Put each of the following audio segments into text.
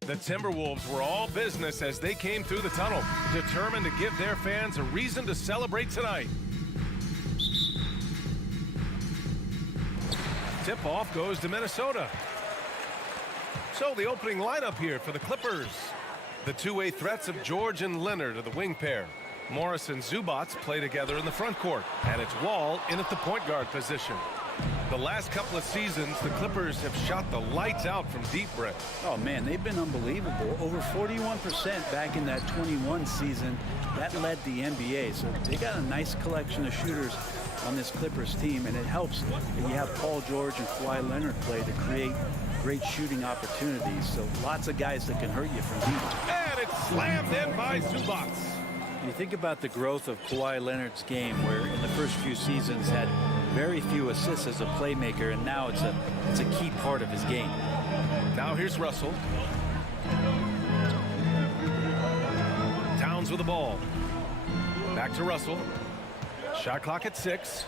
The Timberwolves were all business as they came through the tunnel, determined to give their fans a reason to celebrate tonight. Tip-off goes to Minnesota. So the opening lineup here for the Clippers. The two-way threats of George and Leonard are the wing pair. Morris and Zubac play together in the front court, and it's Wall in at the point guard position. The last couple of seasons, the Clippers have shot the lights out from deep, Brett. Oh, man, they've been unbelievable. Over 41% back in that 21 season. That led the NBA. So they got a nice collection of shooters on this Clippers team, and it helps that you have Paul George and Kawhi Leonard play to create great shooting opportunities. So lots of guys that can hurt you from deep. And it's slammed in by Zubac. You think about the growth of Kawhi Leonard's game, where in the first few seasons had very few assists as a playmaker, and now it's a key part of his game. Now here's Russell. Towns with the ball. Back to Russell. Shot clock at 6.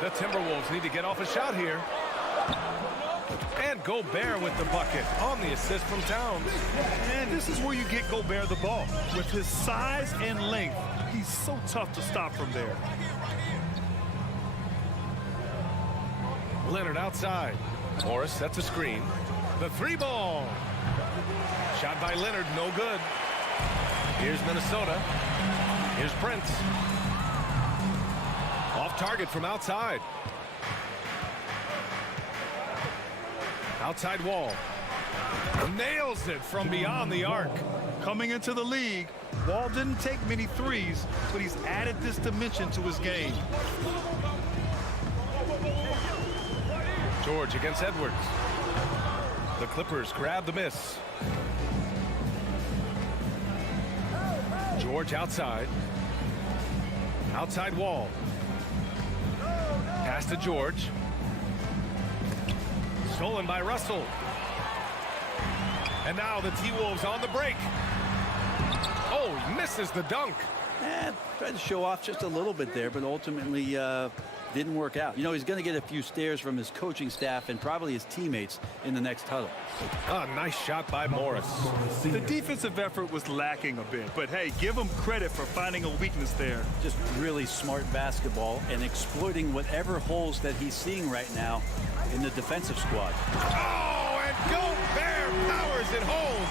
The Timberwolves need to get off a shot here. And Gobert with the bucket on the assist from Towns. And this is where you get Gobert the ball. With his size and length, he's so tough to stop from there. Leonard outside. Morris sets a screen. The 3-ball. Shot by Leonard, no good. Here's Minnesota. Here's Prince. Off target from outside. Outside Wall. Nails it from beyond the arc. Coming into the league, Wall didn't take many threes, but he's added this dimension to his game. George against Edwards. The Clippers grab the miss. George outside. Outside Wall. Pass to George. Stolen by Russell. And now the T-Wolves on the break. Oh, he misses the dunk. Tried to show off just a little bit there, but ultimately didn't work out. You know, he's going to get a few stares from his coaching staff and probably his teammates in the next huddle. Nice shot by Morris. The defensive effort was lacking a bit, but hey, give him credit for finding a weakness there. Just really smart basketball and exploiting whatever holes that he's seeing right now in the defensive squad. Oh, and Gobert powers it home.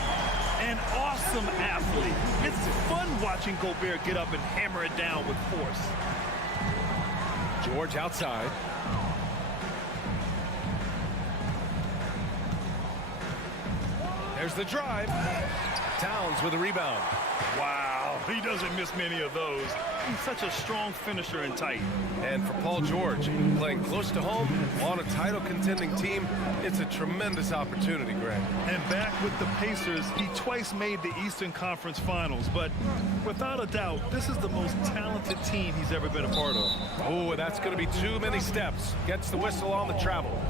An awesome athlete. It's fun watching Gobert get up and hammer it down with force. George outside. There's the drive. Towns with a rebound. Wow, he doesn't miss many of those. He's such a strong finisher and tight. And for Paul George, playing close to home on a title contending team, it's a tremendous opportunity, Greg. And back with the Pacers, he twice made the Eastern Conference Finals, but without a doubt, this is the most talented team he's ever been a part of. Oh, that's going to be too many steps. Gets the whistle on the travel.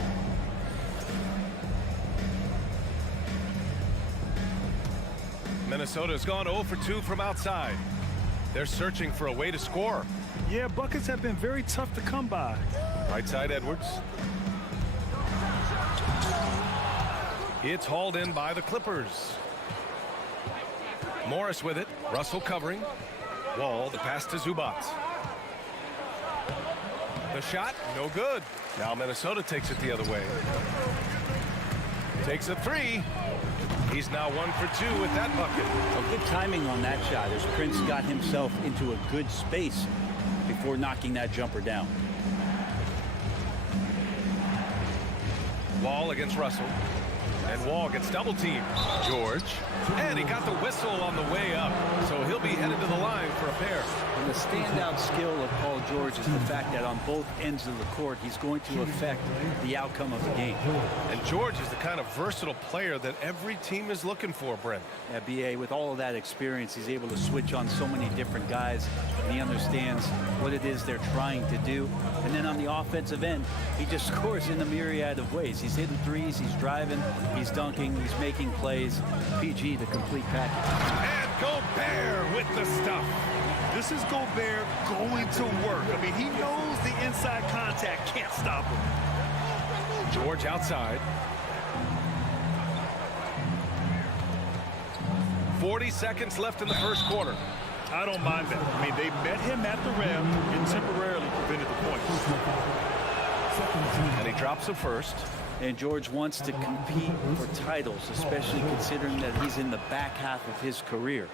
Minnesota's gone 0 for 2 from outside. They're searching for a way to score. Yeah, buckets have been very tough to come by. Right side Edwards. It's hauled in by the Clippers. Morris with it. Russell covering. Wall, the pass to Zubac. The shot, no good. Now Minnesota takes it the other way. Takes a 3. He's now 1 for 2 with that bucket. So good timing on that shot as Prince got himself into a good space before knocking that jumper down. Wall against Russell. And Wall gets double teamed. George. And he got the whistle on the way up. So he'll be headed to the line for a pair. And the standout skill of Paul George is the fact that on both ends of the court, he's going to affect the outcome of the game. And George is the kind of versatile player that every team is looking for, Brent. Yeah, B.A., with all of that experience, he's able to switch on so many different guys, and he understands what it is they're trying to do. And then on the offensive end, he just scores in a myriad of ways. He's hitting threes, he's driving, he's dunking, he's making plays. PG, the complete package. And Gobert with the stuff. This This is Gobert going to work. I mean, he knows the inside contact can't stop him. George outside. 40 seconds left in the first quarter. I don't mind that. I mean, they met him at the rim and temporarily prevented the points. And he drops the first. And George wants to compete for titles, especially considering that he's in the back half of his career.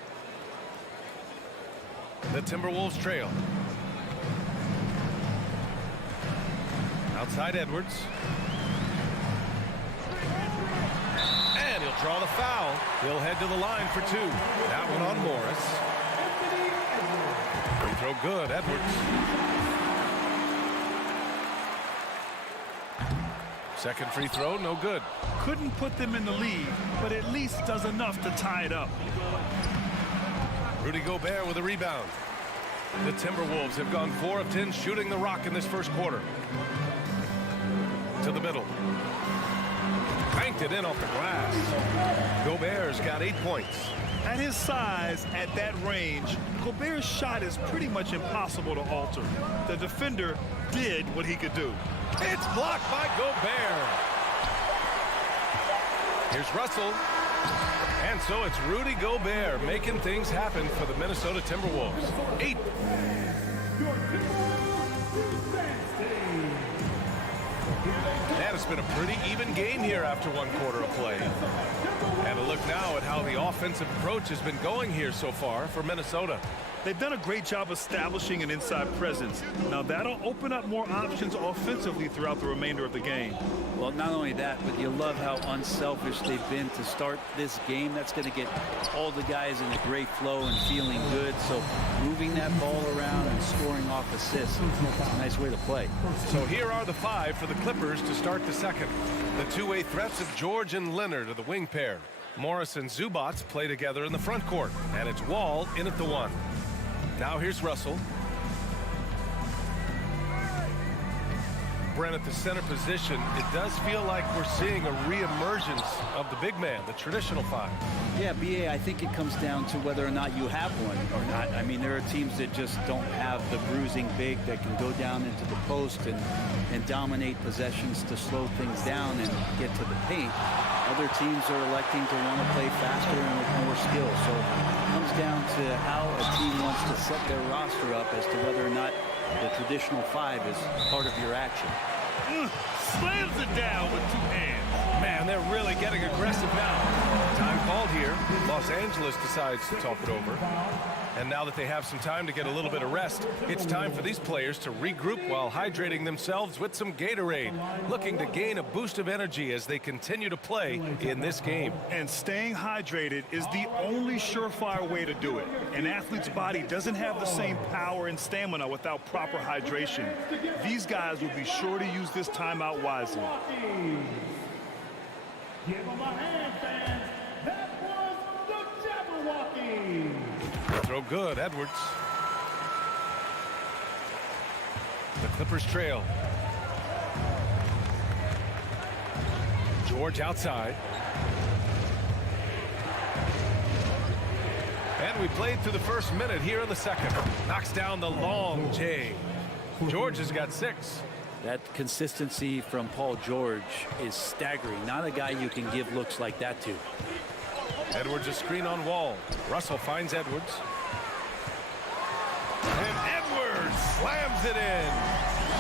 The Timberwolves trail. Outside Edwards. And he'll draw the foul. He'll head to the line for two. That one on Morris. Free throw good, Edwards. Second free throw, no good. Couldn't put them in the lead, but at least does enough to tie it up. Rudy Gobert with a rebound. The Timberwolves have gone 4 of 10 shooting the rock in this first quarter. To the middle. Banked it in off the glass. Gobert's got 8 points. At his size, at that range, Gobert's shot is pretty much impossible to alter. The defender did what he could do. It's blocked by Gobert. Here's Russell. And so it's Rudy Gobert making things happen for the Minnesota Timberwolves. 8. And it's been a pretty even game here after one quarter of play. And a look now at how the offensive approach has been going here so far for Minnesota. They've done a great job establishing an inside presence. Now that'll open up more options offensively throughout the remainder of the game. Well, not only that, but you love how unselfish they've been to start this game. That's going to get all the guys in a great flow and feeling good. So moving that ball around and scoring off assists, it's a nice way to play. So here are the 5 for the Clippers to start the second. The two-way threats of George and Leonard are the wing pair. Morris and Zubac play together in the front court. And it's Wall in at the 1. Now here's Russell. Brent at the center position. It does feel like we're seeing a reemergence of the big man, the traditional 5. Yeah, BA, I think it comes down to whether or not you have one or not. I mean, there are teams that just don't have the bruising big that can go down into the post and dominate possessions to slow things down and get to the paint. Other teams are electing to want to play faster and with more skill. So it comes down to how a team wants to set their roster up as to whether or not the traditional 5 is part of your action. Slams it down with 2 hands. Man, they're really getting aggressive now. Time called here. Los Angeles decides to talk it over. And now that they have some time to get a little bit of rest, it's time for these players to regroup while hydrating themselves with some Gatorade, looking to gain a boost of energy as they continue to play in this game. And staying hydrated is the only surefire way to do it. An athlete's body doesn't have the same power and stamina without proper hydration. These guys will be sure to use this timeout wisely. Give him a hand, fans. That was the Jabberwocky. Throw good, Edwards. The Clippers trail. George outside. And we played through the first minute here in the second. Knocks down the long J. George has got 6. That consistency from Paul George is staggering. Not a guy you can give looks like that to. Edwards a screen on Wall. Russell finds Edwards. And Edwards slams it in.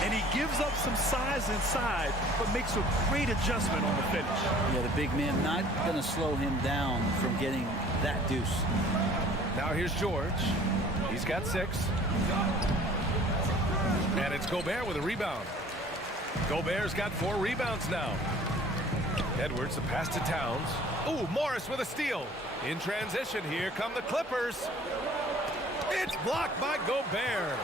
And he gives up some size inside, but makes a great adjustment on the finish. Yeah, the big man not going to slow him down from getting that deuce. Now here's George. He's got 6. And it's Gobert with a rebound. Gobert's got 4 rebounds now. Edwards, the pass to Towns. Ooh, Morris with a steal. In transition, here come the Clippers. It's blocked by Gobert.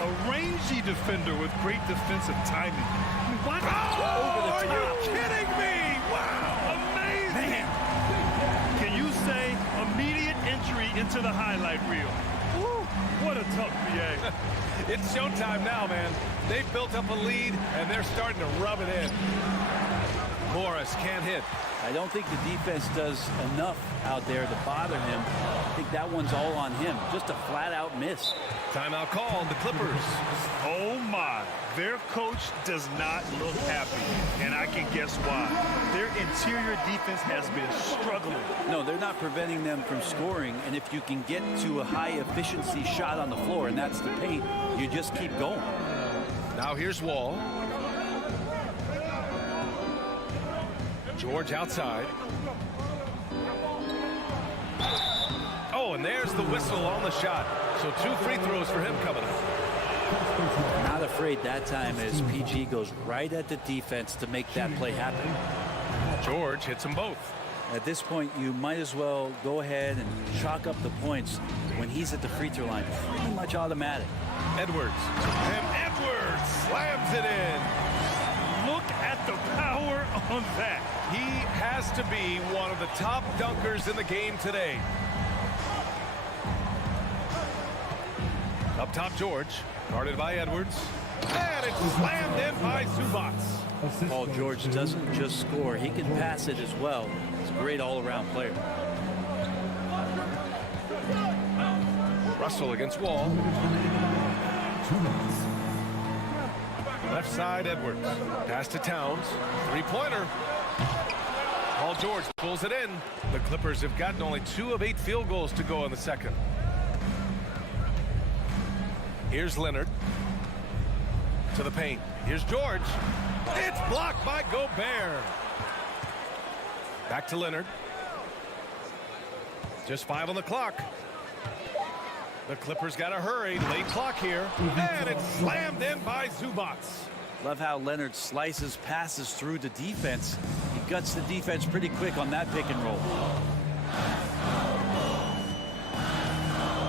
A rangy defender with great defensive timing. I mean, what? Oh, are you kidding me? Wow. Amazing. Man. Can you say immediate entry into the highlight reel? Woo, what a tough PA. It's showtime now, man. They've built up a lead, and they're starting to rub it in. Morris can't hit. I don't think the defense does enough out there to bother him. I think that one's all on him. Just a flat-out miss. Timeout called, the Clippers. Oh, my. Their coach does not look happy, and I can guess why. Their interior defense has been struggling. No, they're not preventing them from scoring, and if you can get to a high-efficiency shot on the floor, and that's the paint, you just keep going. Now here's Wall. George outside. Oh, and there's the whistle on the shot. So 2 free throws for him coming up. Not afraid that time as PG goes right at the defense to make that play happen. George hits them both. At this point, you might as well go ahead and chalk up the points when he's at the free throw line. Pretty much automatic. Edwards. And Edwards slams it in. Look at the power on that. He has to be one of the top dunkers in the game today. Up top, George. Guarded by Edwards. And it's slammed in by Zubats. Paul George doesn't just score. He can pass it as well. He's a great all-around player. Russell against Wall. Left side, Edwards. Pass to Towns. Three-pointer. Paul George pulls it in. The Clippers have gotten only 2 of 8 field goals to go in the second. Here's Leonard. To the paint. Here's George. It's blocked by Gobert. Back to Leonard. Just 5 on the clock. The Clippers got to hurry. Late clock here. And it's slammed in by Zubats. Love how Leonard slices passes through the defense. He guts the defense pretty quick on that pick and roll.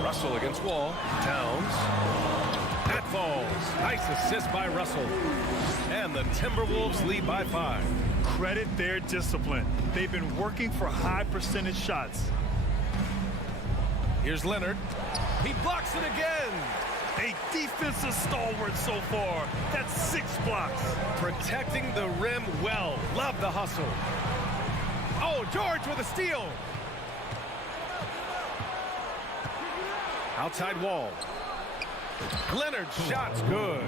Russell against Wall. Towns. That falls. Nice assist by Russell. And the Timberwolves lead by 5. Credit their discipline. They've been working for high percentage shots. Here's Leonard. He blocks it again. A defensive stalwart so far. That's 6 blocks. Protecting the rim well. Love the hustle. Oh, George with a steal. Outside Wall. Leonard's shot's good.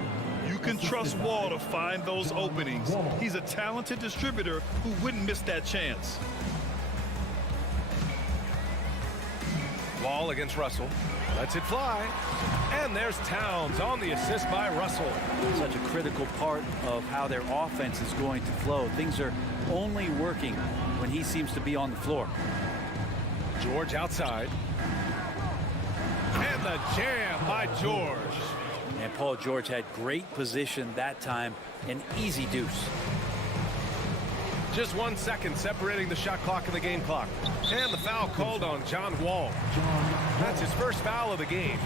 You can trust Wall to find those openings. He's a talented distributor who wouldn't miss that chance. Wall against Russell. Lets it fly. And there's Towns on the assist by Russell. Such a critical part of how their offense is going to flow. Things are only working when he seems to be on the floor. George outside. And the jam by George. And Paul George had great position that time. An easy deuce. Just 1 second separating the shot clock and the game clock. And the foul called on John Wall. That's his first foul of the game.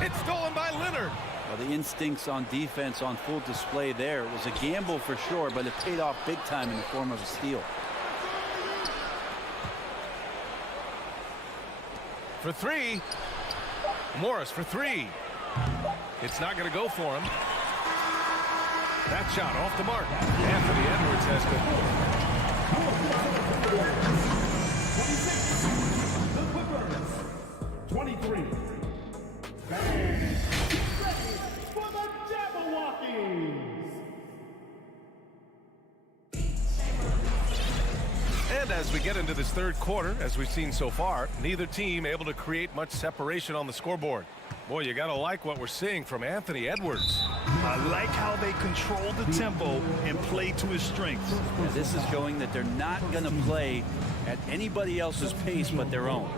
It's stolen by Leonard. Well, the instincts on defense on full display there. It was a gamble for sure, but it paid off big time in the form of a steal. For 3. Morris for 3. It's not going to go for him. That shot off the mark. Anthony Edwards has been. 23. Bang. For the Jabberwockies. And as we get into this third quarter, as we've seen so far, neither team able to create much separation on the scoreboard. Boy, you got to like what we're seeing from Anthony Edwards. I like how they control the tempo and play to his strengths. Yeah, this is showing that they're not going to play at anybody else's pace but their own.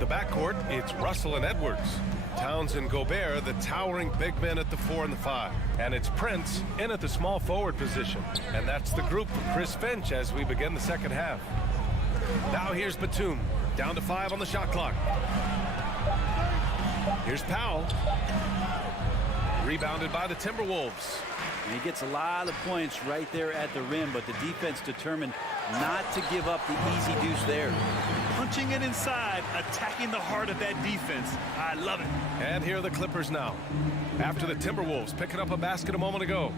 The backcourt, it's Russell and Edwards. Towns and Gobert, the towering big men at the 4 and the 5. And it's Prince in at the small forward position. And that's the group for Chris Finch as we begin the second half. Now here's Batum, down to 5 on the shot clock. Here's Powell. Rebounded by the Timberwolves. And he gets a lot of points right there at the rim, but the defense determined not to give up the easy deuce there. punching it inside, attacking the heart of that defense. I love it. And here are the Clippers now, after the Timberwolves picking up a basket a moment ago.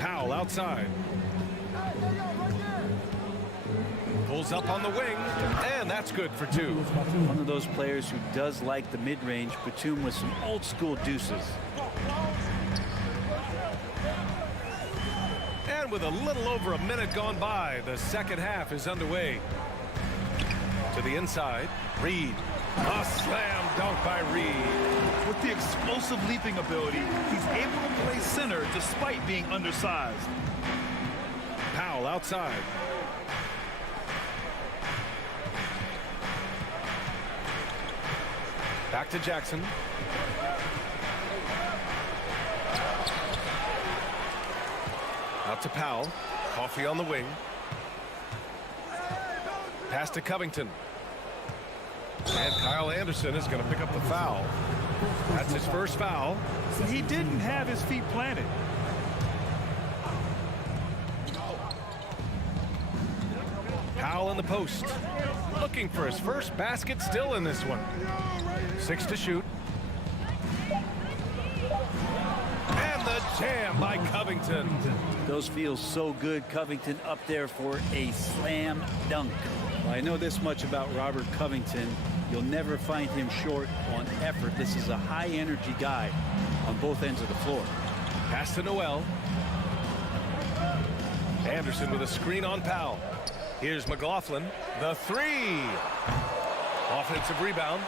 Powell outside. Pulls up on the wing, and that's good for two. One of those players who does like the mid-range. Batum with some old-school deuces. And with a little over a minute gone by, the second half is underway. To the inside, Reed. A slam dunk by Reed. With the explosive leaping ability, he's able to play center despite being undersized. Powell outside. Back to Jackson. Out to Powell. Coffee on the wing. Pass to Covington. And Kyle Anderson is going to pick up the foul. That's his first foul. He didn't have his feet planted. Powell in the post. Looking for his first basket still in this one. 6 to shoot. And the jam by Covington. Those feel so good. Covington up there for a slam dunk. Well, I know this much about Robert Covington. You'll never find him short on effort. This is a high-energy guy on both ends of the floor. Pass to Noel. Anderson with a screen on Powell. Here's McLaughlin. The three. Offensive rebound.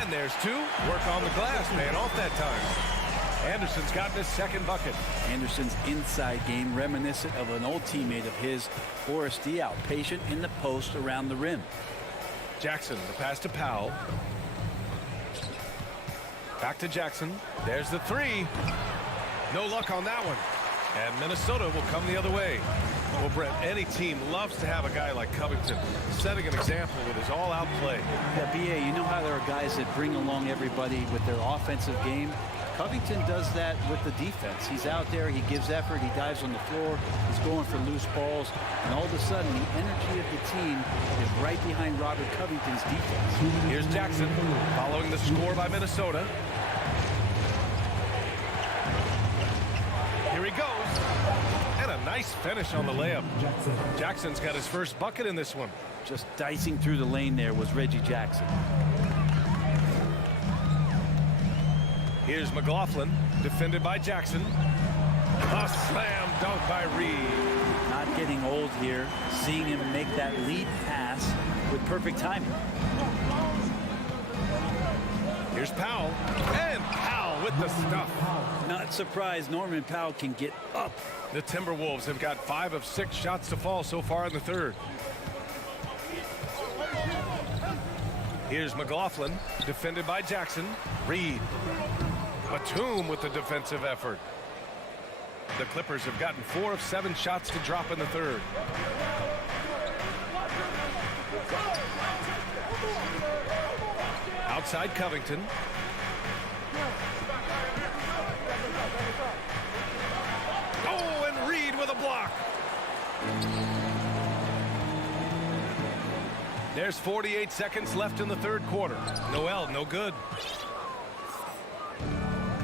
And there's two. Work on the glass, man, off that time. Anderson's gotten his second bucket. Anderson's inside game reminiscent of an old teammate of his, Boris Diaw, patient in the post around the rim. Jackson, the pass to Powell. Back to Jackson. There's the three. No luck on that one. And Minnesota will come the other way. Well, Brett, any team loves to have a guy like Covington setting an example with his all-out play. Yeah, B.A., you know how there are guys that bring along everybody with their offensive game? Covington does that with the defense. He's out there, he gives effort, he dives on the floor, he's going for loose balls, and all of a sudden the energy of the team is right behind Robert Covington's defense. Here's Jackson following the score by Minnesota. Here he goes. And a nice finish on the layup. Jackson's got his first bucket in this one. Just dicing through the lane there was Reggie Jackson. Here's McLaughlin, defended by Jackson. A slam dunk by Reed. Not getting old here, seeing him make that lead pass with perfect timing. Here's Powell, and Powell with the stuff. Not surprised Norman Powell can get up. The Timberwolves have got 5 of 6 shots to fall so far in the third. Here's McLaughlin, defended by Jackson. Reed. Batum with the defensive effort. The Clippers have gotten 4 of 7 shots to drop in the third. Outside Covington. Oh, and Reed with a block. There's 48 seconds left in the third quarter. Noel, no good.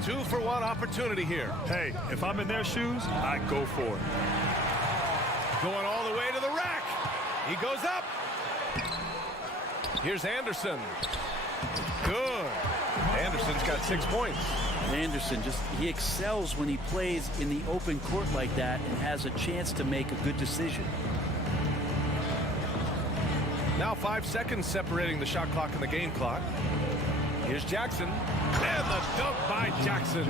2-for-1 opportunity here. Hey, if I'm in their shoes, I go for it. Going all the way to the rack. He goes up. Here's Anderson. Good. Anderson's got 6 points. Anderson he excels when he plays in the open court like that and has a chance to make a good decision. Now 5 seconds separating the shot clock and the game clock. Here's Jackson. And the dunk by Jackson.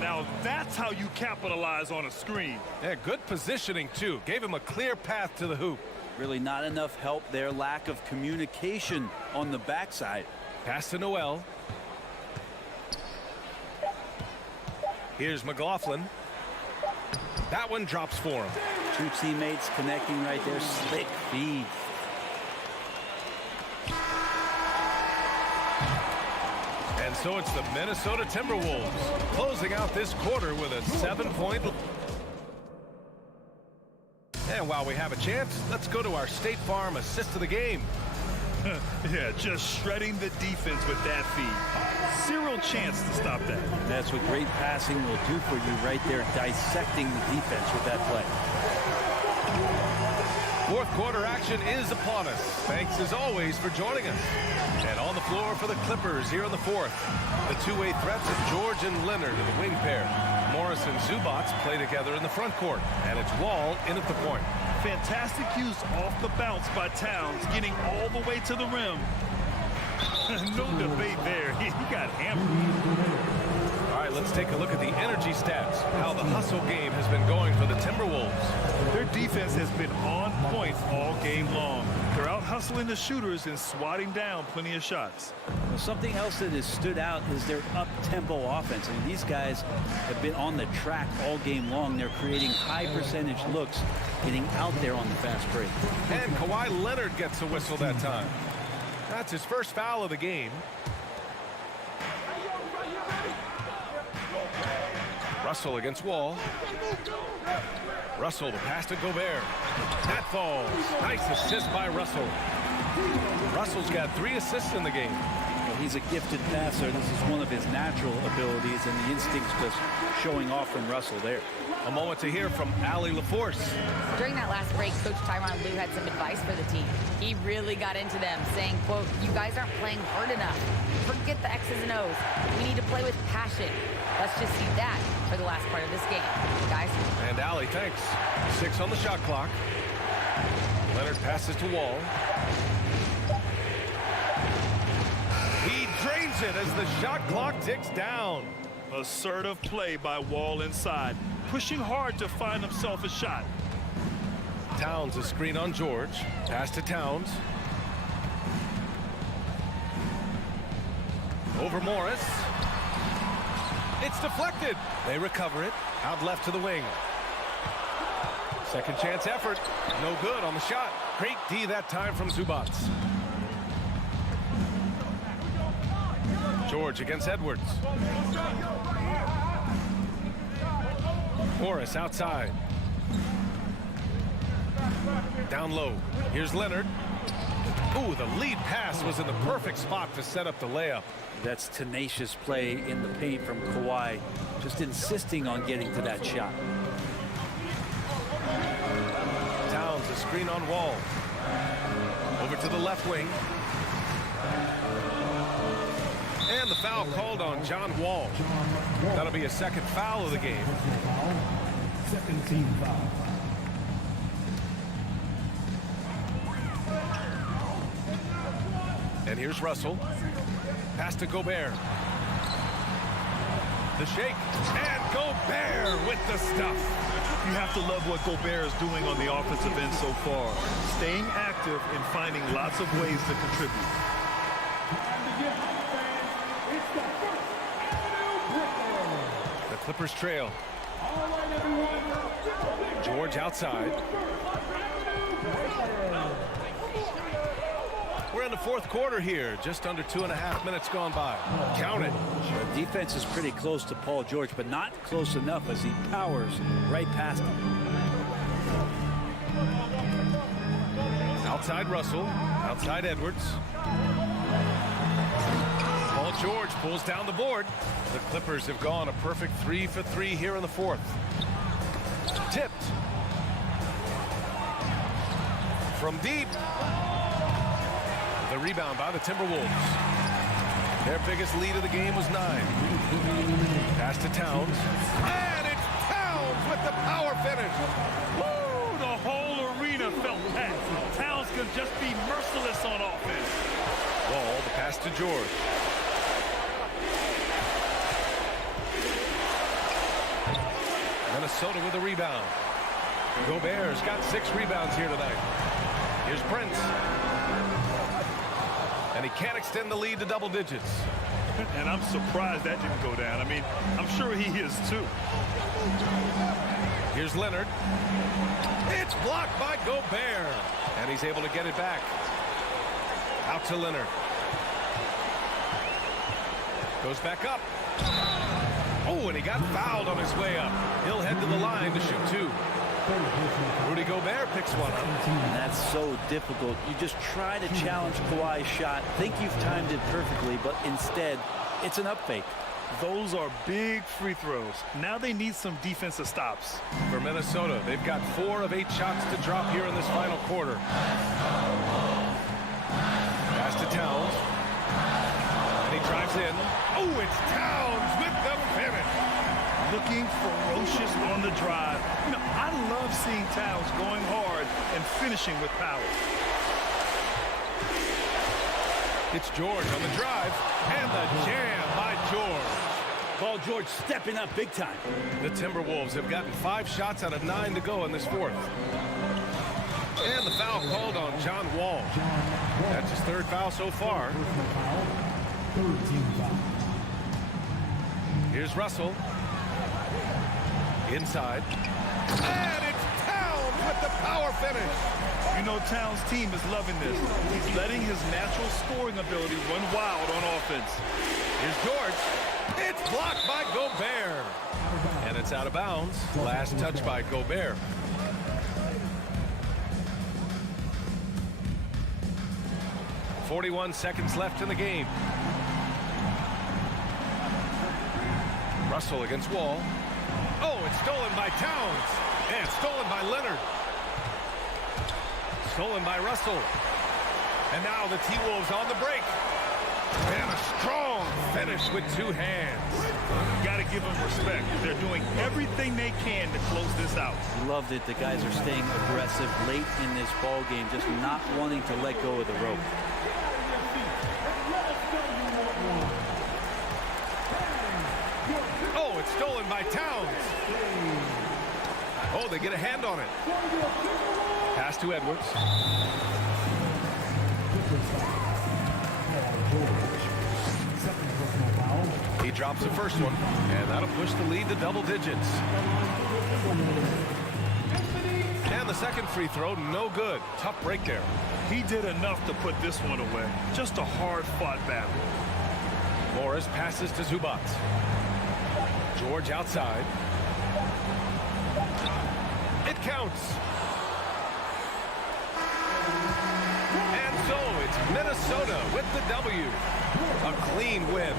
Now that's how you capitalize on a screen. Yeah, good positioning too. Gave him a clear path to the hoop. Really not enough help there. Lack of communication on the backside. Pass to Noel. Here's McLaughlin. That one drops for him. Two teammates connecting right there. Slick feed. And so it's the Minnesota Timberwolves closing out this quarter with a 7-point. And And while we have a chance, let's go to our State Farm assist of the game. Yeah, just shredding the defense with that feed. Zero chance to stop that. That's what great passing will do for you right there, dissecting the defense with that play. Fourth quarter action is upon us. Thanks as always for joining us. And on the floor for the Clippers here in the fourth, the two-way threats of George and Leonard in the wing pair. Morris and Zubats play together in the front court, and it's Wall in at the point. Fantastic use off the bounce by Towns, getting all the way to the rim. No debate there. He got hammered. All right, let's take a look at the energy stats, how the hustle game has been going for the Timberwolves. Their defense has been on point all game long. They're out hustling the shooters and swatting down plenty of shots. Well, something else that has stood out is their up-tempo offense. I mean, these guys have been on the track all game long. They're creating high-percentage looks, getting out there on the fast break. And Kawhi Leonard gets a whistle that time. That's his first foul of the game. Russell against Wall. Russell, the pass to Gobert. That falls. Nice assist by Russell. Russell's got 3 assists in the game. Well, he's a gifted passer. This is one of his natural abilities, and the instincts just showing off from Russell there. A moment to hear from Allie LaForce. During that last break, Coach Tyronn Lue had some advice for the team. He really got into them, saying, quote, "You guys aren't playing hard enough. Forget the X's and O's. We need to play with passion." Let's just see that for the last part of this game, guys. And Allie, thanks. 6 on the shot clock. Leonard passes to Wall. He drains it as the shot clock ticks down. Assertive play by Wall inside, pushing hard to find himself a shot. Towns, a screen on George. Pass to Towns. Over Morris. It's deflected. They recover it. Out left to the wing. Second chance effort. No good on the shot. Great D that time from Zubats. George against Edwards. Morris outside. Down low. Here's Leonard. Ooh, the lead pass was in the perfect spot to set up the layup. That's tenacious play in the paint from Kawhi, just insisting on getting to that shot. Towns, a screen on Wall. Over to the left wing. And the foul called on John Wall. That'll be a second foul of the game. Second team foul. And here's Russell. Pass to Gobert. The shake. And Gobert with the stuff. You have to love what Gobert is doing on the offensive end so far. Staying active and finding lots of ways to contribute. The Clippers trail. George outside. We're in the fourth quarter here. Just under 2.5 minutes gone by. Count it. The defense is pretty close to Paul George, but not close enough as he powers right past him. Outside Russell. Outside Edwards. Paul George pulls down the board. The Clippers have gone a perfect 3 for 3 here in the fourth. Tipped. From deep. The rebound by the Timberwolves. Their biggest lead of the game was 9. Pass to Towns. And it's Towns with the power finish. Woo! The whole arena felt packed. Towns can just be merciless on offense. Wall, the pass to George. Minnesota with a rebound. Gobert's got 6 rebounds here tonight. Here's Prince. And he can't extend the lead to double digits. And I'm surprised that didn't go down. I mean, I'm sure he is too. Here's Leonard. It's blocked by Gobert. And he's able to get it back. Out to Leonard. Goes back up. Oh, and he got fouled on his way up. He'll head to the line to shoot 2. Rudy Gobert picks one up. And that's so difficult. You just try to challenge Kawhi's shot, think you've timed it perfectly, but instead, it's an up fake. Those are big free throws. Now they need some defensive stops. For Minnesota, they've got 4 of 8 shots to drop here in this final quarter. Pass to Towns. And he drives in. Oh, it's Towns with the finish. Looking ferocious on the drive. You know, I love seeing Towns going hard and finishing with power. It's George on the drive. And the jam by George. Paul George stepping up big time. The Timberwolves have gotten 5 shots out of 9 to go in this fourth. And the foul called on John Wall. That's his 3rd foul so far. Here's Russell. Inside. And it's Towns with the power finish. You know Towns' team is loving this. He's letting his natural scoring ability run wild on offense. Here's George. It's blocked by Gobert. And it's out of bounds. Last touch by Gobert. "41 seconds left in the game. Russell against Wall. Oh, it's stolen by Towns. And stolen by Leonard. Stolen by Russell. And now the T-Wolves on the break. And a strong finish with 2 hands. Got to give them respect. They're doing everything they can to close this out. Love that the guys are staying aggressive late in this ball game, just not wanting to let go of the rope. Oh, it's stolen by Towns. Oh, they get a hand on it. Pass to Edwards. He drops the first one, and that'll push the lead to double digits. And the second free throw, no good. Tough break there. He did enough to put this one away. Just a hard-fought battle. Morris passes to Zubac. George outside. It counts. And so it's Minnesota with the W. A clean win.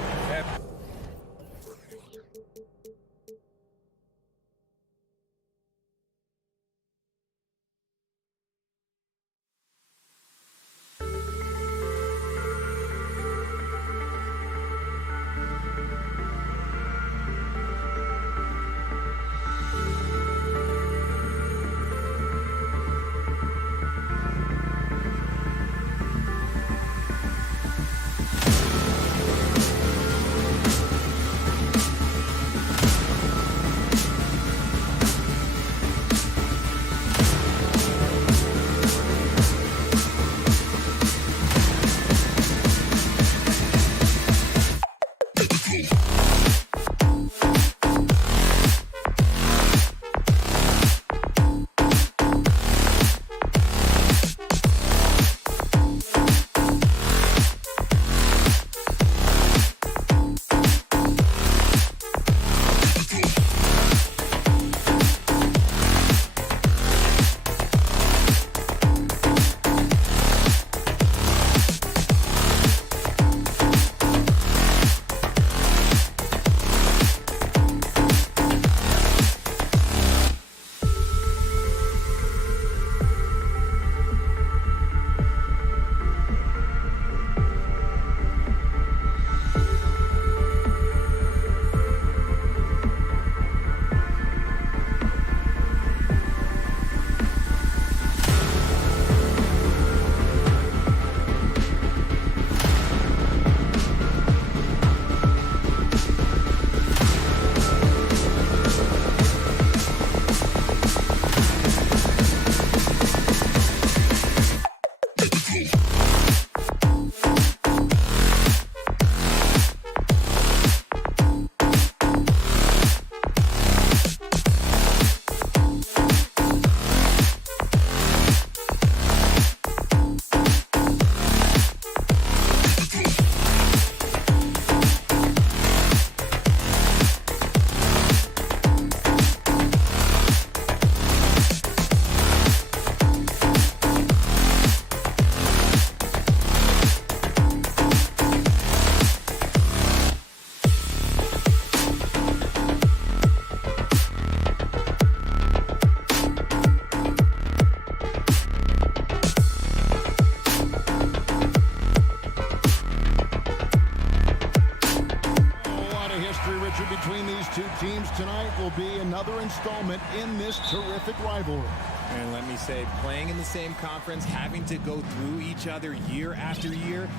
will be another installment in this terrific rivalry. And let me say, playing in the same conference, having to go through each other year after year,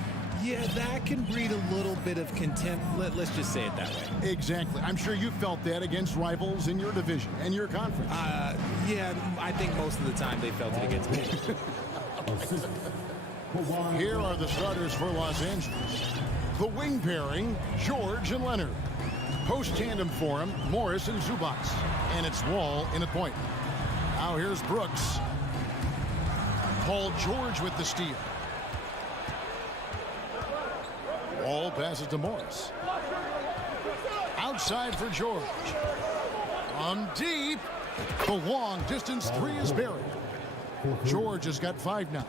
yeah, that can breed a little bit of contempt. Let's just say it that way. Exactly. I'm sure you felt that against rivals in your division and your conference. Yeah, I think most of the time they felt it against me. Here are the starters for Los Angeles. The wing pairing, George and Leonard. Post tandem for him, Morris and Zubats. And it's Wall in at point. Now here's Brooks. Paul George with the steal. Wall passes to Morris. Outside for George. On deep. The long distance three is buried. George has got 5 now.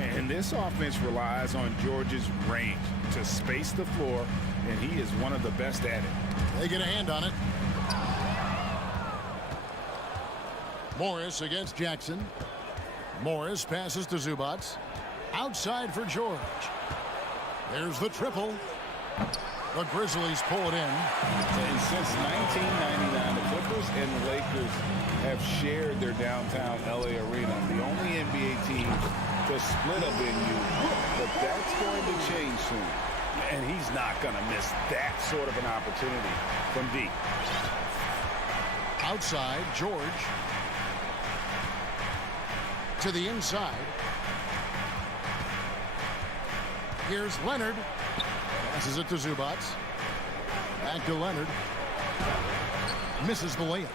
And this offense relies on George's range to space the floor, and he is one of the best at it. They get a hand on it. Morris against Jackson. Morris passes to Zubats. Outside for George. There's the triple. The Grizzlies pull it in. And since 1999, the Clippers and the Lakers have shared their downtown LA arena. The only NBA team to split a venue, but that's going to change soon. And he's not going to miss that sort of an opportunity from deep. Outside, George. To the inside. Here's Leonard. Passes it to Zubats. Back to Leonard. Misses the layup.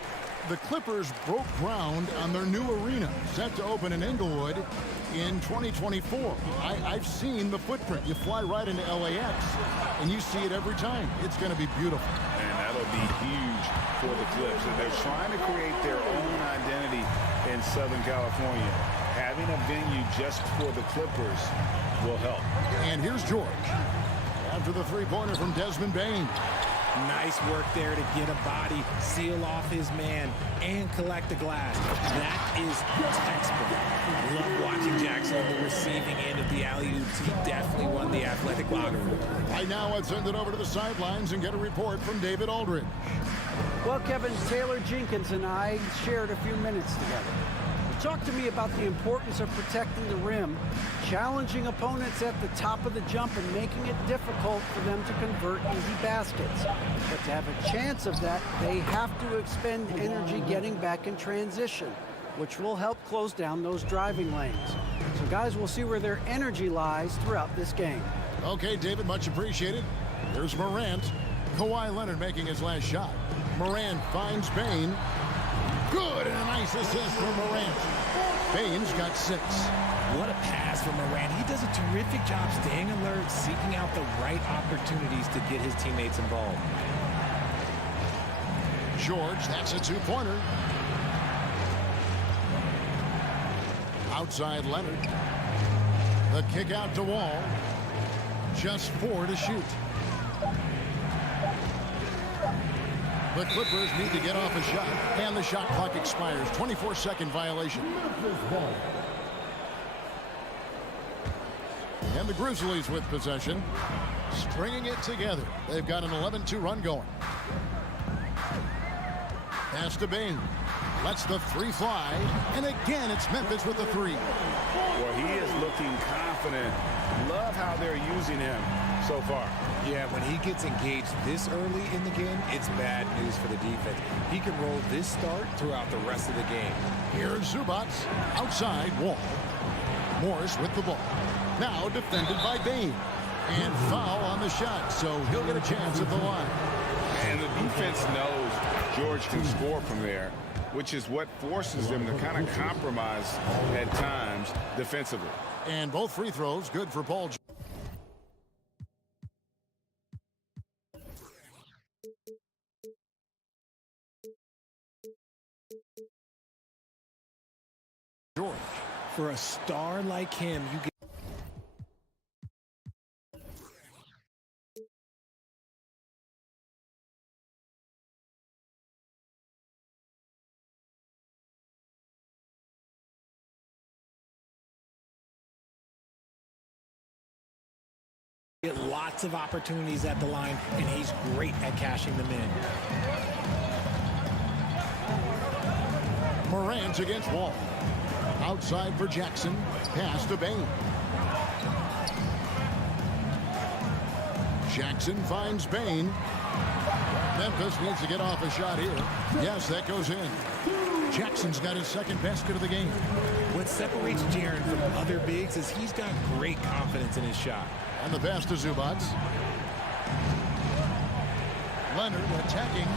The Clippers broke ground on their new arena, set to open in Inglewood in 2024. I've seen the footprint. You fly right into LAX, and you see it every time. It's going to be beautiful. And that'll be huge for the Clips. And they're trying to create their own identity in Southern California. Having a venue just for the Clippers will help. And here's George. After the three-pointer from Desmond Bain. Nice work there to get a body, seal off his man, and collect the glass. That is textbook. Love watching Jackson on the receiving end of the alley-oops. He definitely won the athletic locker room. Right now, let's send it over to the sidelines and get a report from David Aldridge. Well, Kevin, Taylor Jenkins and I shared a few minutes together. Talk to me about the importance of protecting the rim, challenging opponents at the top of the jump and making it difficult for them to convert easy baskets. But to have a chance of that, they have to expend energy getting back in transition, which will help close down those driving lanes. So guys, we'll see where their energy lies throughout this game. Okay, David, much appreciated. Here's Morant. Kawhi Leonard making his last shot. Morant finds Bain. Good, and a nice assist from Morant. Bain's got 6. What a pass from Morant. He does a terrific job staying alert, seeking out the right opportunities to get his teammates involved. George, that's a 2-pointer. Outside Leonard. The kick out to Wall. Just 4 to shoot. The Clippers need to get off a shot, and the shot clock expires. 24-second violation. And the Grizzlies with possession, stringing it together. They've got an 11-2 run going. Pass to Bain. Lets the 3 fly, and again it's Memphis with the 3. Well, he is looking confident. Love how they're using him so far. Yeah, when he gets engaged this early in the game, it's bad news for the defense. He can roll this start throughout the rest of the game. Here's Zubats. Outside, Wall. Morris with the ball. Now defended by Bain. And foul on the shot, so he'll get a chance at the line. And the defense knows George can score from there, which is what forces them to kind of compromise at times defensively. And both free throws good for Paul George. For a star like him, you get lots of opportunities at the line, and he's great at cashing them in. Morant against Wall. Outside for Jackson. Pass to Bain. Jackson finds Bain. Memphis needs to get off a shot here. Yes, that goes in. Jackson's got his second basket of the game. What separates Jaren from other bigs is he's got great confidence in his shot. And the pass to Zubats. Leonard attacking.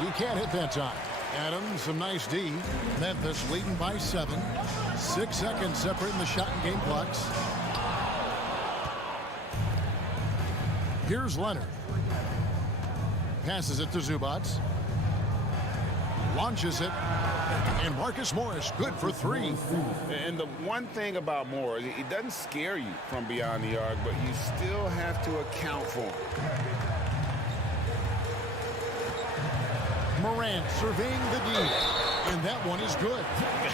He can't hit that time. Adams, some nice D. Memphis leading by 7. 6 seconds separating the shot and game clocks. Here's Leonard. Passes it to Zubats. Launches it. And Marcus Morris, good for 3. And the one thing about Morris, he doesn't scare you from beyond the arc, but you still have to account for him. Morant surveying the D. And that one is good.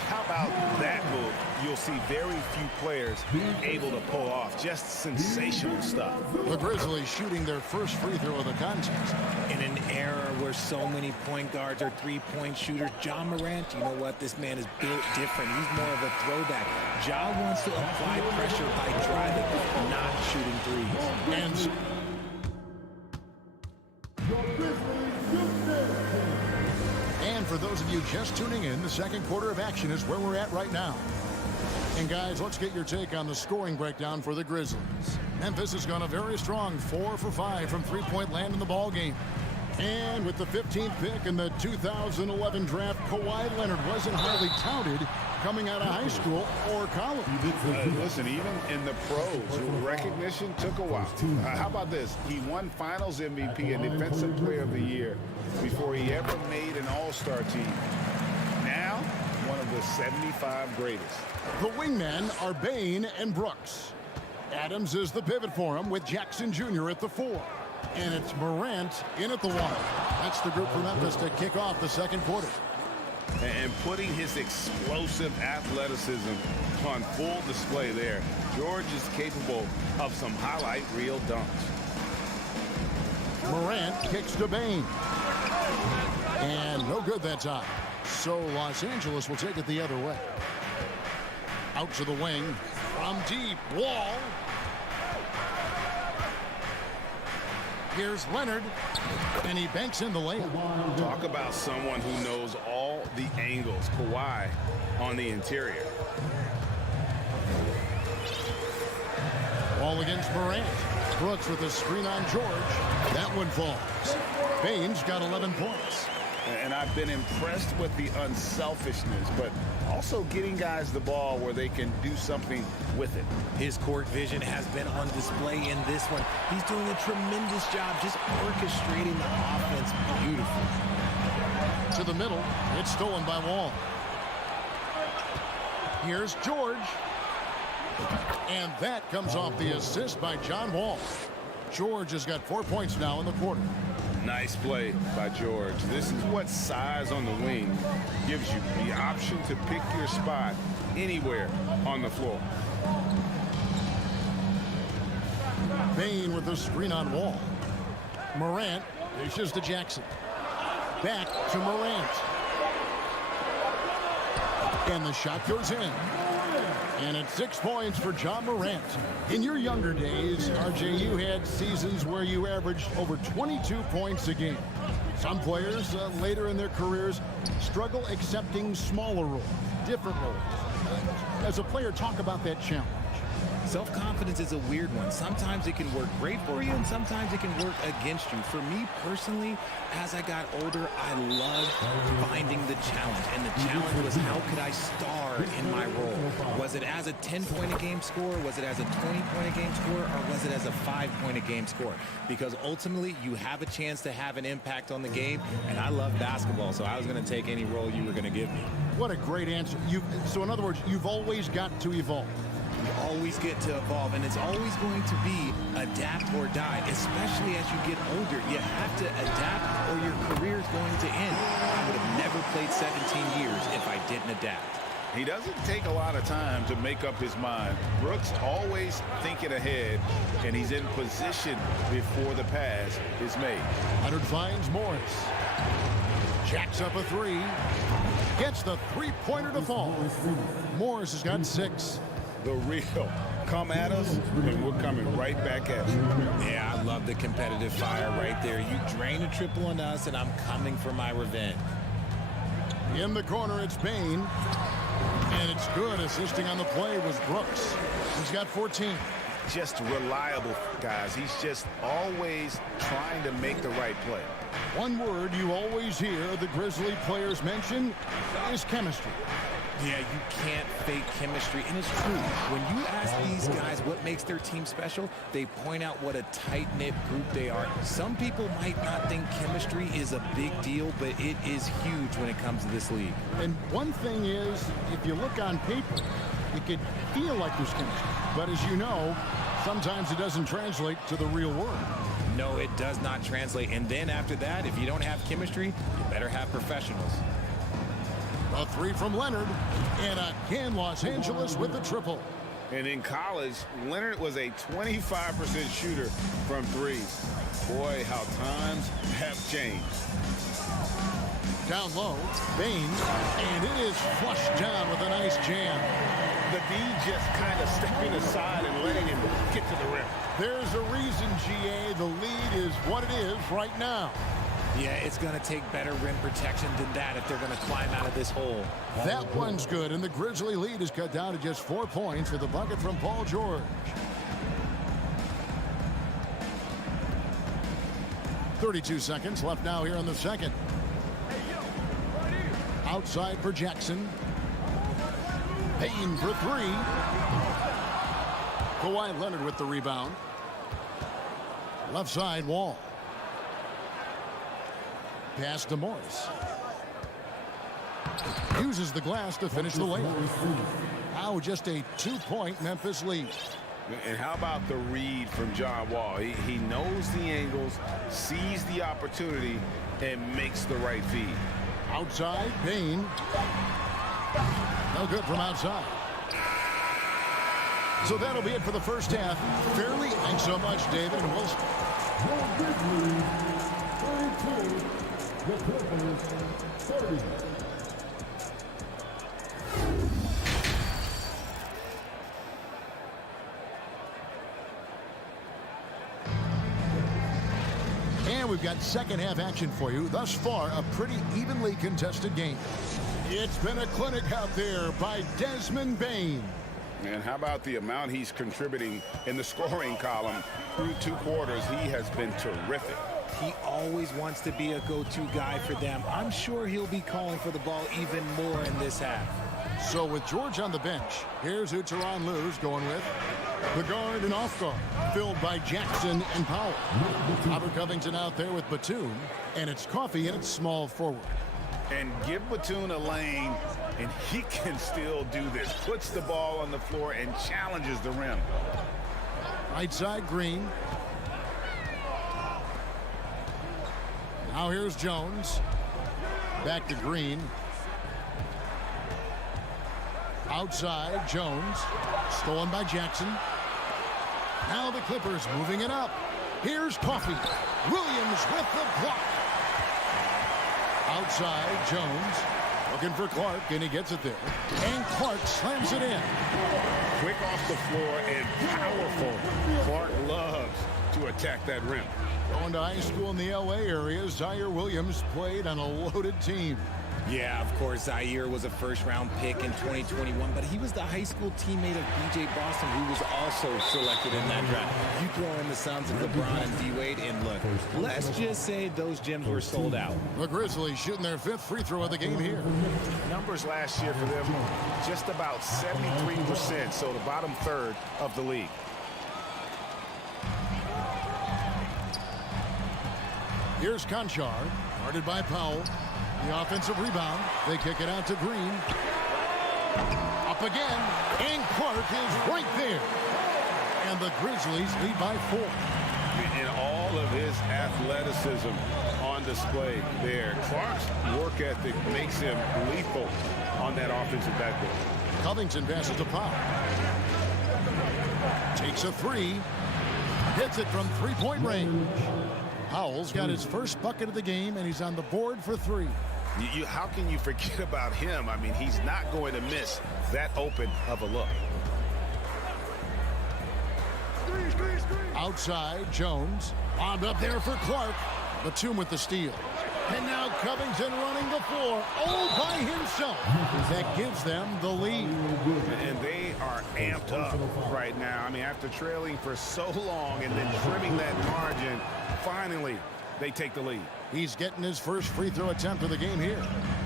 How about that move? You'll see very few players able to pull off just sensational stuff. The Grizzlies shooting their first free throw of the contest. In an era where so many point guards are three-point shooters, Ja Morant, you know what? This man is built different. He's more of a throwback. Ja wants to apply pressure by driving, not shooting threes. And for those of you just tuning in, the second quarter of action is where we're at right now. And guys, let's get your take on the scoring breakdown for the Grizzlies. Memphis has gone a very strong 4 for 5 from three-point land in the ball game. And with the 15th pick in the 2011 draft, Kawhi Leonard wasn't highly touted coming out of high school or college. Listen, even in the pros, recognition took a while. How about this? He won Finals MVP and Defensive Player of the Year before he ever made an All-Star team. Now, one of the 75 greatest. The wingmen are Bain and Brooks. Adams is the pivot for him with Jackson Jr. at the 4. And it's Morant in at the 1. That's the group for Memphis to kick off the second quarter. And putting his explosive athleticism on full display there. George is capable of some highlight reel dunks. Morant kicks to Bain. And no good that time. So Los Angeles will take it the other way. Out to the wing. From deep. Wall. Here's Leonard. And he banks in the lane. Talk about someone who knows all the angles. Kawhi on the interior. Ball against Morant. Brooks with a screen on George. That one falls. Bain's got 11 points. And I've been impressed with the unselfishness, but also getting guys the ball where they can do something with it. His court vision has been on display in this one. He's doing a tremendous job just orchestrating the offense beautifully. To the middle. It's stolen by Wall. Here's George. And that comes off the assist by John Wall. George has got 4 points now in the quarter. Nice play by George. This is what size on the wing gives you. The option to pick your spot anywhere on the floor. Bain with the screen on Wall. Morant dishes to Jackson. Back to Morant. And the shot goes in. And it's 6 points for Ja Morant. In your younger days, RJ, you had seasons where you averaged over 22 points a game. Some players later in their careers struggle accepting smaller roles, different roles. As a player, talk about that challenge. Self-confidence is a weird one. Sometimes it can work great for you, and sometimes it can work against you. For me personally, as I got older, I loved finding the challenge. And the challenge was, how could I star in my role? Was it as a 10-point-a-game scorer? Was it as a 20-point-a-game scorer? Or was it as a 5-point-a-game scorer? Because ultimately, you have a chance to have an impact on the game, and I love basketball, so I was going to take any role you were going to give me. What a great answer. So in other words, you've always got to evolve. You always get to evolve, and it's always going to be adapt or die, especially as you get older. You have to adapt or your career is going to end. I would have never played 17 years if I didn't adapt. He doesn't take a lot of time to make up his mind. Brooks always thinking ahead, and he's in position before the pass is made. Leonard finds Morris. Jacks up a 3. gets the three-pointer to fall. Morris has got 6. The real come at us, and we're coming right back at you. Yeah, I love the competitive fire right there. You drain a triple on us, and I'm coming for my revenge. In the corner, it's Bain. And it's good. Assisting on the play was Brooks. He's got 14. Just reliable, guys. He's just always trying to make the right play. One word you always hear the Grizzly players mention is chemistry. Yeah, you can't fake chemistry, and it's true. When you ask these guys what makes their team special, they point out what a tight-knit group they are. Some people might not think chemistry is a big deal, but it is huge when it comes to this league. And one thing is, if you look on paper, it could feel like there's chemistry. But as you know, sometimes it doesn't translate to the real world. No, it does not translate. And then after that, if you don't have chemistry, you better have professionals. A 3 from Leonard, and again Los Angeles with the triple. And in college, Leonard was a 25% shooter from 3. Boy, how times have changed. Down low, Bain, and it is flushed down with a nice jam. The D just kind of stepping aside and letting him get to the rim. There's a reason, GA, the lead is what it is right now. Yeah, it's going to take better rim protection than that if they're going to climb out of this hole. That one's good, and the Grizzly lead is cut down to just 4 points with a bucket from Paul George. 32 seconds left now here in the second. Outside for Jackson. Payne for 3. Kawhi Leonard with the rebound. Left side, Wall. Pass to Morris. Uses the glass to finish the layup. Now just a 2-point Memphis lead. And how about the read from John Wall? He knows the angles, sees the opportunity, and makes the right feed. Outside, Bain. No good from outside. So that'll be it for the first half. Fairly, thanks so much, David and Wilson. The Clippers 30. And we've got second half action for you. Thus far, a pretty evenly contested game. It's been a clinic out there by Desmond Bain. And how about the amount he's contributing in the scoring column through 2 quarters? He has been terrific. He always wants to be a go-to guy for them. I'm sure he'll be calling for the ball even more in this half. So with George on the bench, here's who Tyronn Lue's going with. The guard and off guard, filled by Jackson and Powell. Robert Covington out there with Batum, and it's Coffey in its small forward. And give Batum a lane, and he can still do this. Puts the ball on the floor and challenges the rim. Right side, Green. Now here's Jones. Back to Green. Outside, Jones. Stolen by Jackson. Now the Clippers moving it up. Here's Coffey. Williams with the block. Outside, Jones. Looking for Clark, and he gets it there. And Clark slams it in. Quick off the floor and powerful. Clark loves to attack that rim. Going to high school in the LA area, Zaire Williams played on a loaded team. Yeah, of course, Zaire was a first-round pick in 2021, but he was the high school teammate of B.J. Boston, who was also selected in that draft. You throw in the sons of LeBron and D-Wade, and look, let's just say those gyms were sold out. The Grizzlies shooting their 5th free throw of the game here. Numbers last year for them, just about 73%, so the bottom third of the league. Here's Conchar, guarded by Powell. The offensive rebound. They kick it out to Green. Up again. And Clark is right there. And the Grizzlies lead by 4. And all of his athleticism on display there. Clark's work ethic makes him lethal on that offensive backboard. Covington passes to Powell. Takes a 3. Hits it from 3-point range. Powell's got his first bucket of the game, and he's on the board for 3. How can you forget about him? I mean, he's not going to miss that open of a look. Outside, Jones. Bombed up there for Clark. Batum with the steal. And now Covington running the floor all by himself. That gives them the lead. And they are amped up right now. I mean, after trailing for so long and then trimming that margin, finally they take the lead. He's getting his first free throw attempt of the game here.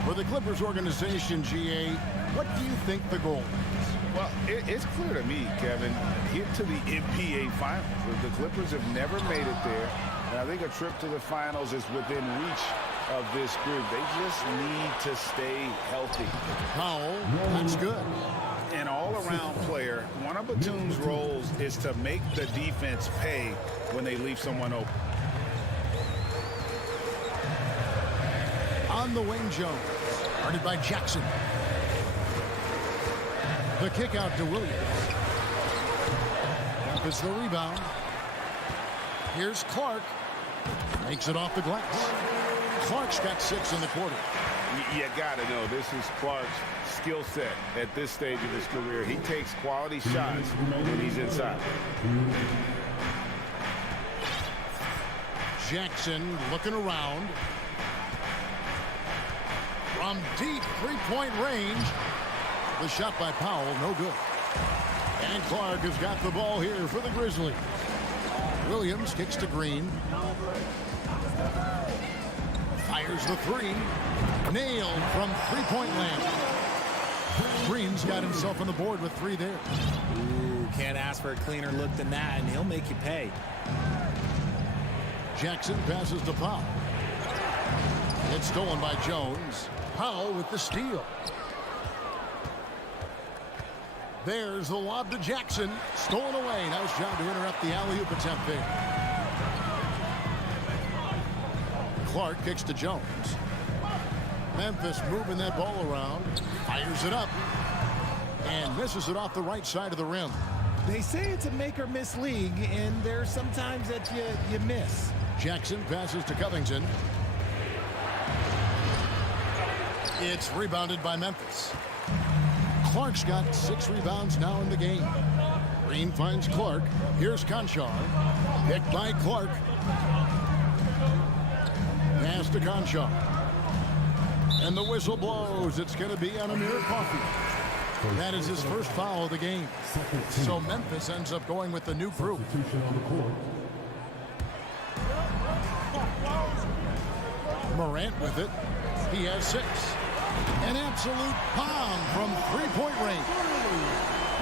For the Clippers organization, GA, what do you think the goal is? Well, it's clear to me, Kevin, get to the NBA Finals. The Clippers have never made it there. And I think a trip to the finals is within reach of this group. They just need to stay healthy. Powell, that's good. An all-around player, one of Batum's roles is to make the defense pay when they leave someone open. On the wing, Jones. Guarded by Jackson. The kick out to Williams. Memphis the rebound. Here's Clark. Makes it off the glass. Clark's got 6 in the quarter. You got to know this is Clark's skill set at this stage of his career. He takes quality shots when he's inside. Jackson looking around. From deep three-point range. The shot by Powell, no good. And Clark has got the ball here for the Grizzlies. Williams kicks to Green. Fires the three. Nailed from three-point land. Green's got himself on the board with 3 there. Ooh, can't ask for a cleaner look than that, and he'll make you pay. Jackson passes to Powell. It's stolen by Jones. Powell with the steal. There's the lob to Jackson. Stolen away. Nice job to interrupt the alley-oop attempt there. Clark kicks to Jones. Memphis moving that ball around. Fires it up. And misses it off the right side of the rim. They say it's a make-or-miss league, and there's sometimes that you miss. Jackson passes to Covington. It's rebounded by Memphis. Clark's got 6 rebounds now in the game. Green finds Clark. Here's Conchar. Picked by Clark. Pass to Conchar. And the whistle blows. It's going to be on Amir Coffey. That is his first foul of the game. So Memphis ends up going with the new group. Morant with it. He has 6. An absolute bomb from three-point range.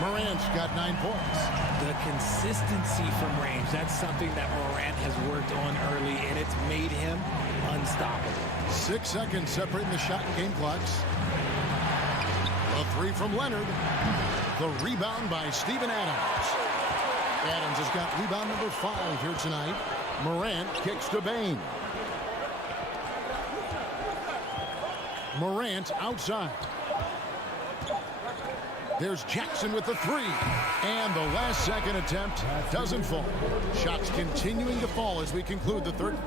Morant's got 9 points. The consistency from range, that's something that Morant has worked on early, and it's made him unstoppable. 6 seconds separating the shot and game clocks. A 3 from Leonard. The rebound by Steven Adams. Adams has got rebound number 5 here tonight. Morant kicks to Bain. Morant outside. There's Jackson with the 3. And the last second attempt doesn't fall. Shots continuing to fall as we conclude the third.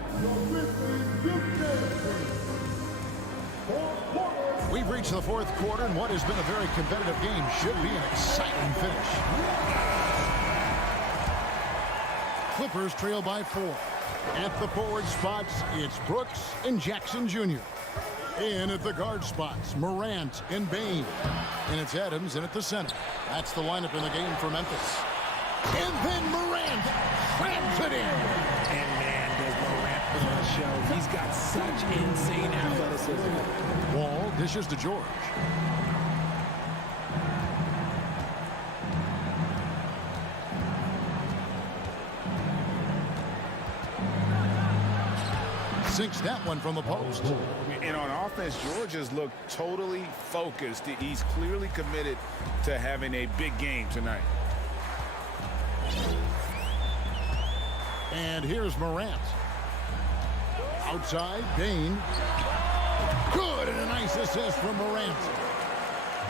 We've reached the 4th quarter, and what has been a very competitive game should be an exciting finish. Clippers trail by 4. At the forward spots, it's Brooks and Jackson Jr. In at the guard spots, Morant and Bain. And it's Adams in at the center. That's the lineup in the game for Memphis. And then Morant slams it in. And man, does Morant put on a show. He's got such insane athleticism. Wall dishes to George. Sinks that one from the post. And on offense, George has looked totally focused. He's clearly committed to having a big game tonight. And here's Morant. Outside, Bain. Good, and a nice assist from Morant.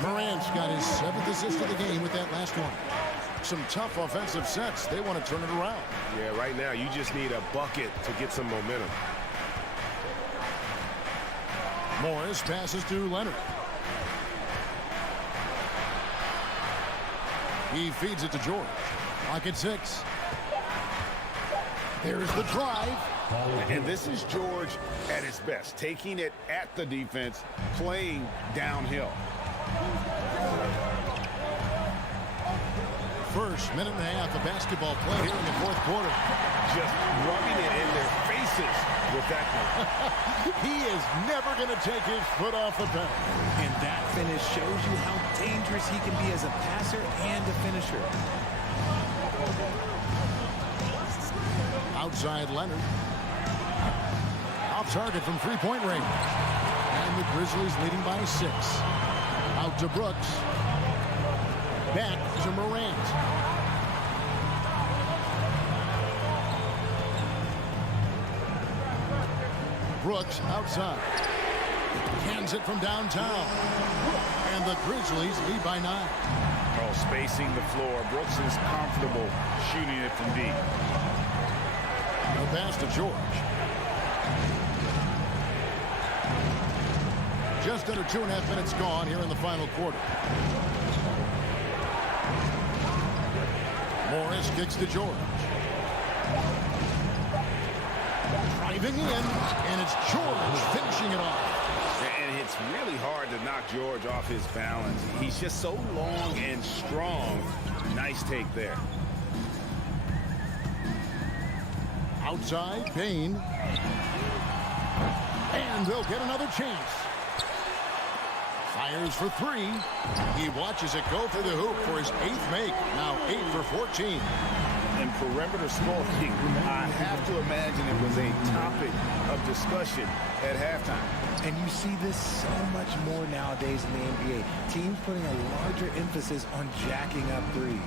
Morant's got his 7th assist of the game with that last one. Some tough offensive sets. They want to turn it around. Yeah, right now you just need a bucket to get some momentum. Morris passes to Leonard. He feeds it to George. Clock at 6. There's the drive. And this is George at his best, taking it at the defense, playing downhill. First minute and a half of basketball play here in the fourth quarter. Just rubbing it in their faces with that one. He is never going to take his foot off the pedal. And that finish shows you how dangerous he can be as a passer and a finisher. Outside Leonard. Off target from three-point range. And the Grizzlies leading by 6. Out to Brooks. Back to Morant. Brooks outside. Hands it from downtown. And the Grizzlies lead by 9. Oh, spacing the floor. Brooks is comfortable shooting it from deep. No pass to George. Just under 2.5 minutes gone here in the final quarter. Morris kicks to George. Driving in, and it's George finishing it off. And it's really hard to knock George off his balance. He's just so long and strong. Nice take there. Outside, Payne. And they'll get another chance. Fires for 3. He watches it go through the hoop for his 8th make. Now 8 for 14. And perimeter scoring, I have to imagine it was a topic of discussion at halftime. And you see this so much more nowadays in the NBA. Teams putting a larger emphasis on jacking up threes.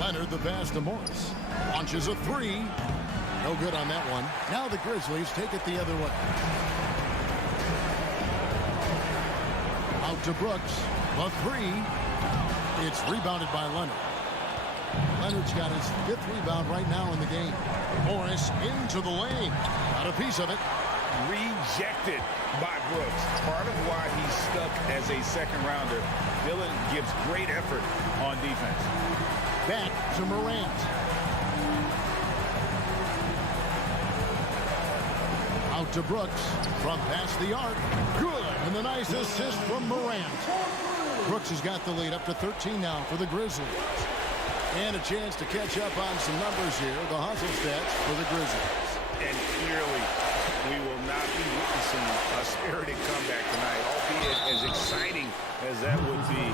Leonard the pass to Morris. Launches a 3. No good on that one. Now the Grizzlies take it the other way. Out to Brooks. A 3. It's rebounded by Leonard. Leonard's got his 5th rebound right now in the game. Morris into the lane. Got a piece of it. Rejected by Brooks. Part of why he's stuck as a second rounder. Dillon gives great effort on defense. Back to Morant. Out to Brooks. From past the arc. Good. And the nice assist from Morant. Brooks has got the lead up to 13 now for the Grizzlies. And a chance to catch up on some numbers here. The hustle stats for the Grizzlies. And clearly, we will not be witnessing a spirited comeback tonight, albeit as exciting as that would be.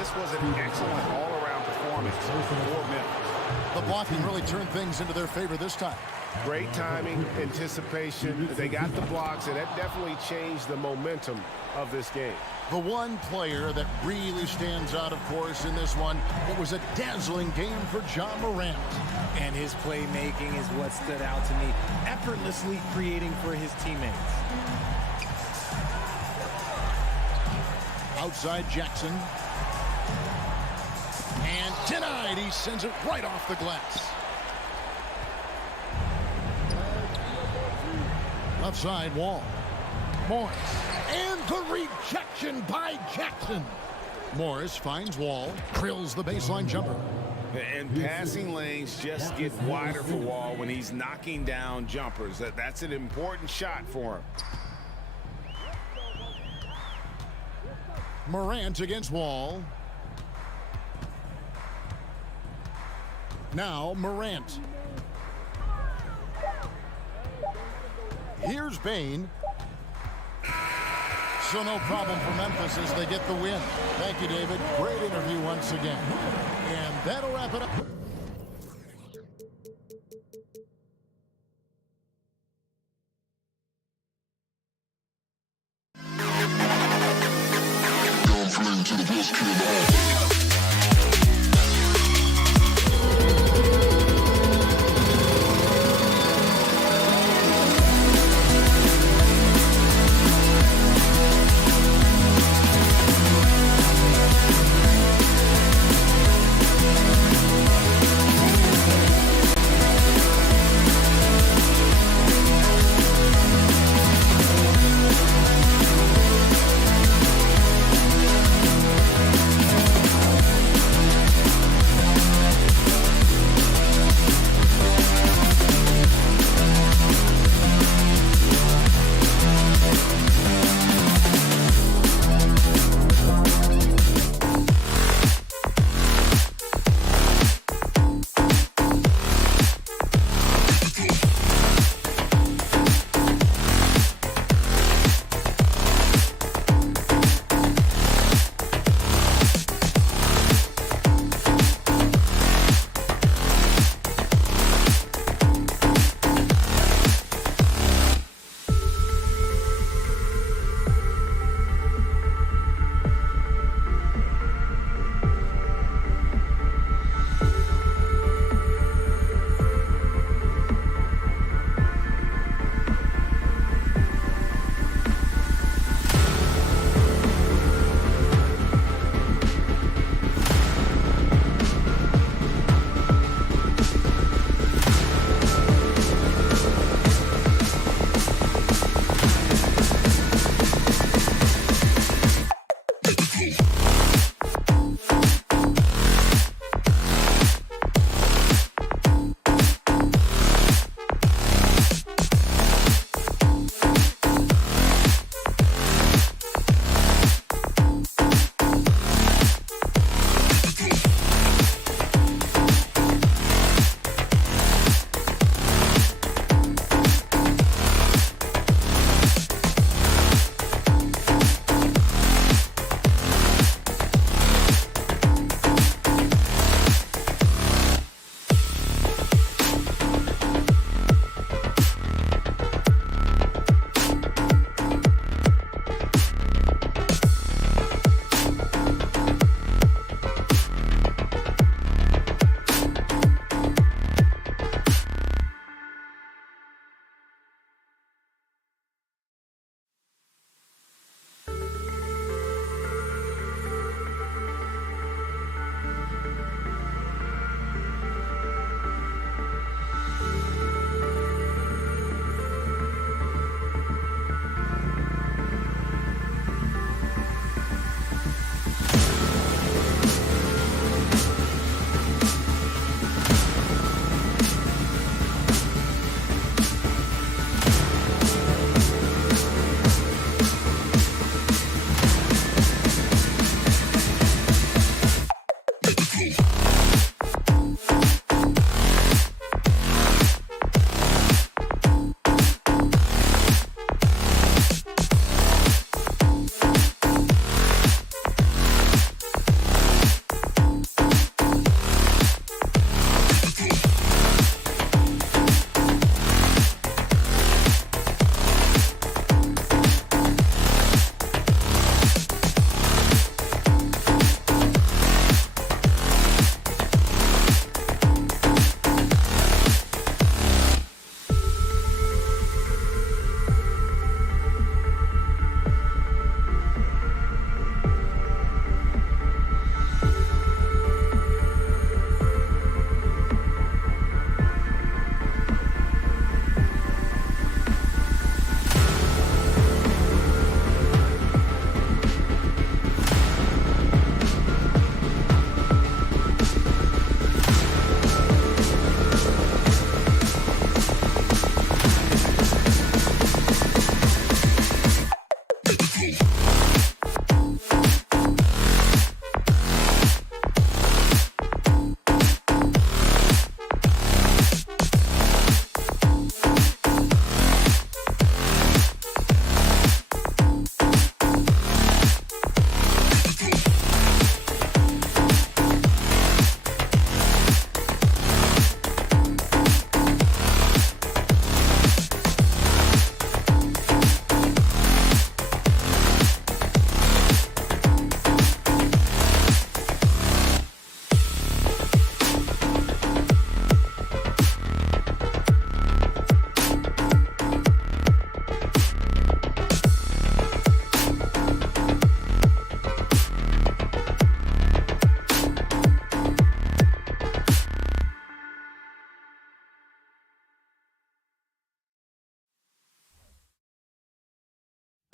This was an excellent all-around performance for Memphis. The blocking really turned things into their favor this time. Great timing, anticipation. They got the blocks, and that definitely changed the momentum of this game. The one player that really stands out, of course, in this one, it was a dazzling game for John Morant. And his playmaking is what stood out to me, effortlessly creating for his teammates. Outside Jackson. And denied. He sends it right off the glass. Left side, Wall. Morris. And the rejection by Jackson. Morris finds Wall. Drills the baseline jumper. And passing lanes just get wider for Wall when he's knocking down jumpers. That's an important shot for him. Morant against Wall. Now Morant. Here's Bain. So no problem for Memphis as they get the win. Thank you, David. Great interview once again. And that'll wrap it up.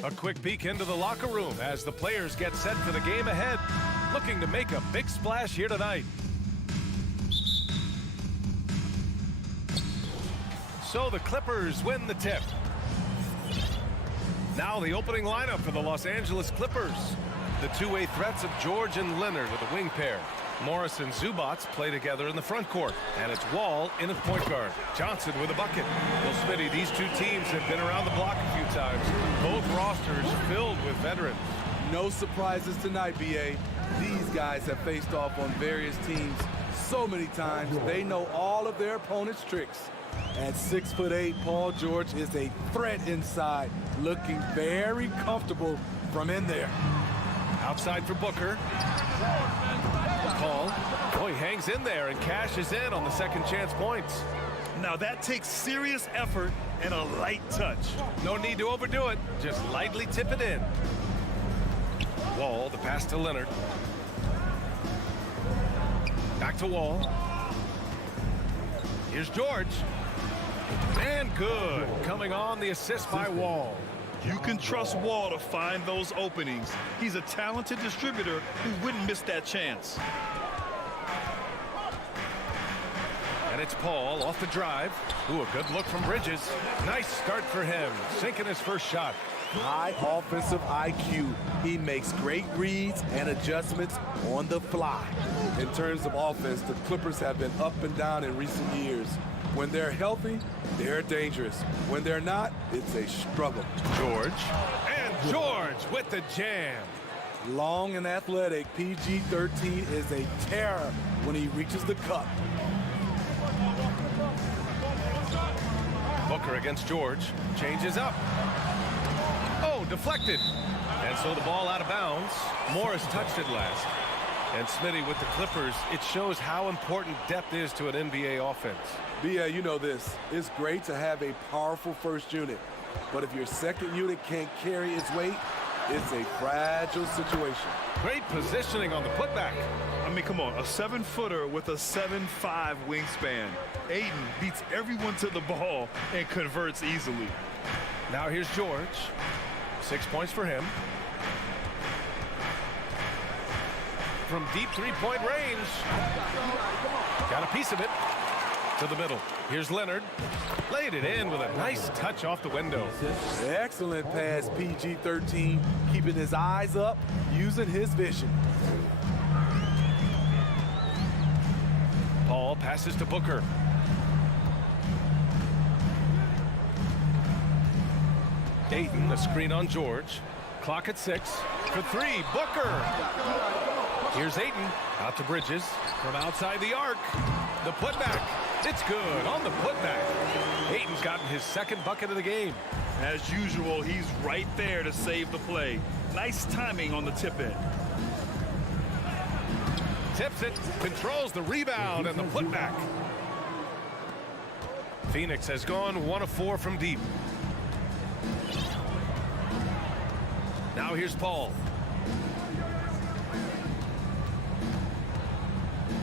A quick peek into the locker room as the players get set for the game ahead, looking to make a big splash here tonight. So the Clippers win the tip. Now the opening lineup for the Los Angeles Clippers. The two-way threats of George and Leonard with a wing pair. Morris and Zubac play together in the front court. And it's Wall in at point guard. Johnson with a bucket. Well, Smitty, these two teams have been around the block a few times. Both rosters filled with veterans. No surprises tonight, B.A. These guys have faced off on various teams so many times. They know all of their opponent's tricks. At 6'8", Paul George is a threat inside, looking very comfortable from in there. Outside for Booker. Paul. Oh, he hangs in there and cashes in on the second chance points. Now that takes serious effort and a light touch. No need to overdo it. Just lightly tip it in. Wall, the pass to Leonard. Back to Wall. Here's George. And good. Coming on the assist by Wall. You can trust Wall to find those openings. He's a talented distributor who wouldn't miss that chance. And it's Paul off the drive. Ooh, a good look from Bridges. Nice start for him. Sinking his first shot. High offensive IQ. He makes great reads and adjustments on the fly. In terms of offense, the Clippers have been up and down in recent years. When they're healthy, they're dangerous. When they're not, it's a struggle. George. And George with the jam. Long and athletic, PG-13 is a terror when he reaches the cup. Booker against George. Changes up. Oh, deflected. And so the ball out of bounds. Morris touched it last. And Smitty with the Clippers, it shows how important depth is to an NBA offense. Yeah, you know this. It's great to have a powerful first unit. But if your second unit can't carry its weight, it's a fragile situation. Great positioning on the putback. I mean, come on, a 7-footer with a 7'5" wingspan. Aiden beats everyone to the ball and converts easily. Now here's George. 6 points for him. From deep three-point range. Got a piece of it. To the middle. Here's Leonard. Laid it in with a nice touch off the window. Excellent pass, PG-13. Keeping his eyes up, using his vision. passes to Booker. Ayton, a screen on George. Clock at 6. For 3, Booker. Here's Ayton, out to Bridges. From outside the arc. The putback. It's good on the putback. Ayton's gotten his second bucket of the game. As usual, he's right there to save the play. Nice timing on the tip in. Tips it, controls the rebound and the putback. Phoenix has gone 1 of 4 from deep. Now here's Paul.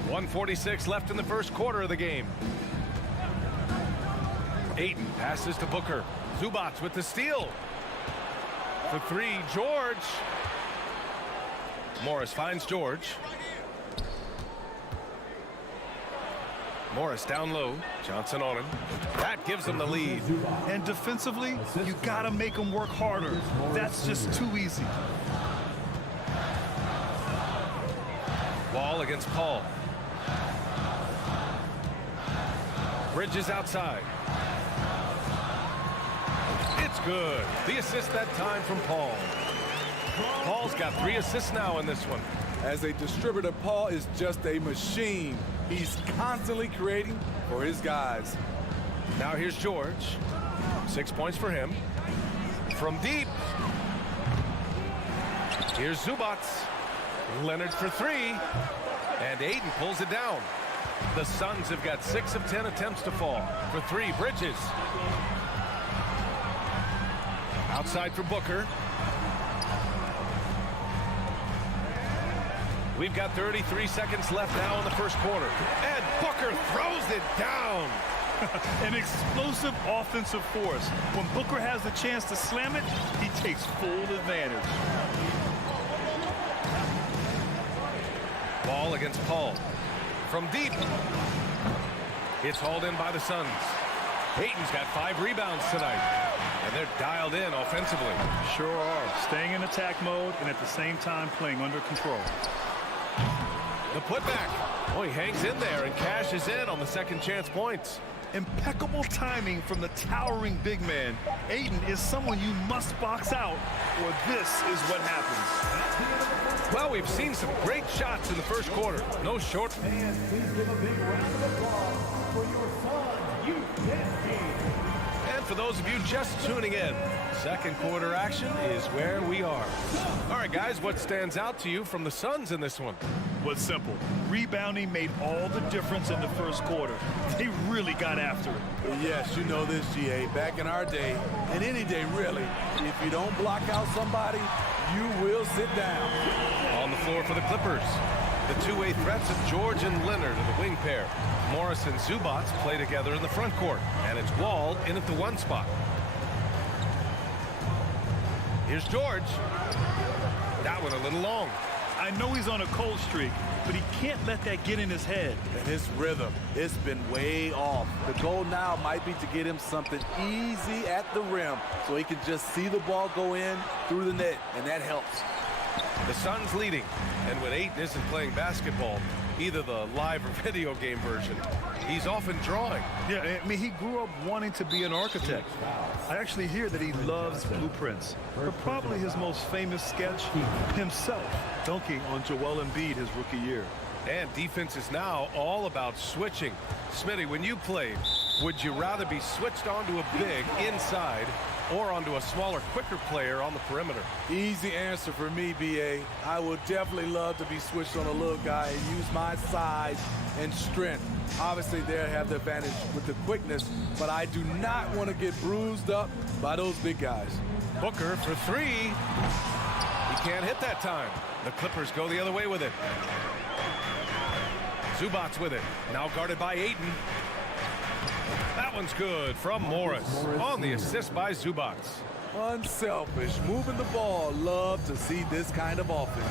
1:46 left in the first quarter of the game. Ayton passes to Booker. Zubac with the steal. For 3, George. Morris finds George. Morris down low. Johnson on him. That gives him the lead. And defensively, you got to make them work harder. That's just too easy. Wall against Paul. Bridges outside. It's good. The assist that time from Paul. Paul's got 3 assists now in this one. As a distributor, Paul is just a machine. He's constantly creating for his guys. Now here's George. 6 points for him. From deep. Here's Zubac. Leonard for 3. And Ayton pulls it down. The Suns have got 6 of 10 attempts to fall. For 3, Bridges. Outside for Booker. We've got 33 seconds left now in the first quarter. And Booker throws it down. An explosive offensive force. When Booker has the chance to slam it, he takes full advantage. Ball against Paul. From deep. It's hauled in by the Suns. Ayton's got 5 rebounds tonight. And they're dialed in offensively. Sure are. Staying in attack mode and at the same time playing under control. The putback. Oh, he hangs in there and cashes in on the second chance points. Impeccable timing from the towering big man. Ayton is someone you must box out, or this is what happens. Well, we've seen some great shots in the first quarter. No short. And please give a big round of applause for your Suns Youth Dance Team. And for those of you just tuning in, second quarter action is where we are. All right, guys, what stands out to you from the Suns in this one? Was simple. Rebounding made all the difference in the first quarter. They really got after it. Yes, you know this, GA. Back in our day, and any day really, if you don't block out somebody, you will sit down. On the floor for the Clippers, the two-way threats of George and Leonard are the wing pair. Morris and Zubac play together in the front court, and it's Wall in at the 1 spot. Here's George. That one a little long. I know he's on a cold streak, but he can't let that get in his head. And his rhythm, it's been way off. The goal now might be to get him something easy at the rim so he can just see the ball go in through the net, and that helps. The Suns leading, and when Ayton isn't playing basketball, either the live or video game version, he's often drawing. Yeah, I mean, he grew up wanting to be an architect. I actually hear that he loves blueprints. But probably his most famous sketch, himself dunking on Joel Embiid his rookie year. And defense is now all about switching. Smitty, when you played, would you rather be switched onto a big inside or onto a smaller, quicker player on the perimeter? Easy answer for me, BA. I would definitely love to be switched on a little guy and use my size and strength. Obviously, they'll have the advantage with the quickness, but I do not want to get bruised up by those big guys. Booker for 3. He can't hit that time. The Clippers go the other way with it. Zubac with it. Now guarded by Ayton. That one's good from Morris. On the assist by Zubac. Unselfish, moving the ball. Love to see this kind of offense.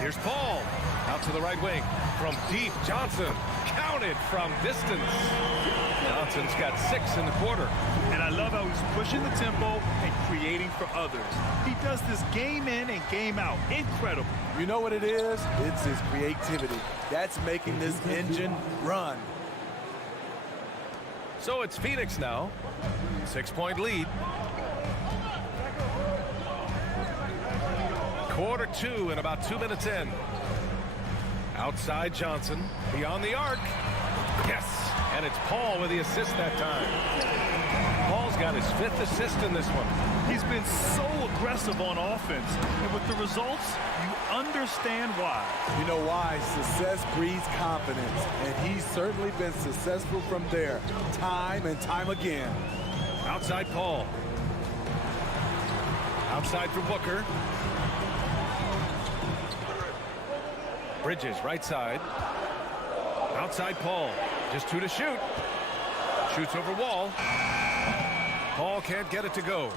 Here's Paul. Out to the right wing. From deep, Johnson counted from distance. Johnson's got 6 in the quarter. And I love how he's pushing the tempo and creating for others. He does this game in and game out. Incredible. You know what it is? It's his creativity. That's making this engine run. So it's Phoenix now. 6-point lead. Quarter 2 and about 2 minutes in. Outside Johnson, beyond the arc. Yes, and it's Paul with the assist that time. Paul's got his 5th assist in this one. He's been so aggressive on offense, and with the results, you understand why. You know why? Success breeds confidence, and he's certainly been successful from there, time and time again. Outside Paul. Outside for Booker. Bridges, right side. Outside Paul. Just 2 to shoot. Shoots over Wall. Paul can't get it to go.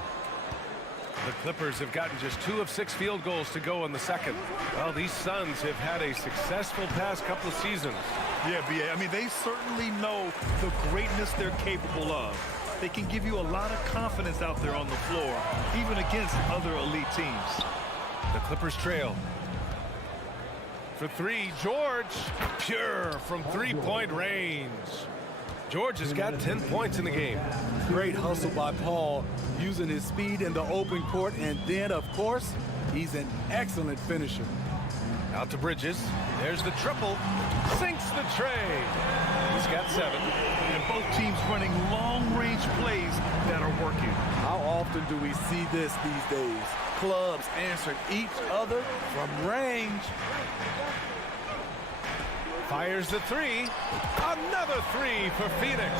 The Clippers have gotten just 2 of 6 field goals to go in the second. Well, these Suns have had a successful past couple of seasons. Yeah, B.A. I mean, they certainly know the greatness they're capable of. They can give you a lot of confidence out there on the floor, even against other elite teams. The Clippers trail. For 3, George, pure from 3-point range. George has got 10 points in the game. Great hustle by Paul, using his speed in the open court, and then, of course, he's an excellent finisher. Out to Bridges. There's the triple. Sinks the tray. He's got 7. And both teams running long-range plays that are working. How often do we see this these days? Clubs answering each other from range. Fires the 3. Another 3 for Phoenix.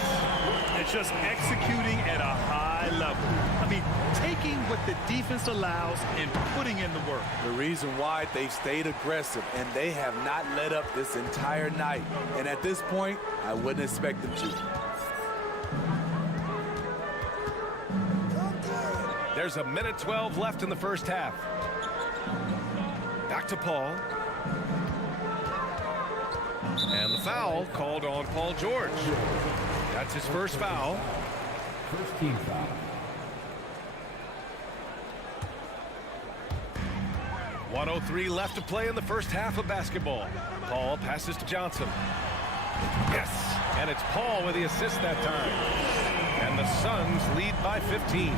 It's just executing at a high level. I mean, taking what the defense allows and putting in the work. The reason why they've stayed aggressive, and they have not let up this entire night. And at this point, I wouldn't expect them to. There's a minute 12 left in the first half. Back to Paul. And the foul called on Paul George. That's his first foul. First team foul. .103 left to play in the first half of basketball. Paul passes to Johnson. Yes, and it's Paul with the assist that time. And the Suns lead by 15.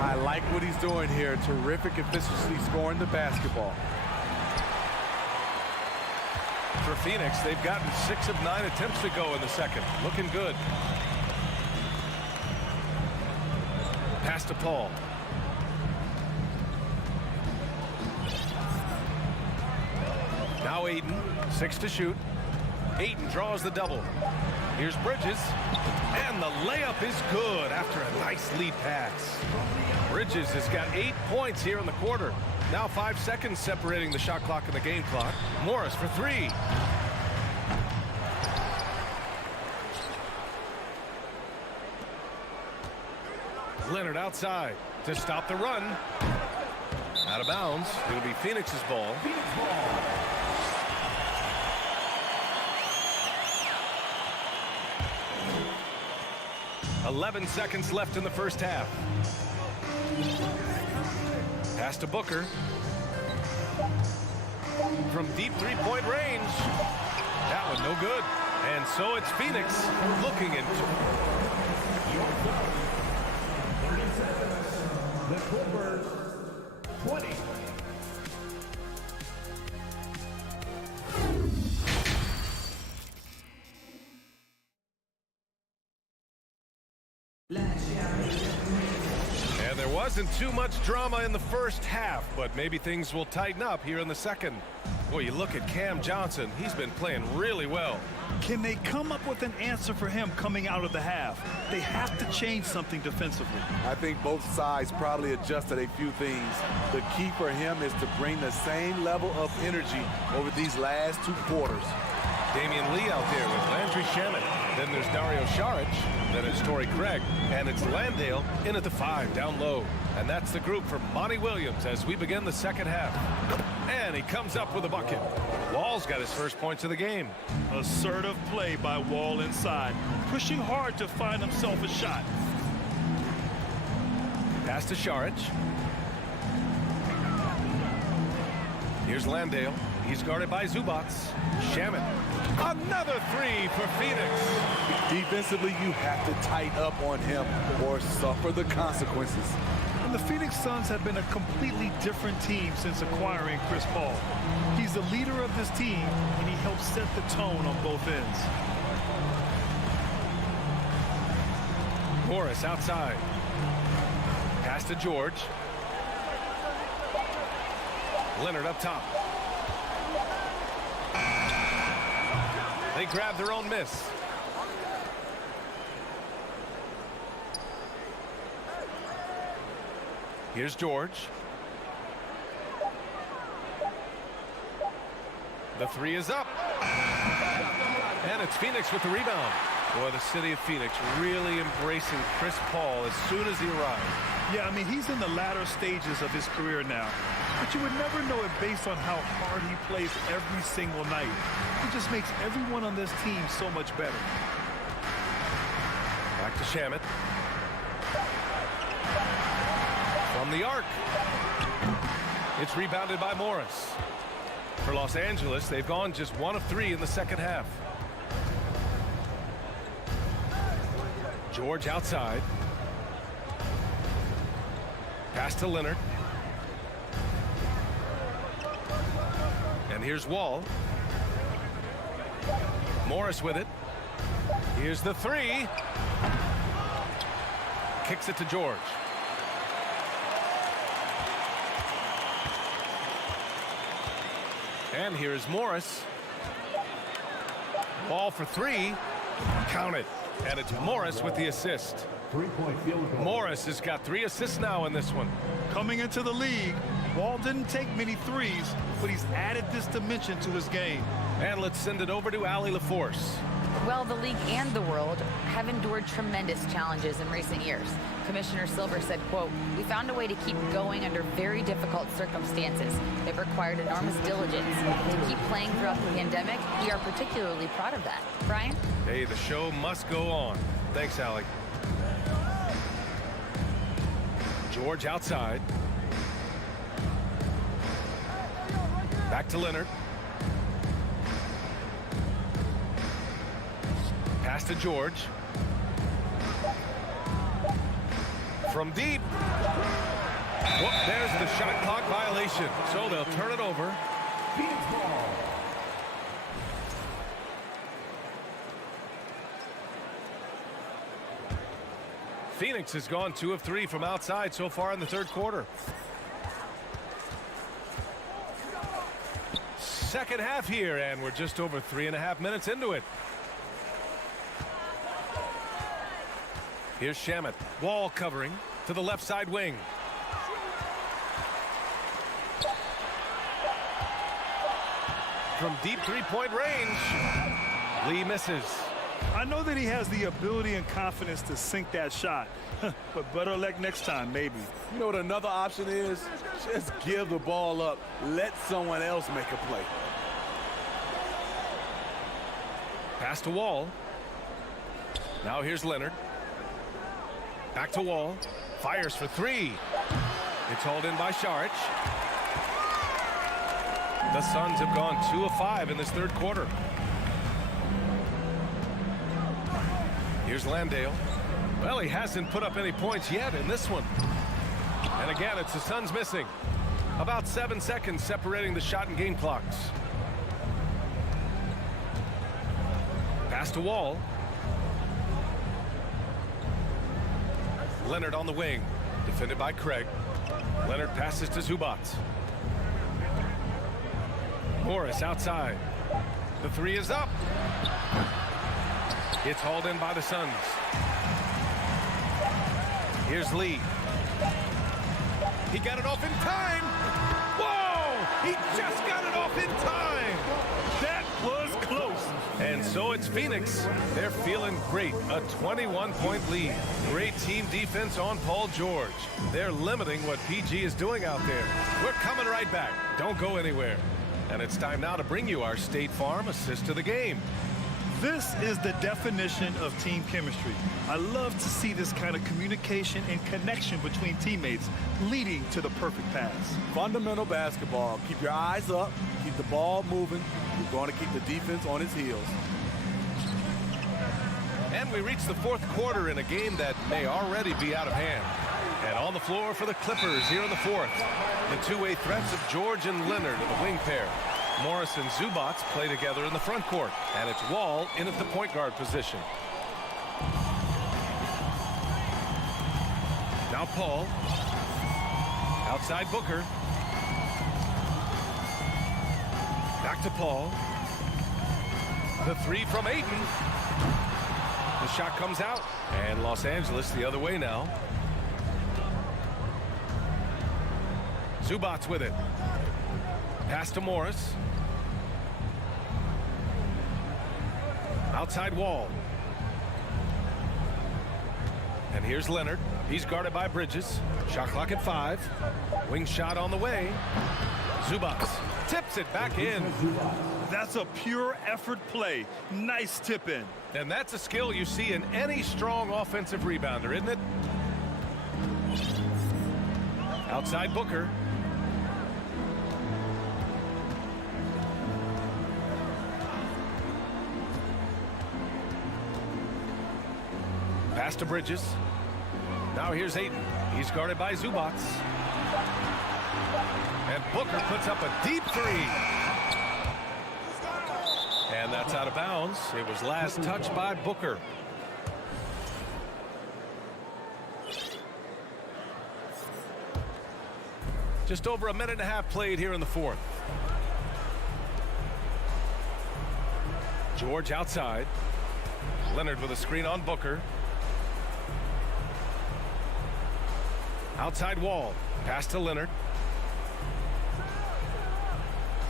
I like what he's doing here. Terrific efficiency scoring the basketball. For Phoenix, they've gotten 6 of 9 attempts to go in the second. Looking good. Pass to Paul. Now Aiden, 6 to shoot. Aiden draws the double. Here's Bridges. And the layup is good after a nice lead pass. Bridges has got 8 points here in the quarter. Now 5 seconds separating the shot clock and the game clock. Morris for 3. Leonard outside to stop the run. Out of bounds. It'll be Phoenix's ball. 11 seconds left in the first half. Pass to Booker. From deep 3-point range. That one no good. And so it's Phoenix looking into. 30 seconds. The Clippers 20. And there wasn't too much drama in the first half, but maybe things will tighten up here in the second. Boy, you look at Cam Johnson. He's been playing really well. Can they come up with an answer for him coming out of the half? They have to change something defensively. I think both sides probably adjusted a few things. The key for him is to bring the same level of energy over these last 2 quarters. Damian Lee out there with Landry Shamet. Then there's Dario Saric. Then it's Torrey Craig. And it's Landale in at the 5, down low. And that's the group for Monty Williams as we begin the second half. And he comes up with a bucket. Wall's got his first points of the game. Assertive play by Wall inside, pushing hard to find himself a shot. Pass to Saric. Here's Landale. He's guarded by Zubats. Shamet. Another 3 for Phoenix. Defensively, you have to tighten up on him or suffer the consequences. And the Phoenix Suns have been a completely different team since acquiring Chris Paul. He's the leader of this team, and he helps set the tone on both ends. Morris outside. Pass to George. Leonard up top. They grab their own miss. Here's George. The 3 is up. And it's Phoenix with the rebound. Boy, the city of Phoenix really embracing Chris Paul as soon as he arrived. Yeah, I mean, he's in the latter stages of his career now. But you would never know it based on how hard he plays every single night. He just makes everyone on this team so much better. Back to Shamet. From the arc. It's rebounded by Morris. For Los Angeles, they've gone just 1 of 3 in the second half. George outside. Pass to Leonard. And here's Wall. Morris with it. Here's the 3. Kicks it to George. And here is Morris. Ball for 3. Count it. And it's Morris with the assist. Morris has got 3 assists now in this one. Coming into the league, Wall didn't take many threes, but he's added this dimension to his game. And let's send it over to Allie LaForce. Well, the league and the world have endured tremendous challenges in recent years. Commissioner Silver said, quote, "We found a way to keep going under very difficult circumstances. It required enormous diligence. To keep playing throughout the pandemic, we are particularly proud of that." Brian? Hey, the show must go on. Thanks, Allie. George outside. Back to Leonard. Pass to George. From deep. Whoop, there's the shot clock violation. So they'll turn it over. Phoenix has gone 2 of 3 from outside so far in the third quarter. Second half here, and we're just over 3.5 minutes into it. Here's Shamet. Wall covering to the left side wing. From deep 3-point range. Lee misses. I know that he has the ability and confidence to sink that shot, but better luck next time, maybe. You know what another option is? Just give the ball up. Let someone else make a play. Pass to Wall. Now here's Leonard. Back to Wall. Fires for 3. It's hauled in by Saric. The Suns have gone 2 of 5 in this third quarter. Here's Landale. Well, he hasn't put up any points yet in this one. And again, it's the Suns missing. About 7 seconds separating the shot and game clocks. Pass to Wall. Leonard on the wing. Defended by Craig. Leonard passes to Zubats. Morris outside. The 3 is up. It's hauled in by the Suns. Here's Lee. He got it off in time. Whoa! He just got it off in time. That was close. And so it's Phoenix. They're feeling great. A 21-point lead. Great team defense on Paul George. They're limiting what PG is doing out there. We're coming right back. Don't go anywhere. And it's time now to bring you our State Farm assist to the game. This is the definition of team chemistry. I love to see this kind of communication and connection between teammates leading to the perfect pass. Fundamental basketball. Keep your eyes up. Keep the ball moving. You're going to keep the defense on its heels. And we reach the fourth quarter in a game that may already be out of hand. And on the floor for the Clippers here in the fourth, the two-way threats of George and Leonard of the wing pair. Morris and Zubac play together in the front court, and it's Wall in at the point guard position. Now Paul. Outside Booker. Back to Paul. The three from Ayton. The shot comes out, and Los Angeles the other way now. Zubac with it. Pass to Morris. Outside Wall. And here's Leonard. He's guarded by Bridges. Shot clock at 5. Wing shot on the way. Zubac tips it back in. That's a pure effort play. Nice tip in. And that's a skill you see in any strong offensive rebounder, isn't it? Outside Booker. Pass to Bridges. Now here's Ayton. He's guarded by Zubac. And Booker puts up a deep three. And that's out of bounds. It was last touched by Booker. Just over a minute and a half played here in the fourth. George outside. Leonard with a screen on Booker. Outside Wall. Pass to Leonard.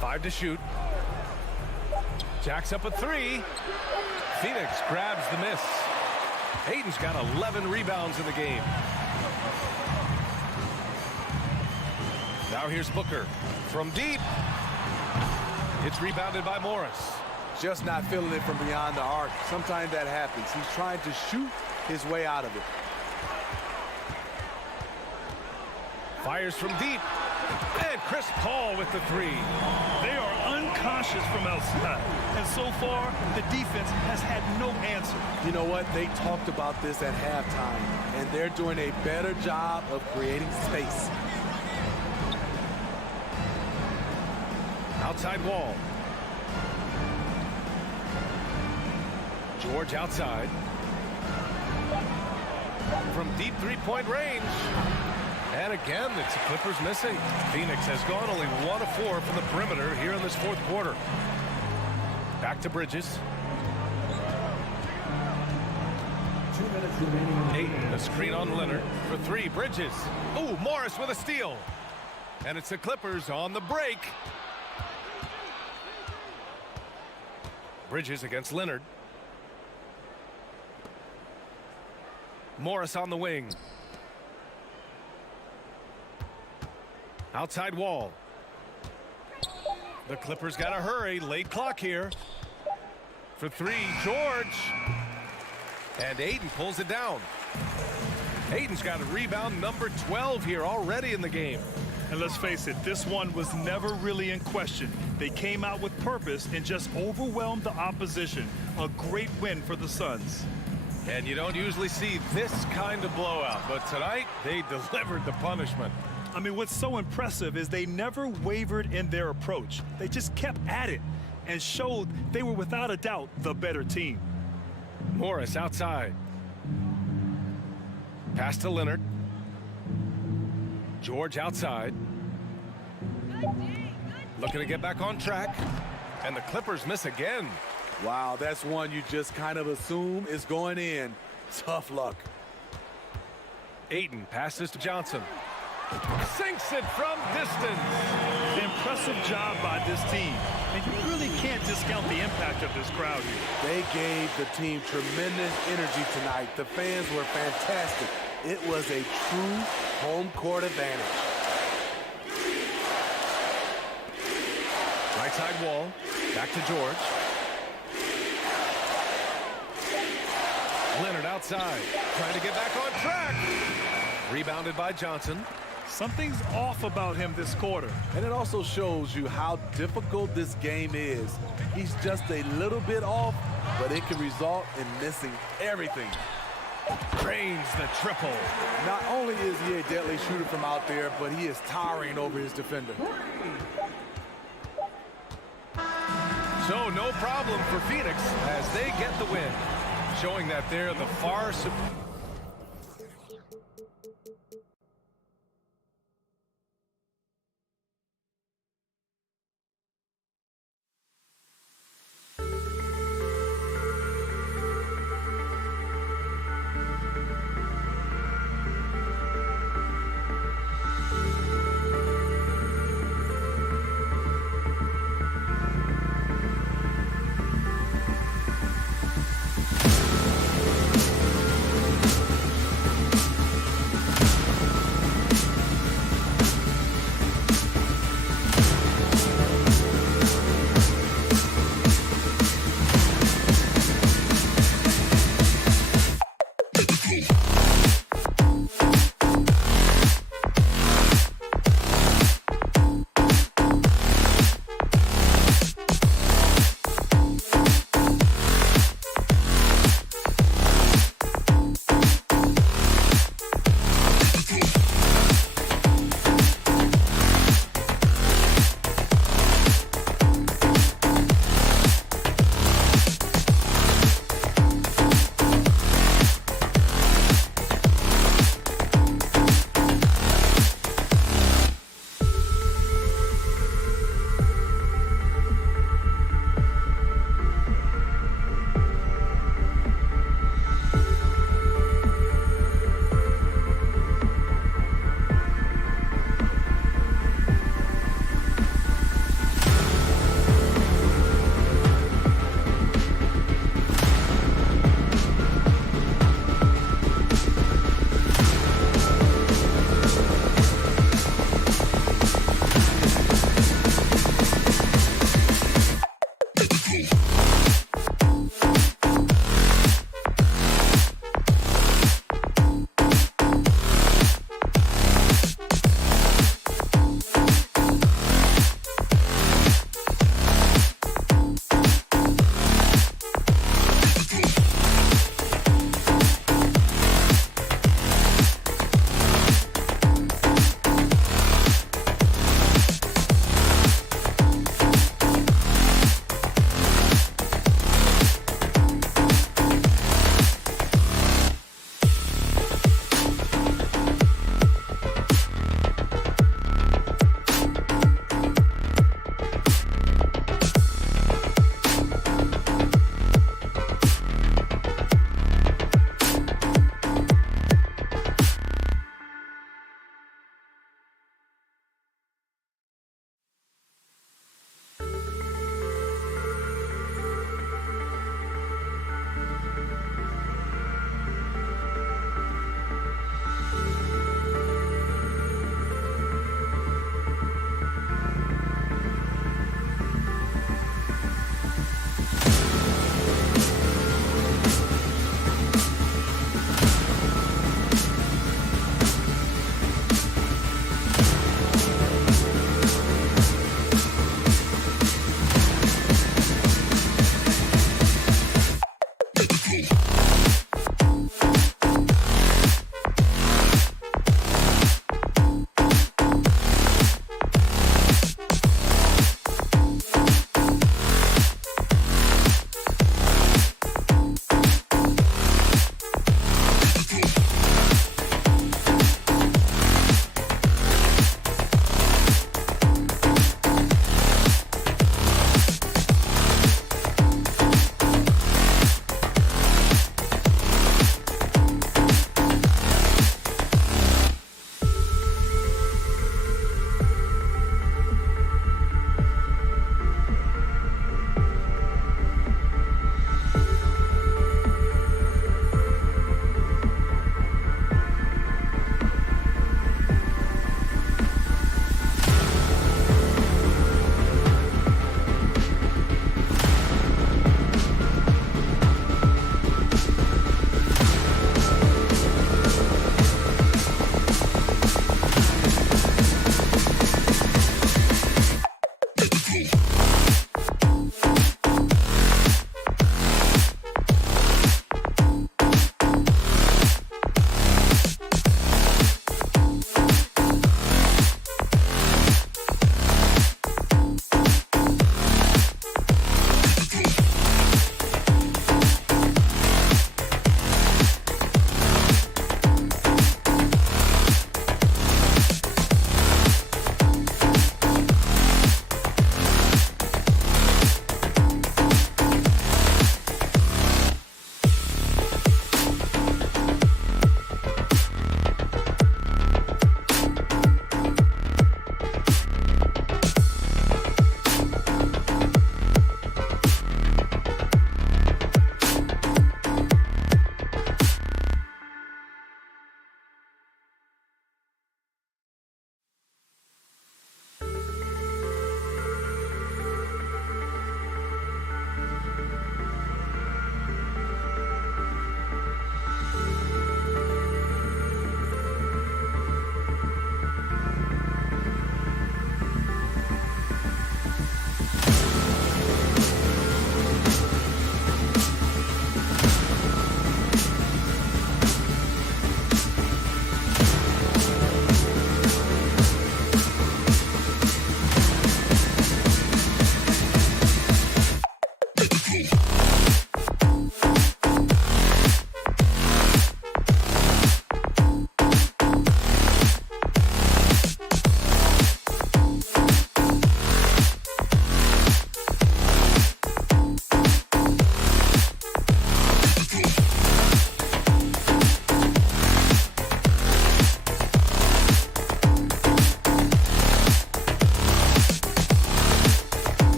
5 to shoot. Jacks up a 3. Phoenix grabs the miss. Ayton's got 11 rebounds in the game. Now here's Booker from deep. It's rebounded by Morris. Just not feeling it from beyond the arc. Sometimes that happens. He's trying to shoot his way out of it. Fires from deep. And Chris Paul with the 3. They are unconscious from outside. And so far, the defense has had no answer. You know what? They talked about this at halftime, and they're doing a better job of creating space. Outside Wall. George outside. From deep three-point range. And again, it's the Clippers missing. Phoenix has gone only 1 of 4 from the perimeter here in this fourth quarter. Back to Bridges. 2 minutes remaining. Ayton, a screen on Leonard for 3. Bridges. Ooh, Morris with a steal. And it's the Clippers on the break. Bridges against Leonard. Morris on the wing. Outside Wall. The Clippers got to hurry. Late clock here. For 3, George. And Ayton pulls it down. Ayton's got a rebound number 12 here already in the game. And let's face it, this one was never really in question. They came out with purpose and just overwhelmed the opposition. A great win for the Suns. And you don't usually see this kind of blowout, but tonight they delivered the punishment. I mean, what's so impressive is they never wavered in their approach. They just kept at it and showed they were without a doubt the better team. Morris outside. Pass to Leonard. George outside. Looking to get back on track. And the Clippers miss again. Wow, that's one you just kind of assume is going in. Tough luck. Ayton passes to Johnson. Sinks it from distance. Impressive job by this team. And you really can't discount the impact of this crowd here. They gave the team tremendous energy tonight. The fans were fantastic. It was a true home court advantage. Right side wall. Back to George. Leonard outside. Trying to get back on track. Rebounded by Johnson. Something's off about him this quarter. And it also shows you how difficult this game is. He's just a little bit off, but it can result in missing everything. Drains the triple. Not only is he a deadly shooter from out there, but he is towering over his defender. So no problem for Phoenix as they get the win, showing that they're the far superior.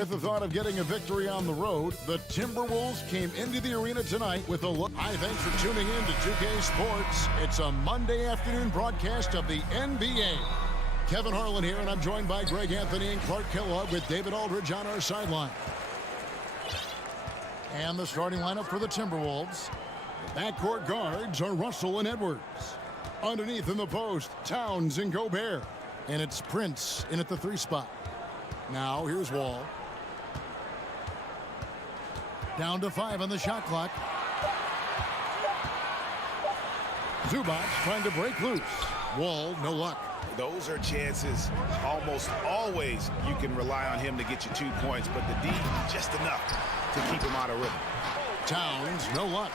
With the thought of getting a victory on the road, the Timberwolves came into the arena tonight with a look. Hi, thanks for tuning in to 2K Sports. It's a Monday afternoon broadcast of the NBA. Kevin Harlan here, and I'm joined by Greg Anthony and Clark Kellogg with David Aldridge on our sideline. And the starting lineup for the Timberwolves. The backcourt guards are Russell and Edwards. Underneath in the post, Towns and Gobert. And it's Prince in at the 3 spot. Now here's Wall. Down to 5 on the shot clock. Zubac trying to break loose. Wall, no luck. Those are chances almost always you can rely on him to get you 2 points, but the D just enough to keep him out of rhythm. Towns, no luck.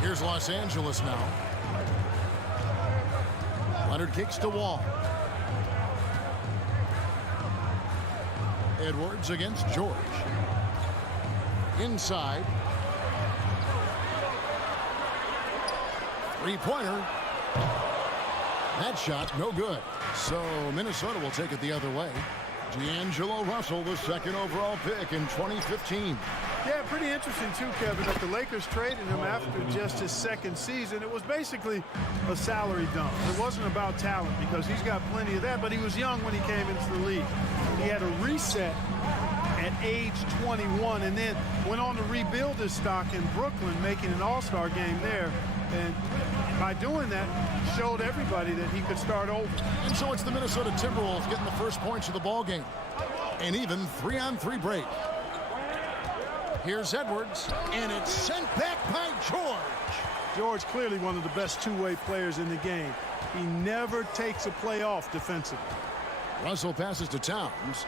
Here's Los Angeles now. Leonard kicks to Wall. Edwards against George. Inside. Three-pointer. That shot, no good. So Minnesota will take it the other way. D'Angelo Russell, the second overall pick in 2015. Yeah, pretty interesting, too, Kevin, that the Lakers traded him after just his second season. It was basically a salary dump. It wasn't about talent because he's got plenty of that, but he was young when he came into the league. He had a reset at age 21 and then went on to rebuild his stock in Brooklyn, making an all-star game there. And by doing that, showed everybody that he could start over. And so it's the Minnesota Timberwolves getting the first points of the ball game. An even 3-on-3 break. Here's Edwards, and it's sent back by George. George clearly one of the best two-way players in the game. He never takes a play off defensively. Russell passes to Towns.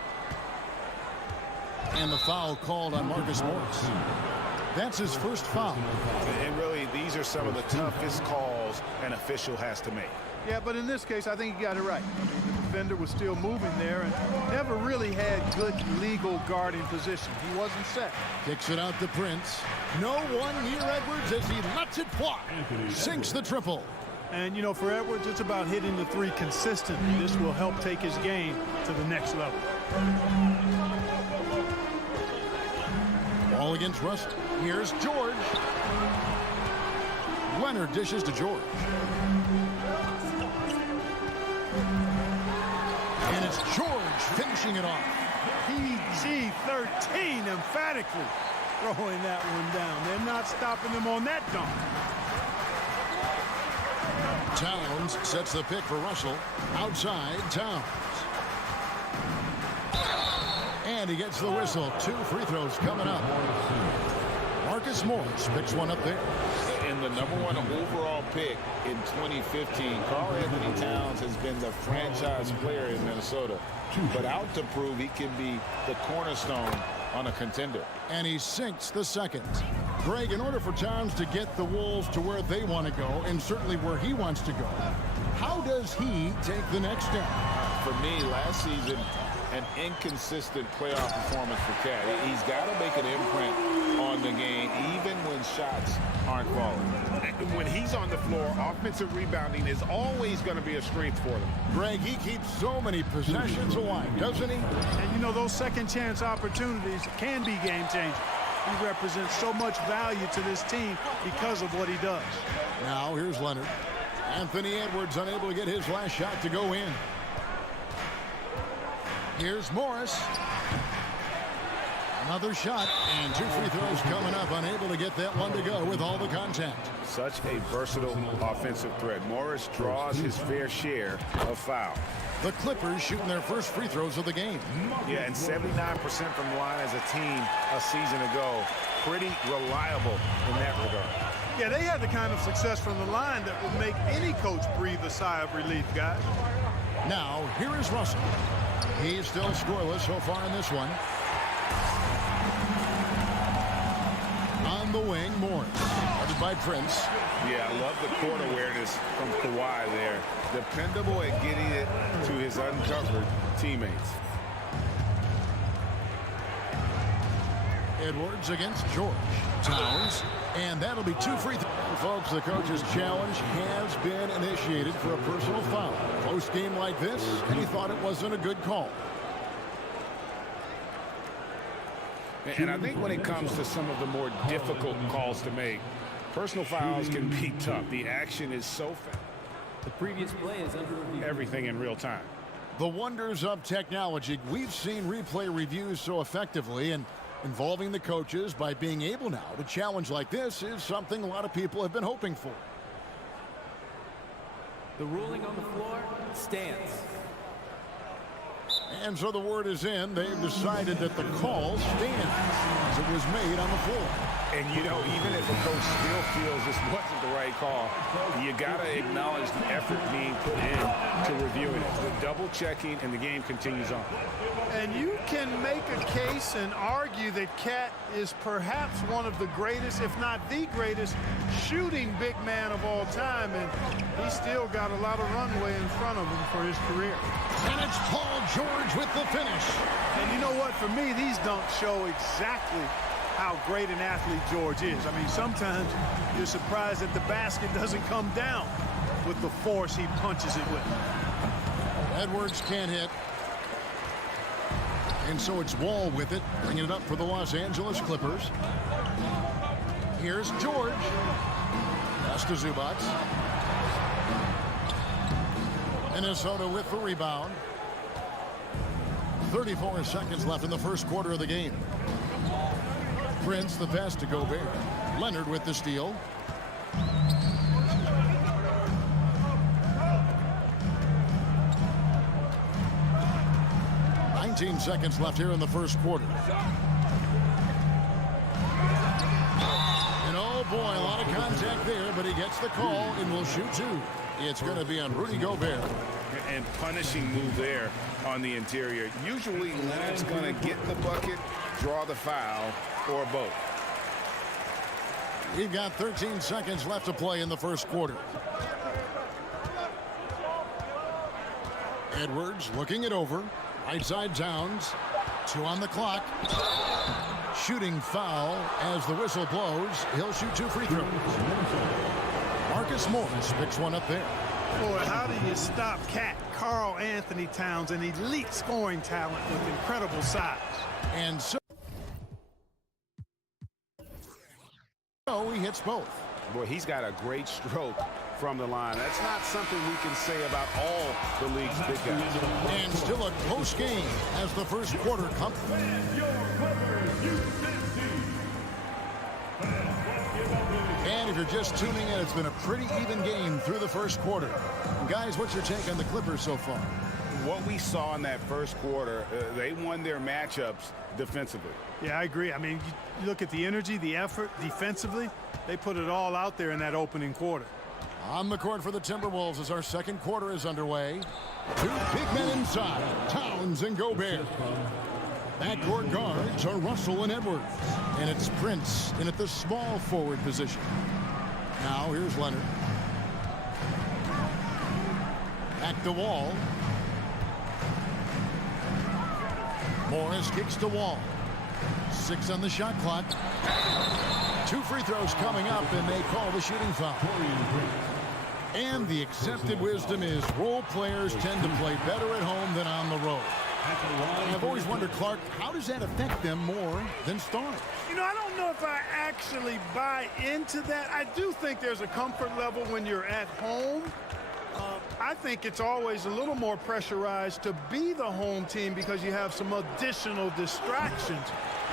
And the foul called on Marcus Morris. That's his first foul. And really, these are some of the toughest calls an official has to make. Yeah, but in this case, I think he got it right. The defender was still moving there and never really had good legal guarding position. He wasn't set. Kicks it out to Prince. No one near Edwards as he lets it fly. Sinks the triple. And, you know, for Edwards, it's about hitting the 3 consistently. This will help take his game to the next level. Ball against Russell. Here's George. Leonard dishes to George. And it's George finishing it off. PG-13 emphatically throwing that one down. They're not stopping him on that dunk. Towns sets the pick for Russell. Outside, Towns. And he gets the whistle. 2 free throws coming up. Marcus Morris picks one up there. And the #1 overall pick in 2015, Karl Anthony Towns has been the franchise player in Minnesota, but out to prove he can be the cornerstone on a contender. And he sinks the second. Greg, in order for Towns to get the Wolves to where they want to go, and certainly where he wants to go, how does he take the next step? For me, last season, an inconsistent playoff performance for Cat. He's got to make an imprint on the game, even when shots aren't falling. When he's on the floor, offensive rebounding is always going to be a strength for them. Greg, he keeps so many possessions alive, doesn't he? And, you know, those second-chance opportunities can be game-changing. He represents so much value to this team because of what he does. Now, here's Leonard. Anthony Edwards unable to get his last shot to go in. Here's Morris. Another shot, and 2 free throws coming up. Unable to get that one to go with all the contact. Such a versatile offensive threat. Morris draws his fair share of fouls. The Clippers shooting their first free throws of the game. Yeah, and 79% from the line as a team a season ago. Pretty reliable in that regard. Yeah, they had the kind of success from the line that would make any coach breathe a sigh of relief, guys. Now, here is Russell. He's still scoreless so far in this one. On the wing, Morris. Guarded by Prince. Yeah, I love the court awareness from Kawhi there. Dependable at getting it to his uncovered teammates. Edwards against George. Towns. And that'll be 2 free throws. Folks, the coach's challenge has been initiated for a personal foul. Close game like this, and he thought it wasn't a good call. And I think when it comes to some of the more difficult calls to make, personal fouls can be tough. The action is so fast. The previous play is under review. Everything in real time. The wonders of technology. We've seen replay reviews so effectively, and involving the coaches by being able now to challenge like this is something a lot of people have been hoping for. The ruling on the floor stands. And so the word is in. They've decided that the call stands as it was made on the floor. And, you know, even if a coach still feels this wasn't the right call, you got to acknowledge the effort being put in to reviewing it. The double checking, and the game continues on. And you can make a case and argue that Cat is perhaps one of the greatest, if not the greatest, shooting big man of all time. And he's still got a lot of runway in front of him for his career. And it's Paul George with the finish. And you know what? For me, these dunks show exactly how great an athlete George is. I mean, sometimes you're surprised that the basket doesn't come down with the force he punches it with. Edwards can't hit. And so it's Wall with it, bringing it up for the Los Angeles Clippers. Here's George. Pass to Zubac. Minnesota with the rebound. 34 seconds left in the first quarter of the game. Prince the pass to Gobert. Leonard with the steal. Seconds left here in the first quarter. And oh boy, a lot of contact there, but he gets the call and will shoot two. It's going to be on Rudy Gobert. And punishing move there on the interior. Usually Leonard's going to get the bucket, draw the foul, or both. We've got 13 seconds left to play in the first quarter. Edwards looking it over. Right side Towns. 2 on the clock. Shooting foul as the whistle blows. He'll shoot 2 free throws. Marcus Morris picks one up there. Boy, how do you stop Cat? Karl Anthony Towns, an elite scoring talent with incredible size. And so he hits both. Boy, he's got a great stroke from the line. That's not something we can say about all the league's big guys. And still a close game as the first quarter comes. And if you're just tuning in, it's been a pretty even game through the first quarter. And guys, what's your take on the Clippers so far? What we saw in that first quarter, they won their matchups defensively. Yeah, I agree. I mean, you look at the energy, the effort defensively, they put it all out there in that opening quarter. On the court for the Timberwolves as our second quarter is underway. 2 big men inside, Towns and Gobert. Backcourt guards are Russell and Edwards. And it's Prince in at the small forward position. Now here's Leonard. Back to Wall. Morris kicks to Wall. 6 on the shot clock. 2 free throws coming up, and they call the shooting foul. And the accepted wisdom is role players tend to play better at home than on the road. And I've always wondered, Clark, how does that affect them more than stars? You know, I don't know if I actually buy into that. I do think there's a comfort level when you're at home. I think it's always a little more pressurized to be the home team because you have some additional distractions.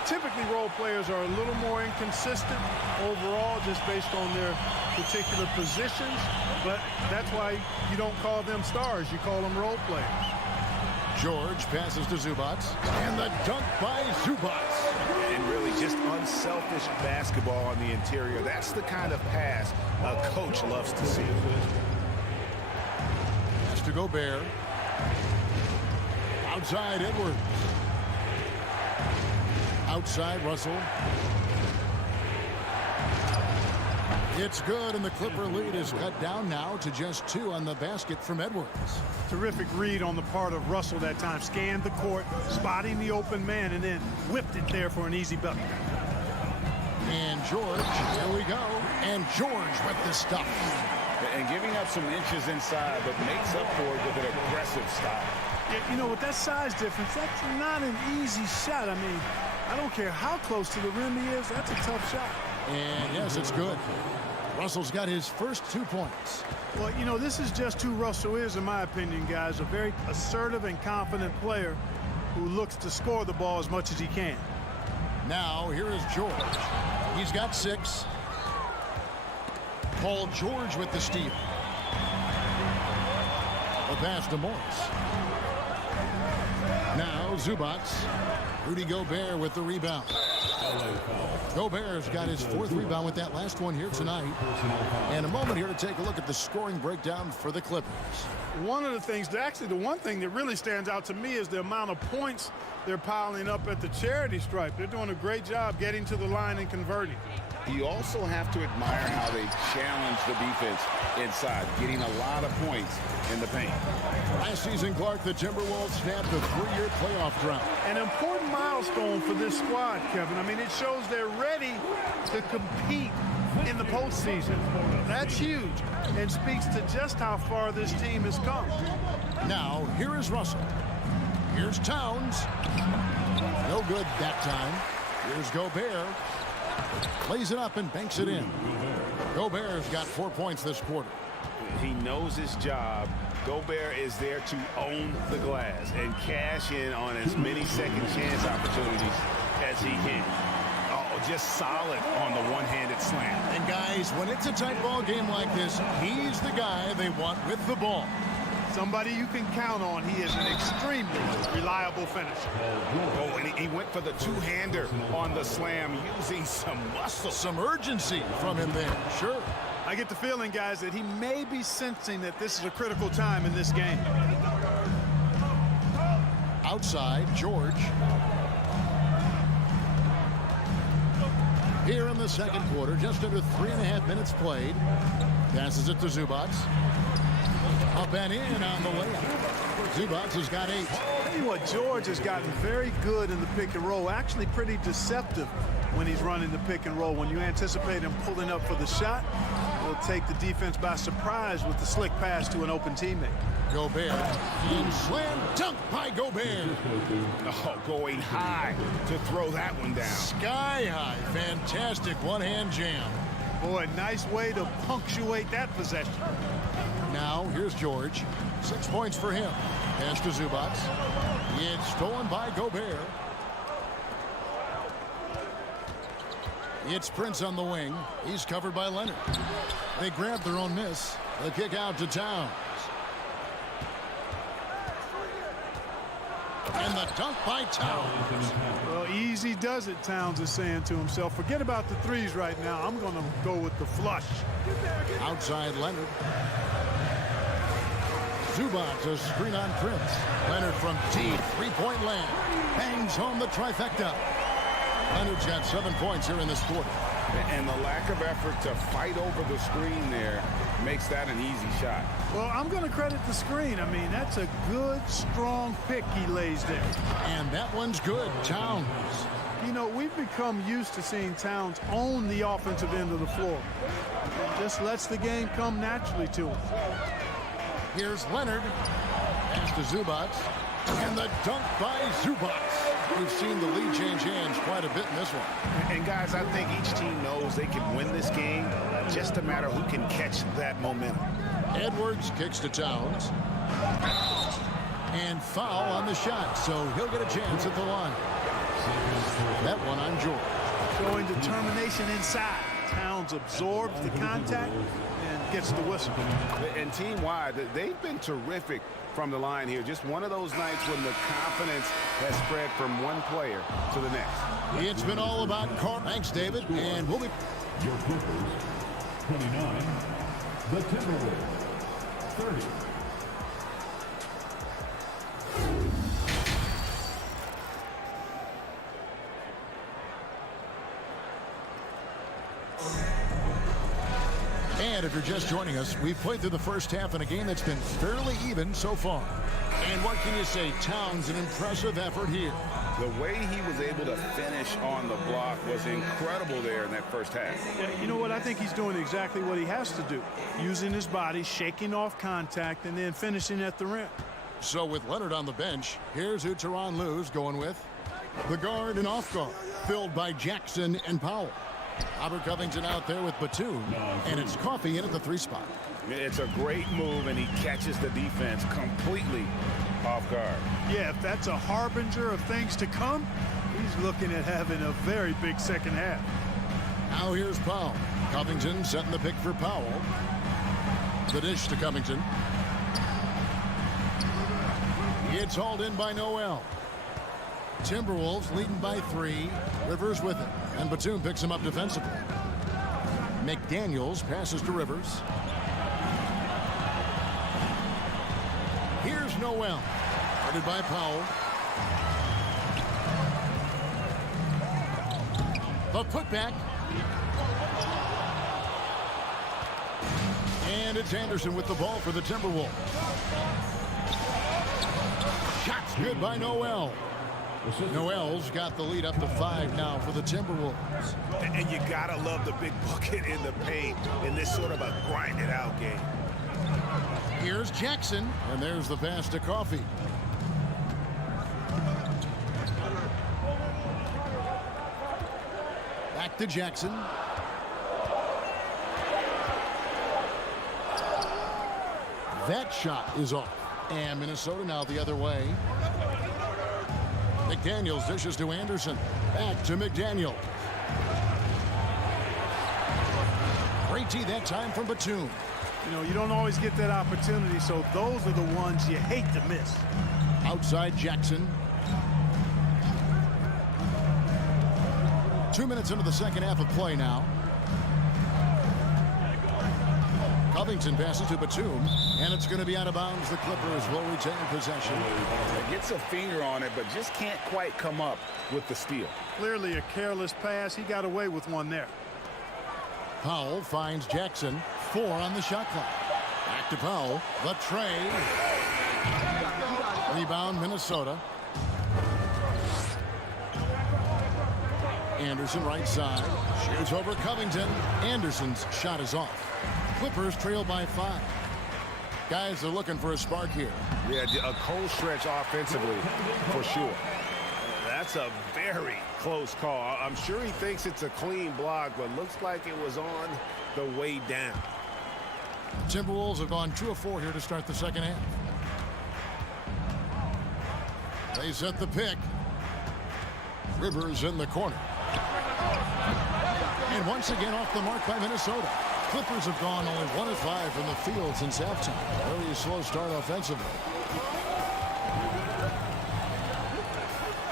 Typically, role players are a little more inconsistent overall just based on their particular positions, but that's why you don't call them stars. You call them role players. George passes to Zubac, and the dunk by Zubac. And really just unselfish basketball on the interior. That's the kind of pass a coach loves to see. Pass to Gobert. Outside Edwards. Outside Russell. It's good, and the Clipper lead is cut down now to just 2 on the basket from Edwards. Terrific read on the part of Russell that time. Scanned the court, spotting the open man, and then whipped it there for an easy bucket. And George, here we go. And George with the stuff. And giving up some inches inside, but makes up for it with an aggressive stop. Yeah, you know, with that size difference, that's not an easy shot. I mean, I don't care how close to the rim he is. That's a tough shot. And yes, it's good. Russell's got his first 2 points. Well, you know, this is just who Russell is, in my opinion, guys. A very assertive and confident player who looks to score the ball as much as he can. Now, here is George. He's got 6. Paul George with the steal. The pass to Morris. Now, Zubats. Rudy Gobert with the rebound. Gobert's got his 4th rebound with that last one here tonight. And a moment here to take a look at the scoring breakdown for the Clippers. One of the things, actually the one thing that really stands out to me is the amount of points they're piling up at the charity stripe. They're doing a great job getting to the line and converting. You also have to admire how they challenge the defense inside, getting a lot of points in the paint. Last season, Clark, the Timberwolves snapped a 3-year playoff drought. An important milestone for this squad, Kevin. I mean, it shows they're ready to compete in the postseason. That's huge and speaks to just how far this team has come. Now, here is Russell. Here's Towns. No good that time. Here's Gobert. Plays it up and banks it in. Gobert's got 4 points this quarter. He knows his job. Gobert is there to own the glass and cash in on as many second chance opportunities as he can. Oh, just solid on the one-handed slam. And guys, when it's a tight ball game like this, he's the guy they want with the ball. Somebody you can count on. He is an extremely reliable finisher. Oh, and he went for the two-hander on the slam, using some muscle. Some urgency from him there, sure. I get the feeling, guys, that he may be sensing that this is a critical time in this game. Outside, George. Here in the second quarter, just under 3.5 minutes played. Passes it to Zubats. Up and in on the layup. Zubats has got 8. I'll tell you what, George has gotten very good in the pick and roll. Actually pretty deceptive when he's running the pick and roll. When you anticipate him pulling up for the shot, he'll take the defense by surprise with the slick pass to an open teammate. Gobert. And slam dunk by Gobert. Oh, going high to throw that one down. Sky high. Fantastic one-hand jam. Boy, nice way to punctuate that possession. Now, here's George. 6 points for him. Pass to Zubats. It's stolen by Gobert. It's Prince on the wing. He's covered by Leonard. They grab their own miss. The kick out to Towns. And the dunk by Towns. Well, easy does it, Towns is saying to himself. Forget about the threes right now. I'm going to go with the flush. Outside Leonard. Zubats a screen on Prince. Leonard from deep, 3-point land. Bangs home the trifecta. Leonard's got 7 points here in this quarter. And the lack of effort to fight over the screen there makes that an easy shot. Well, I'm going to credit the screen. I mean, that's a good, strong pick he lays there. And that one's good. Towns. You know, we've become used to seeing Towns own the offensive end of the floor. He just lets the game come naturally to him. Here's Leonard. Pass to Zubats. And the dunk by Zubats. We've seen the lead change hands quite a bit in this one. And guys, I think each team knows they can win this game. Just a matter who can catch that momentum. Edwards kicks to Towns. And foul on the shot, so he'll get a chance at the line. That one on George. Showing determination inside. Towns absorbs the contact and gets the whistle. And team-wide, they've been terrific from the line here. Just one of those nights when the confidence has spread from one player to the next. It's been all about Carl. Thanks, David. And we'll be... Your Clippers, 29. The Timberwolves, 30. And if you're just joining us, we've played through the first half in a game that's been fairly even so far. And what can you say? Towns, an impressive effort here. The way he was able to finish on the block was incredible there in that first half. Yeah, you know what? I think he's doing exactly what he has to do. Using his body, shaking off contact, and then finishing at the rim. So with Leonard on the bench, here's who Tyronn Lue's going with. The guard and off guard, filled by Jackson and Powell. Robert Covington out there with Batum, and it's Coffey in at the 3 spot. It's a great move, and he catches the defense completely off guard. Yeah, if that's a harbinger of things to come, he's looking at having a very big second half. Now here's Powell. Covington setting the pick for Powell. The dish to Covington. It's hauled in by Noel. Timberwolves leading by 3. Rivers with it. And Batum picks him up defensively. McDaniels passes to Rivers. Here's Noel. Guarded by Powell. The putback. And it's Anderson with the ball for the Timberwolves. Shots good by Noel. Noel's got the lead up to 5 now for the Timberwolves. And you gotta love the big bucket in the paint in this sort of a grinded out game. Here's Jackson, and there's the pass to Coffey. Back to Jackson. That shot is off. And Minnesota now the other way. McDaniels dishes to Anderson. Back to McDaniel. Great tee that time from Batum. You know, you don't always get that opportunity, so those are the ones you hate to miss. Outside Jackson. 2 minutes into the second half of play now. Covington passes to Batum, and it's going to be out of bounds. The Clippers will retain possession. Gets a finger on it, but just can't quite come up with the steal. Clearly a careless pass. He got away with one there. Powell finds Jackson. 4 on the shot clock. Back to Powell. The tray. Rebound Minnesota. Anderson right side. Shoots over Covington. Anderson's shot is off. Clippers trail by 5. Guys are looking for a spark here. Yeah, a cold stretch offensively for sure. That's a very close call. I'm sure he thinks it's a clean block, but looks like it was on the way down. Timberwolves have gone 2 of 4 here to start the second half. They set the pick. Rivers in the corner. And once again off the mark by Minnesota. Clippers have gone only 1 of 5 from the field since halftime. Very slow start offensively.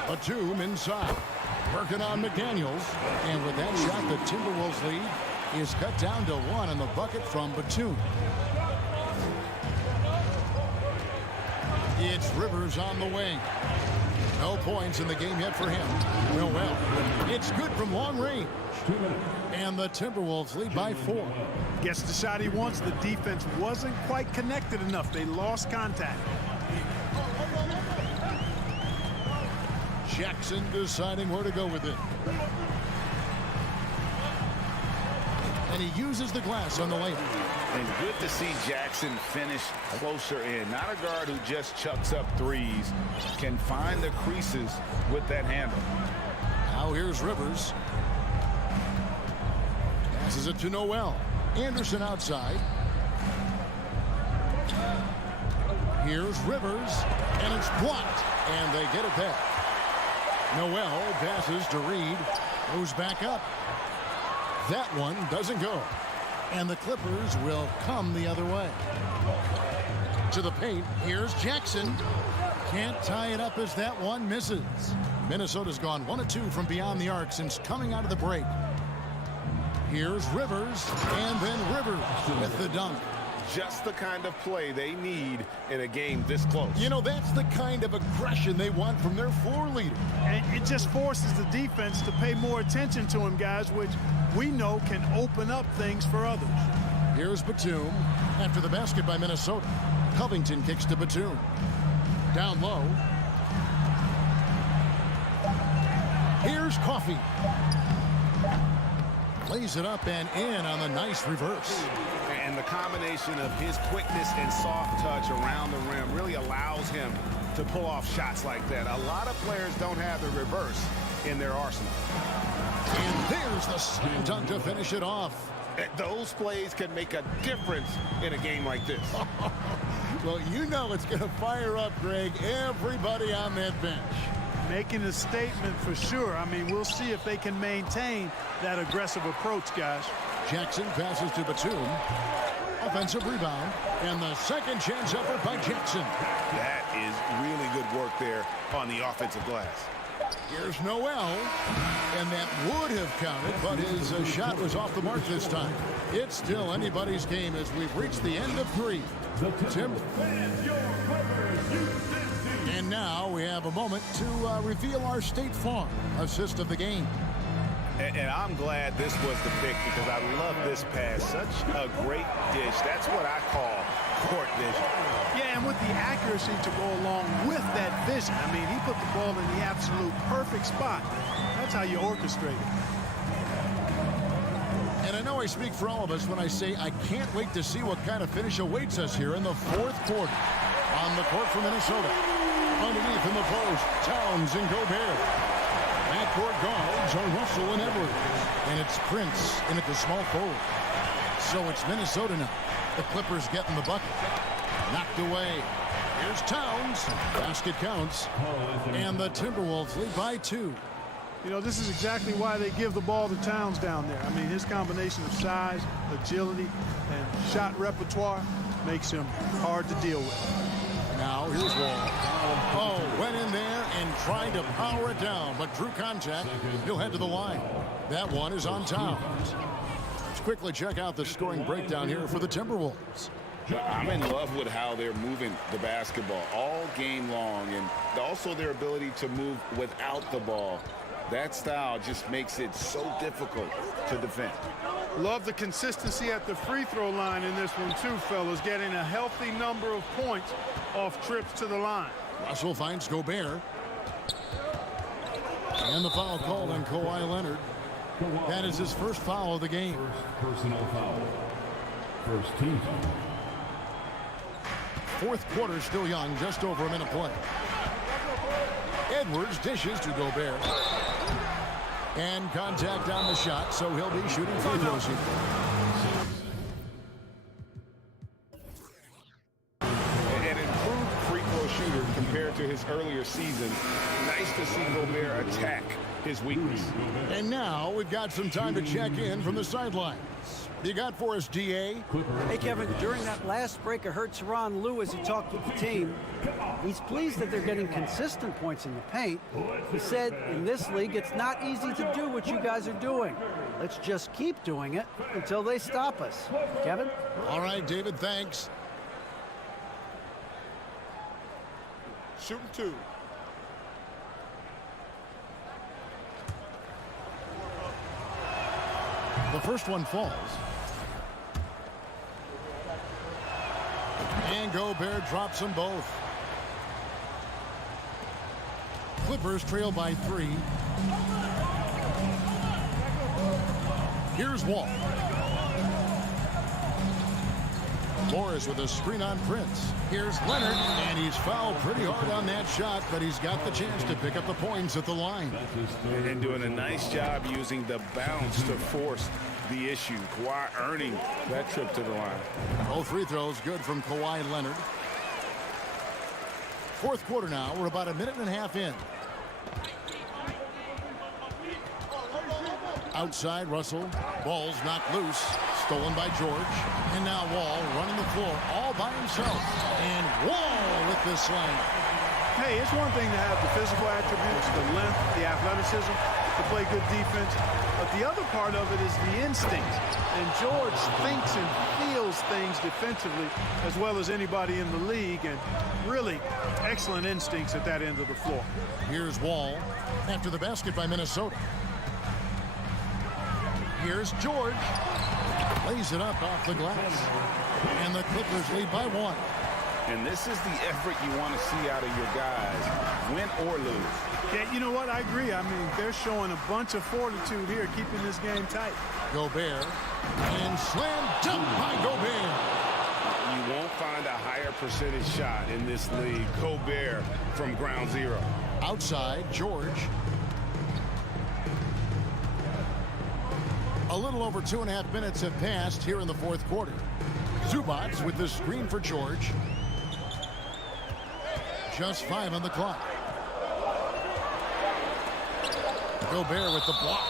Batum inside. Working on McDaniels. And with that shot, the Timberwolves lead is cut down to 1 on the bucket from Batum. It's Rivers on the wing. No points in the game yet for him. Noel. It's good from long range. And the Timberwolves lead by 4. Gets the shot he wants. The defense wasn't quite connected enough. They lost contact. Jackson deciding where to go with it. And he uses the glass on the layup. And good to see Jackson finish closer in. Not a guard who just chucks up threes. Can find the creases with that handle. Now here's Rivers. Passes it to Noel. Anderson outside. Here's Rivers. And it's blocked. And they get it back. Noel passes to Reed. Goes back up. That one doesn't go. And the Clippers will come the other way. To the paint. Here's Jackson. Can't tie it up as that one misses. Minnesota's gone 1 of 2 from beyond the arc since coming out of the break. Here's Rivers. And then Rivers with the dunk. Just the kind of play they need in a game this close. You know, that's the kind of aggression they want from their floor leader. And it just forces the defense to pay more attention to him, guys, which we know can open up things for others. Here's Batum. After the basket by Minnesota. Covington kicks to Batum. Down low. Here's Coffey. Lays it up and in on the nice reverse. And the combination of his quickness and soft touch around the rim really allows him to pull off shots like that. A lot of players don't have the reverse in their arsenal. And there's the slam dunk to finish it off. Those plays can make a difference in a game like this. Well, you know it's going to fire up, Greg, everybody on that bench. Making a statement for sure. I mean, we'll see if they can maintain that aggressive approach, guys. Jackson passes to Batum. Offensive rebound. And the second chance effort by Jackson. That is really good work there on the offensive glass. Here's Noel. And that would have counted, but his shot was off the mark this time. It's still anybody's game as we've reached the end of 3. Tim. And now we have a moment to reveal our State Farm assist of the game. And I'm glad this was the pick because I love this pass. Such a great dish. That's what I call court vision. Yeah, and with the accuracy to go along with that vision. I mean, he put the ball in the absolute perfect spot. That's how you orchestrate it. And I know I speak for all of us when I say I can't wait to see what kind of finish awaits us here in the 4th quarter. On the court for Minnesota. Underneath in the post, Towns and Gobert. Backcourt guards are Russell and Edwards. And it's Prince in at the small forward. So it's Minnesota now. The Clippers getting the bucket. Knocked away. Here's Towns. Basket counts. And the Timberwolves lead by 2. You know, this is exactly why they give the ball to Towns down there. I mean, his combination of size, agility, and shot repertoire makes him hard to deal with. Now, here's Wall. Oh, went in there and tried to power it down, but drew contact. He'll head to the line. That one is on Towns. Let's quickly check out the scoring breakdown here for the Timberwolves. I'm in love with how they're moving the basketball all game long, and also their ability to move without the ball. That style just makes it so difficult to defend. Love the consistency at the free throw line in this one too, fellas. Getting a healthy number of points off trips to the line. Russell finds Gobert. And the foul called on Kawhi Leonard. That is his first foul of the game. First personal foul. First team. 4th quarter still young, just over a minute play. Edwards dishes to Gobert. And contact on the shot, so he'll be shooting free throws here. An improved free throw shooter compared to his earlier season. Nice to see Gobert attack his weakness. And now we've got some time to check in from the sidelines. You got for us, DA? Hey, Kevin, during that last break, I heard Tyronn Lue as he talked with the team. He's pleased that they're getting consistent points in the paint. He said, in this league, it's not easy to do what you guys are doing. Let's just keep doing it until they stop us. Kevin? All right, David, thanks. Shooting 2. The first one falls. And Gobert drops them both. Clippers trail by 3. Here's Wall. Morris with a screen on Prince. Here's Leonard, and he's fouled pretty hard on that shot, but he's got the chance to pick up the points at the line. And doing a nice job using the bounce to force the issue. Kawhi earning that trip to the line. Both free throws good from Kawhi Leonard. 4th quarter now. We're about a minute and a half in. Outside, Russell. Ball's knocked loose. Stolen by George. And now Wall running the floor all by himself. And Wall with the slam. Hey, it's one thing to have the physical attributes, the length, the athleticism, to play good defense. But the other part of it is the instinct. And George thinks and feels things defensively as well as anybody in the league. And really excellent instincts at that end of the floor. Here's Wall after the basket by Minnesota. Here's George. Lays it up off the glass. And the Clippers lead by 1. And this is the effort you want to see out of your guys, win or lose. Yeah, you know what? I agree. I mean, they're showing a bunch of fortitude here, keeping this game tight. Gobert. And slam dunk by Gobert. You won't find a higher percentage shot in this league. Gobert from ground zero. Outside, George. A little over 2.5 minutes have passed here in the fourth quarter. Zubac with the screen for George. Just 5 on the clock. Gobert with the block.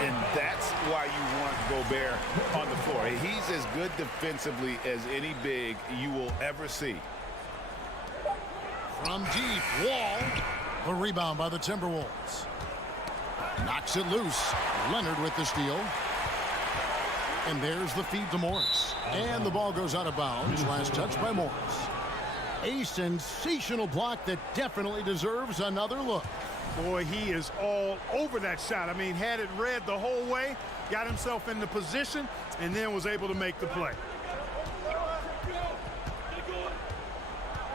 And that's why you want Gobert on the floor. He's as good defensively as any big you will ever see. From deep, Wall. A rebound by the Timberwolves. Knocks it loose. Leonard with the steal. And there's the feed to Morris. And the ball goes out of bounds. Last touch by Morris. A sensational block that definitely deserves another look. Boy, he is all over that shot. I mean, had it read the whole way, got himself in the position, and then was able to make the play.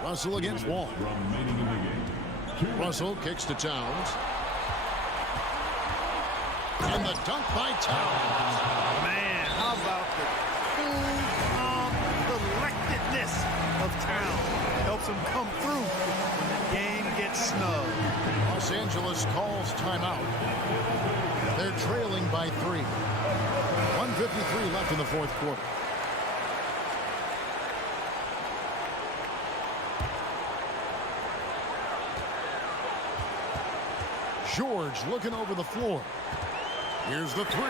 Russell against Wall. Russell kicks to Towns. And the dunk by Towns. Man, how about the cool, calm collectedness of Towns. Helps him come through when the game gets snug. Los Angeles calls timeout. They're trailing by 3. 1:53 left in the fourth quarter. George looking over the floor. Here's the 3.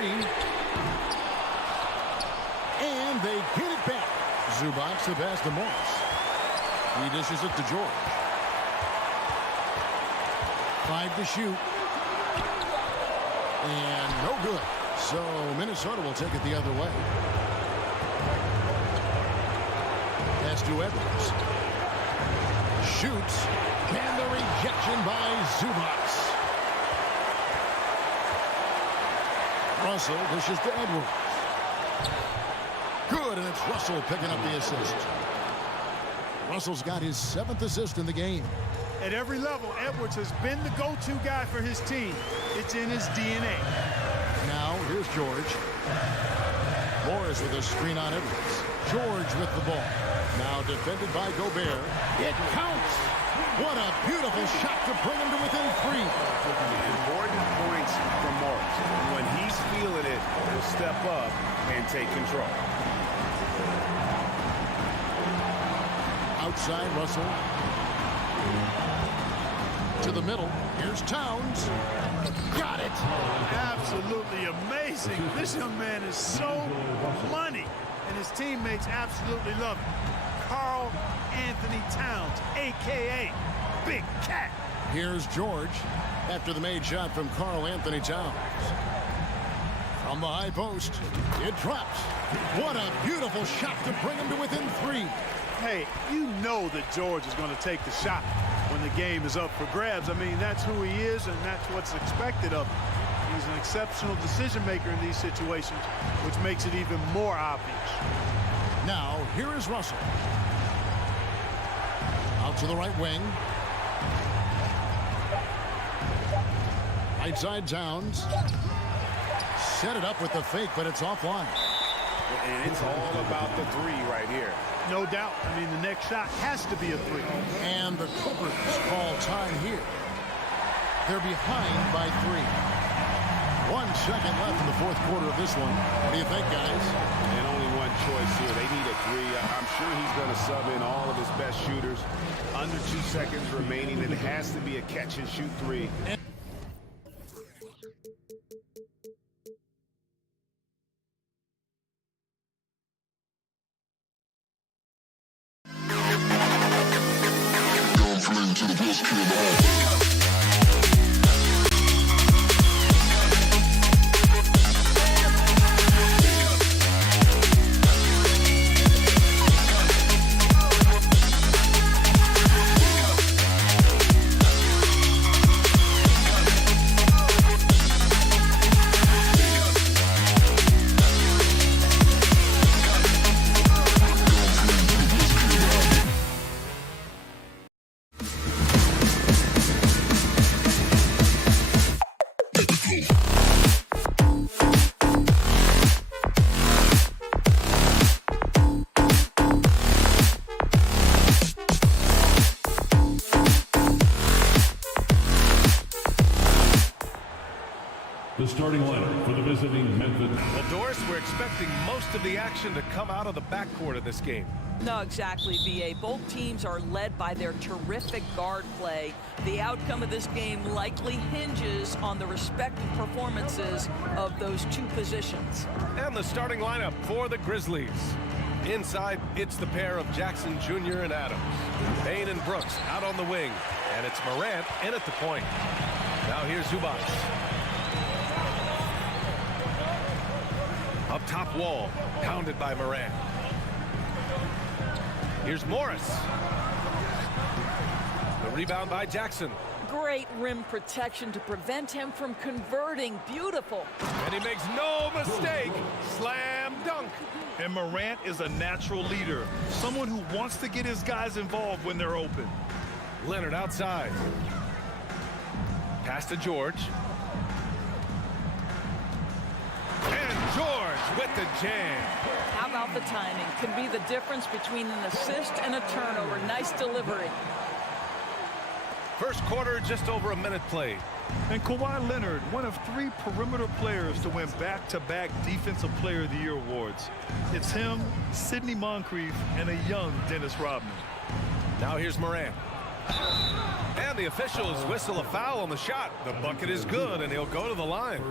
And they get it back. Zubac the pass to Morris. He dishes it to George. 5 to shoot. And no good. So Minnesota will take it the other way. Pass to Edwards. Shoots. And the rejection by Zubac. Russell dishes to Edwards. Good, and it's Russell picking up the assist. Russell's got his 7th assist in the game. At every level, Edwards has been the go-to guy for his team. It's in his DNA. Now, here's George. Morris with a screen on Edwards. George with the ball. Now defended by Gobert. It counts. What a beautiful shot to bring him to within 3. Important points from Morris. When he's feeling it, he'll step up and take control. Outside, Russell. To the middle. Here's Towns. Got it. Absolutely amazing. This young man is so money, and his teammates absolutely love him. Karl Anthony Towns, a.k.a. Big Cat. Here's George after the made shot from Karl Anthony Towns. From the high post, it drops. What a beautiful shot to bring him to within 3. Hey, you know that George is going to take the shot when the game is up for grabs. I mean, that's who he is, and that's what's expected of him. He's an exceptional decision maker in these situations, which makes it even more obvious. Now, here is Russell. Out to the right wing. Right side, Towns. Set it up with the fake, but it's offline. And it's all about the 3 right here. No doubt. I mean, the next shot has to be a 3. And the Clippers call time here. They're behind by 3. 1 second left in the fourth quarter of this one. What do you think, guys? And only one choice here. They need a 3. I'm sure he's going to sub in all of his best shooters. Under 2 seconds remaining. It has to be a catch-and-shoot 3. To the best kid in the hall. Morris, we're expecting most of the action to come out of the backcourt of this game. No, exactly, VA. Both teams are led by their terrific guard play. The outcome of this game likely hinges on the respective performances of those two positions. And the starting lineup for the Grizzlies. Inside, it's the pair of Jackson Jr. and Adams. Payne and Brooks out on the wing. And it's Morant in at the point. Now here's Zubac. Up top, Wall, pounded by Morant. Here's Morris. The rebound by Jackson. Great rim protection to prevent him from converting. Beautiful. And he makes no mistake. Slam dunk. And Morant is a natural leader, someone who wants to get his guys involved when they're open. Leonard outside. Pass to George. And George with the jam. How about the timing? Can be the difference between an assist and a turnover. Nice delivery. First quarter, just over a minute played. And Kawhi Leonard, one of 3 perimeter players to win back-to-back Defensive Player of the Year awards. It's him, Sidney Moncrief, and a young Dennis Rodman. Now here's Morant. And the officials whistle a foul on the shot. The bucket is good, and he'll go to the line.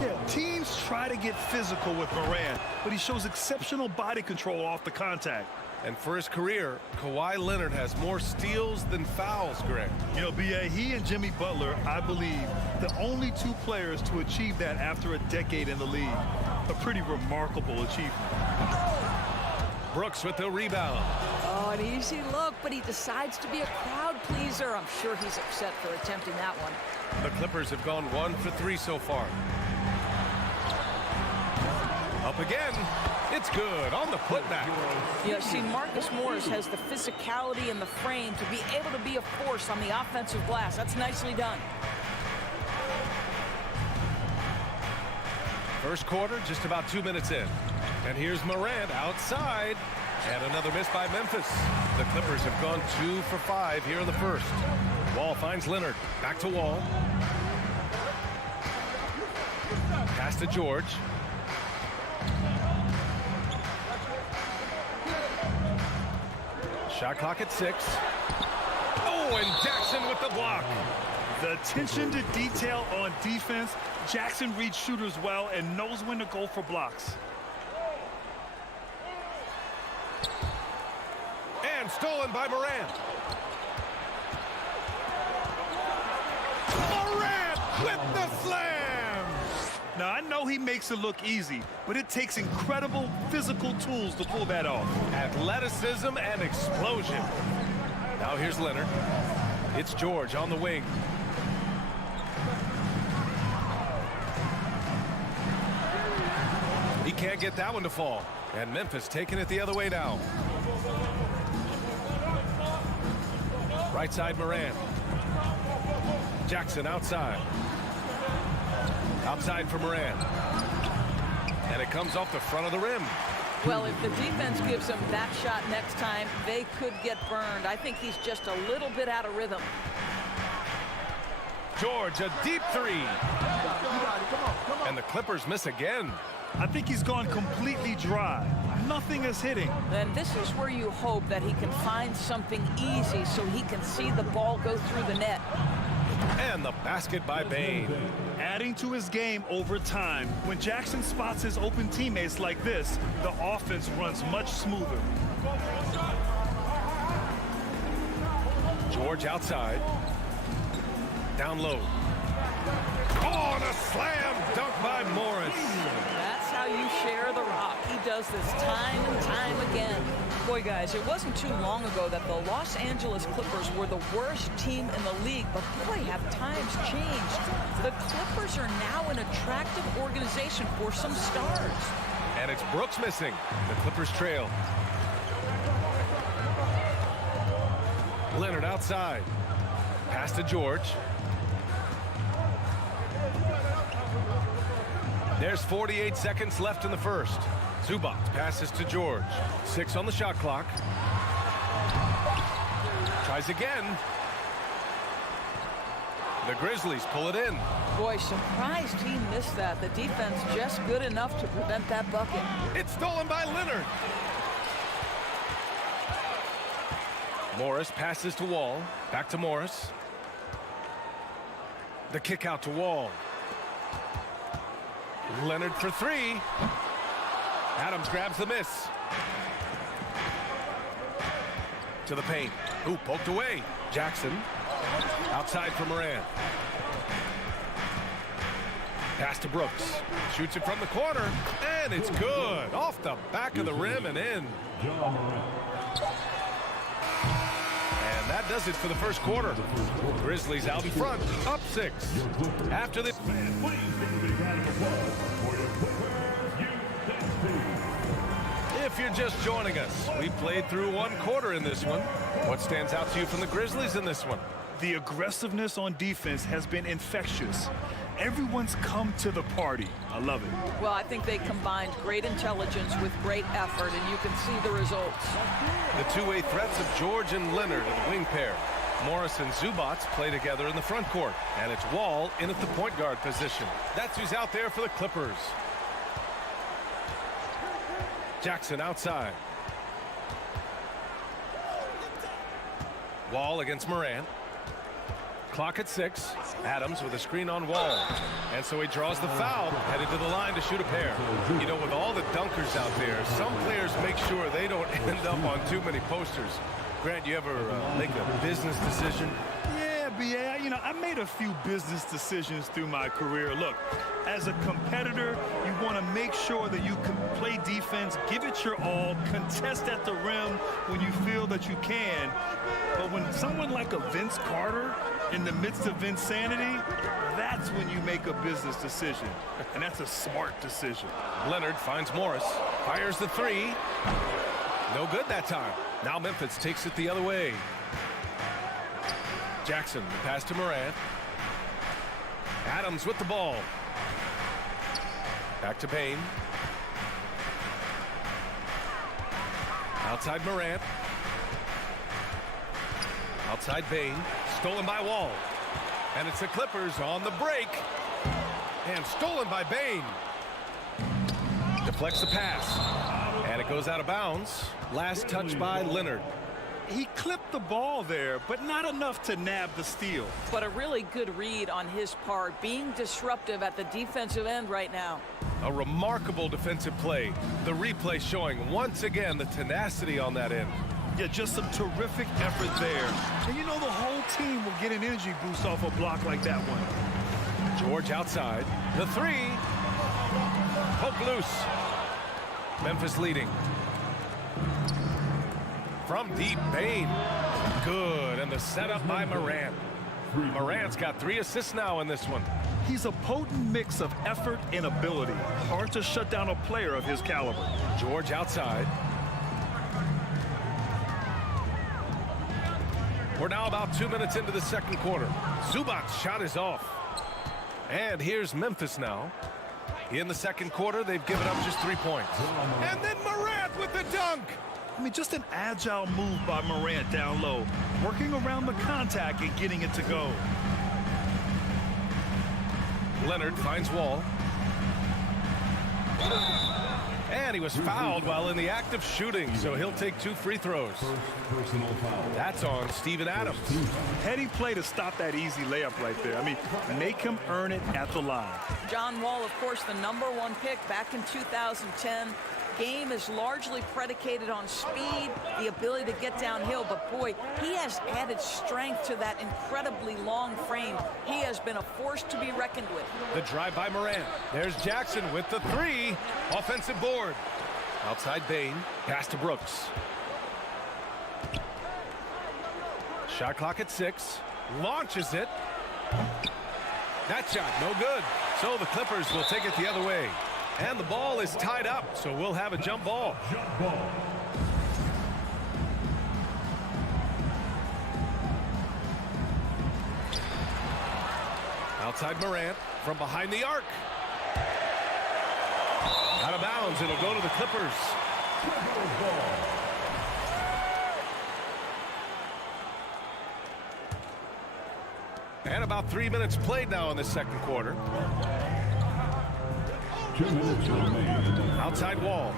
Yeah, teams try to get physical with Morant, but he shows exceptional body control off the contact. And for his career, Kawhi Leonard has more steals than fouls, Greg. You know, B.A., he and Jimmy Butler, I believe, the only 2 players to achieve that after a decade in the league. A pretty remarkable achievement. Brooks with the rebound. Oh, an easy look, but he decides to be a crowd pleaser. I'm sure he's upset for attempting that one. The Clippers have gone 1 for 3 so far. Up again. It's good on the putback. Yeah, see, Marcus Morris has the physicality and the frame to be able to be a force on the offensive glass. That's nicely done. First quarter, just about 2 minutes in. And here's Morant outside. And another miss by Memphis. The Clippers have gone 2 for 5 here in the first. Wall finds Leonard. Back to Wall. Pass to George. Shot clock at 6. Oh, and Jackson with the block. The attention to detail on defense. Jackson reads shooters well and knows when to go for blocks. And stolen by Morant. Morant with the slam. Now, I know he makes it look easy, but it takes incredible physical tools to pull that off. Athleticism and explosion. Now here's Leonard. It's George on the wing. He can't get that one to fall. And Memphis taking it the other way now. Right side Morant. Jackson outside. Outside for Morant. And it comes off the front of the rim. Well, if the defense gives him that shot next time, they could get burned. I think he's just a little bit out of rhythm. George, a deep 3. And the Clippers miss again. I think he's gone completely dry. Nothing is hitting. And this is where you hope that he can find something easy so he can see the ball go through the net. And the basket by Payne. Adding to his game over time. When Jackson spots his open teammates like this, the offense runs much smoother. George outside. Down low. Oh, and a slam dunk by Morris. That's how you share the rock. He does this time and time again. Boy, guys, it wasn't too long ago that the Los Angeles Clippers were the worst team in the league, but boy, have times changed. The Clippers are now an attractive organization for some stars. And it's Brooks missing. The Clippers trail. Leonard outside. Pass to George. There's 48 seconds left in the first. Zubac passes to George. 6 on the shot clock. Tries again. The Grizzlies pull it in. Boy, surprised he missed that. The defense just good enough to prevent that bucket. It's stolen by Leonard. Morris passes to Wall. Back to Morris. The kick out to Wall. Leonard for three. Adams grabs the miss. To the paint. Ooh, poked away. Jackson. Outside for Moran. Pass to Brooks. Shoots it from the corner. And it's good. Off the back of the rim and in. And that does it for the first quarter. Grizzlies out in front. Up 6. After this. If you're just joining us, we played through one quarter in this one. What stands out to you from the Grizzlies in this one? The aggressiveness on defense has been infectious. Everyone's come to the party. I love it. Well, I think they combined great intelligence with great effort, and you can see the results. The two-way threats of George and Leonard in the wing pair. Morris and Zubac play together in the front court. And it's Wall in at the point guard position. That's who's out there for the Clippers. Jackson outside. Wall against Moran. Clock at 6. Adams with a screen on Wall. And so he draws the foul, headed to the line to shoot a pair. You know, with all the dunkers out there, some players make sure they don't end up on too many posters. Grant, you ever make a business decision? Yeah, B.A., you know, I made a few business decisions through my career. Look, as a competitor, you want to make sure that you can play defense, give it your all, contest at the rim when you feel that you can. But when someone like a Vince Carter in the midst of insanity, that's when you make a business decision. And that's a smart decision. Leonard finds Morris, fires the three. No good that time. Now Memphis takes it the other way. Jackson, pass to Morant. Adams with the ball. Back to Payne. Outside Morant. Outside Payne. Stolen by Wall. And it's the Clippers on the break. And stolen by Bain. Deflects the pass. And it goes out of bounds. Last touch by Leonard. He clipped the ball there, but not enough to nab the steal. But a really good read on his part, being disruptive at the defensive end right now. A remarkable defensive play. The replay showing once again the tenacity on that end. Yeah, just some terrific effort there. And you know the whole team will get an energy boost off a block like that one. George outside. The three. Poke loose. Memphis leading. From deep, Bain. Good. And the setup by Morant. Morant's got 3 assists now in this one. He's a potent mix of effort and ability. Hard to shut down a player of his caliber. George outside. We're now about 2 minutes into the second quarter. Zubac's shot is off. And here's Memphis now. In the second quarter, they've given up just 3 points. And then Morant with the dunk. I mean, just an agile move by Morant down low, working around the contact and getting it to go. Leonard finds Wall. And he was fouled while in the act of shooting, so he'll take 2 free throws. That's on Steven Adams. Heady play to stop that easy layup right there. I mean, make him earn it at the line. John Wall, of course, the #1 pick back in 2010. Game is largely predicated on speed, the ability to get downhill, but boy, he has added strength to that incredibly long frame. He has been a force to be reckoned with. The drive by Morant. There's Jackson with the 3. Offensive board. Outside Bain. Pass to Brooks. Shot clock at 6. Launches it. That shot no good. So the Clippers will take it the other way. And the ball is tied up, so we'll have a jump ball. Outside Morant from behind the arc. Out of bounds, it'll go to the Clippers. And about 3 minutes played now in the second quarter. 2 minutes remaining. Outside wall.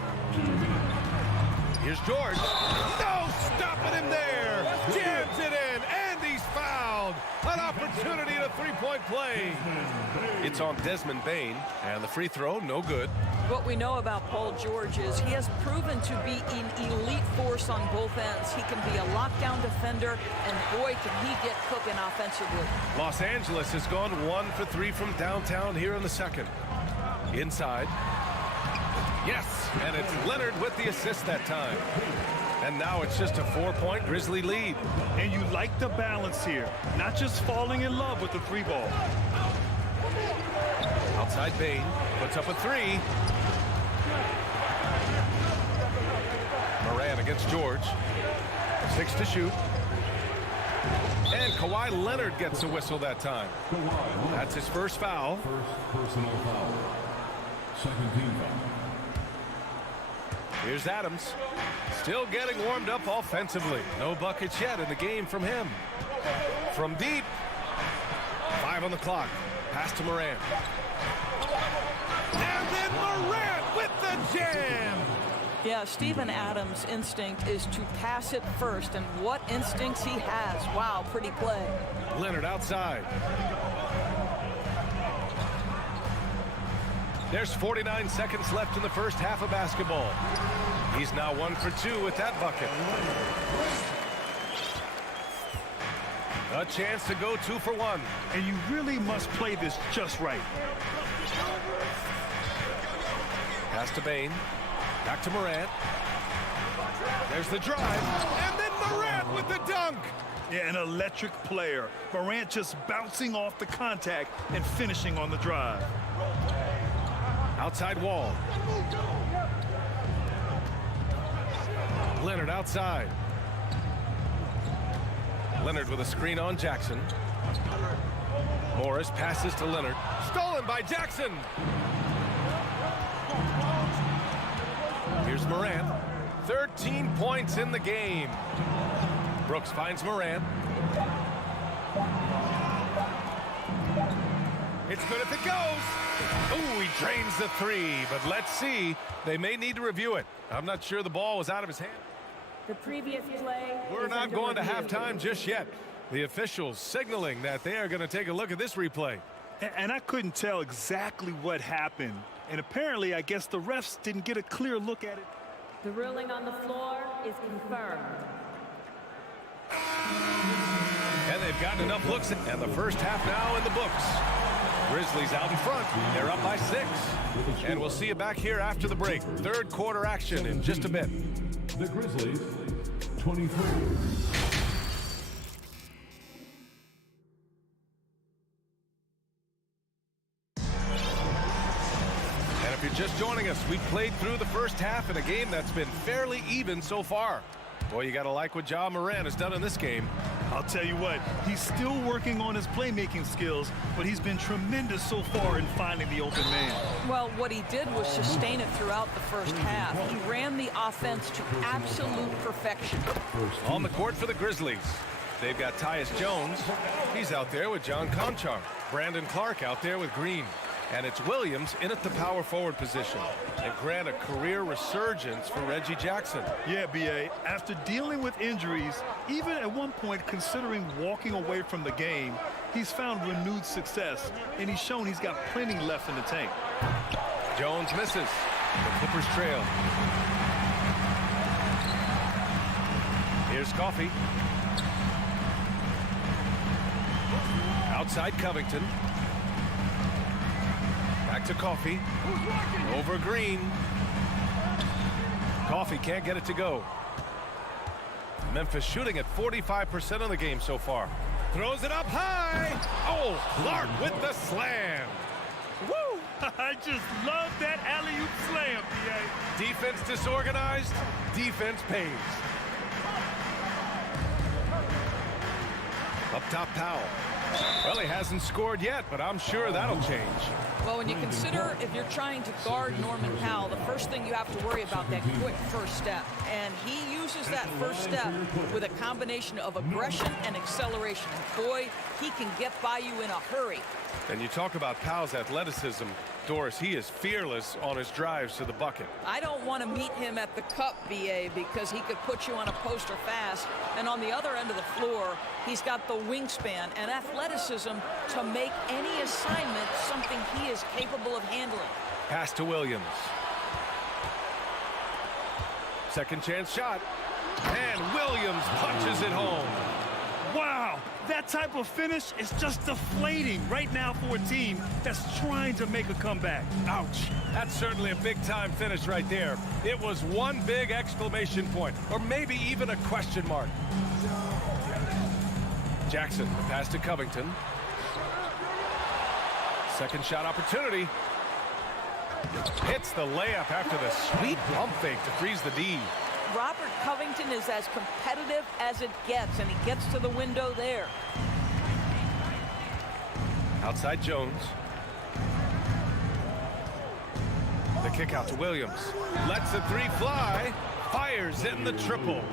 Here's George. No stopping him there. Jams it in, and he's fouled. An opportunity at a three-point play. It's on Desmond Bain, and the free throw, no good. What we know about Paul George is he has proven to be an elite force on both ends. He can be a lockdown defender, and boy, can he get cooking offensively. Los Angeles has gone 1 for 3 from downtown here in the second. Inside. Yes, and it's Leonard with the assist that time. And now it's just a 4-point Grizzly lead. And you like the balance here, not just falling in love with the three ball. Outside Bain puts up a three. Moran against George. 6 to shoot. And Kawhi Leonard gets a whistle that time. That's his first foul. First personal foul. Second team foul. Here's Adams. Still getting warmed up offensively. No buckets yet in the game from him. From deep. 5 on the clock. Pass to Moran. And then Moran with the jam. Yeah, Steven Adams' instinct is to pass it first, and what instincts he has. Wow, pretty play. Leonard outside. There's 49 seconds left in the first half of basketball. He's now 1 for 2 with that bucket. A chance to go 2 for 1. And you really must play this just right. Pass to Bain. Back to Morant. There's the drive. And then Morant with the dunk. Yeah, an electric player. Morant just bouncing off the contact and finishing on the drive. Outside wall. Leonard outside. Leonard with a screen on Jackson. Morris passes to Leonard. Stolen by Jackson. Here's Morant. 13 points in the game. Brooks finds Morant. It's good if it goes. Ooh, he drains the three, but let's see. They may need to review it. I'm not sure the ball was out of his hand. The previous play. We're not going to halftime just yet. The officials signaling that they are going to take a look at this replay. And I couldn't tell exactly what happened. And apparently, I guess the refs didn't get a clear look at it. The ruling on the floor is confirmed. And they've gotten enough looks. And the first half now in the books. Grizzlies out in front. They're up by 6. And we'll see you back here after the break. Third quarter action in just a bit. The Grizzlies, 23. And if you're just joining us, we played through the first half in a game that's been fairly even so far. Boy, you got to like what Ja Morant has done in this game. I'll tell you what, he's still working on his playmaking skills, but he's been tremendous so far in finding the open man. Well, what he did was sustain it throughout the first half. He ran the offense to absolute perfection. On the court for the Grizzlies, they've got Tyus Jones. He's out there with John Conchar. Brandon Clark out there with Green. And it's Williams in at the power forward position. And grant a career resurgence for Reggie Jackson. Yeah, B.A., after dealing with injuries, even at one point considering walking away from the game, he's found renewed success, and he's shown he's got plenty left in the tank. Jones misses. The Clippers trail. Here's Coffey. Outside Covington. Back to Coffey. Over Green. Coffey can't get it to go. Memphis shooting at 45% of the game so far. Throws it up high. Oh, Clark with the slam. Woo! I just love that alley-oop slam, B.A. Defense disorganized. Defense pays. Up top, Powell. Well, he hasn't scored yet, but I'm sure that'll change. Well, when you consider if you're trying to guard Norman Powell, the first thing you have to worry about that quick first step. And he uses that first step with a combination of aggression and acceleration. And boy, he can get by you in a hurry. And you talk about Powell's athleticism, Doris, he is fearless on his drives to the bucket. I don't want to meet him at the cup, BA, because he could put you on a poster fast. And on the other end of the floor, he's got the wingspan and athleticism to make any assignment something he is capable of handling. Pass to Williams. Second chance shot. And Williams punches it home. Wow, that type of finish is just deflating right now for a team that's trying to make a comeback. Ouch. That's certainly a big-time finish right there. It was one big exclamation point, or maybe even a question mark. Jackson, pass to Covington. Second shot opportunity. Hits the layup after the sweet pump fake to freeze the D. Robert Covington is as competitive as it gets, and he gets to the window there. Outside Jones. The kick out to Williams. Lets the three fly. Fires in the triple.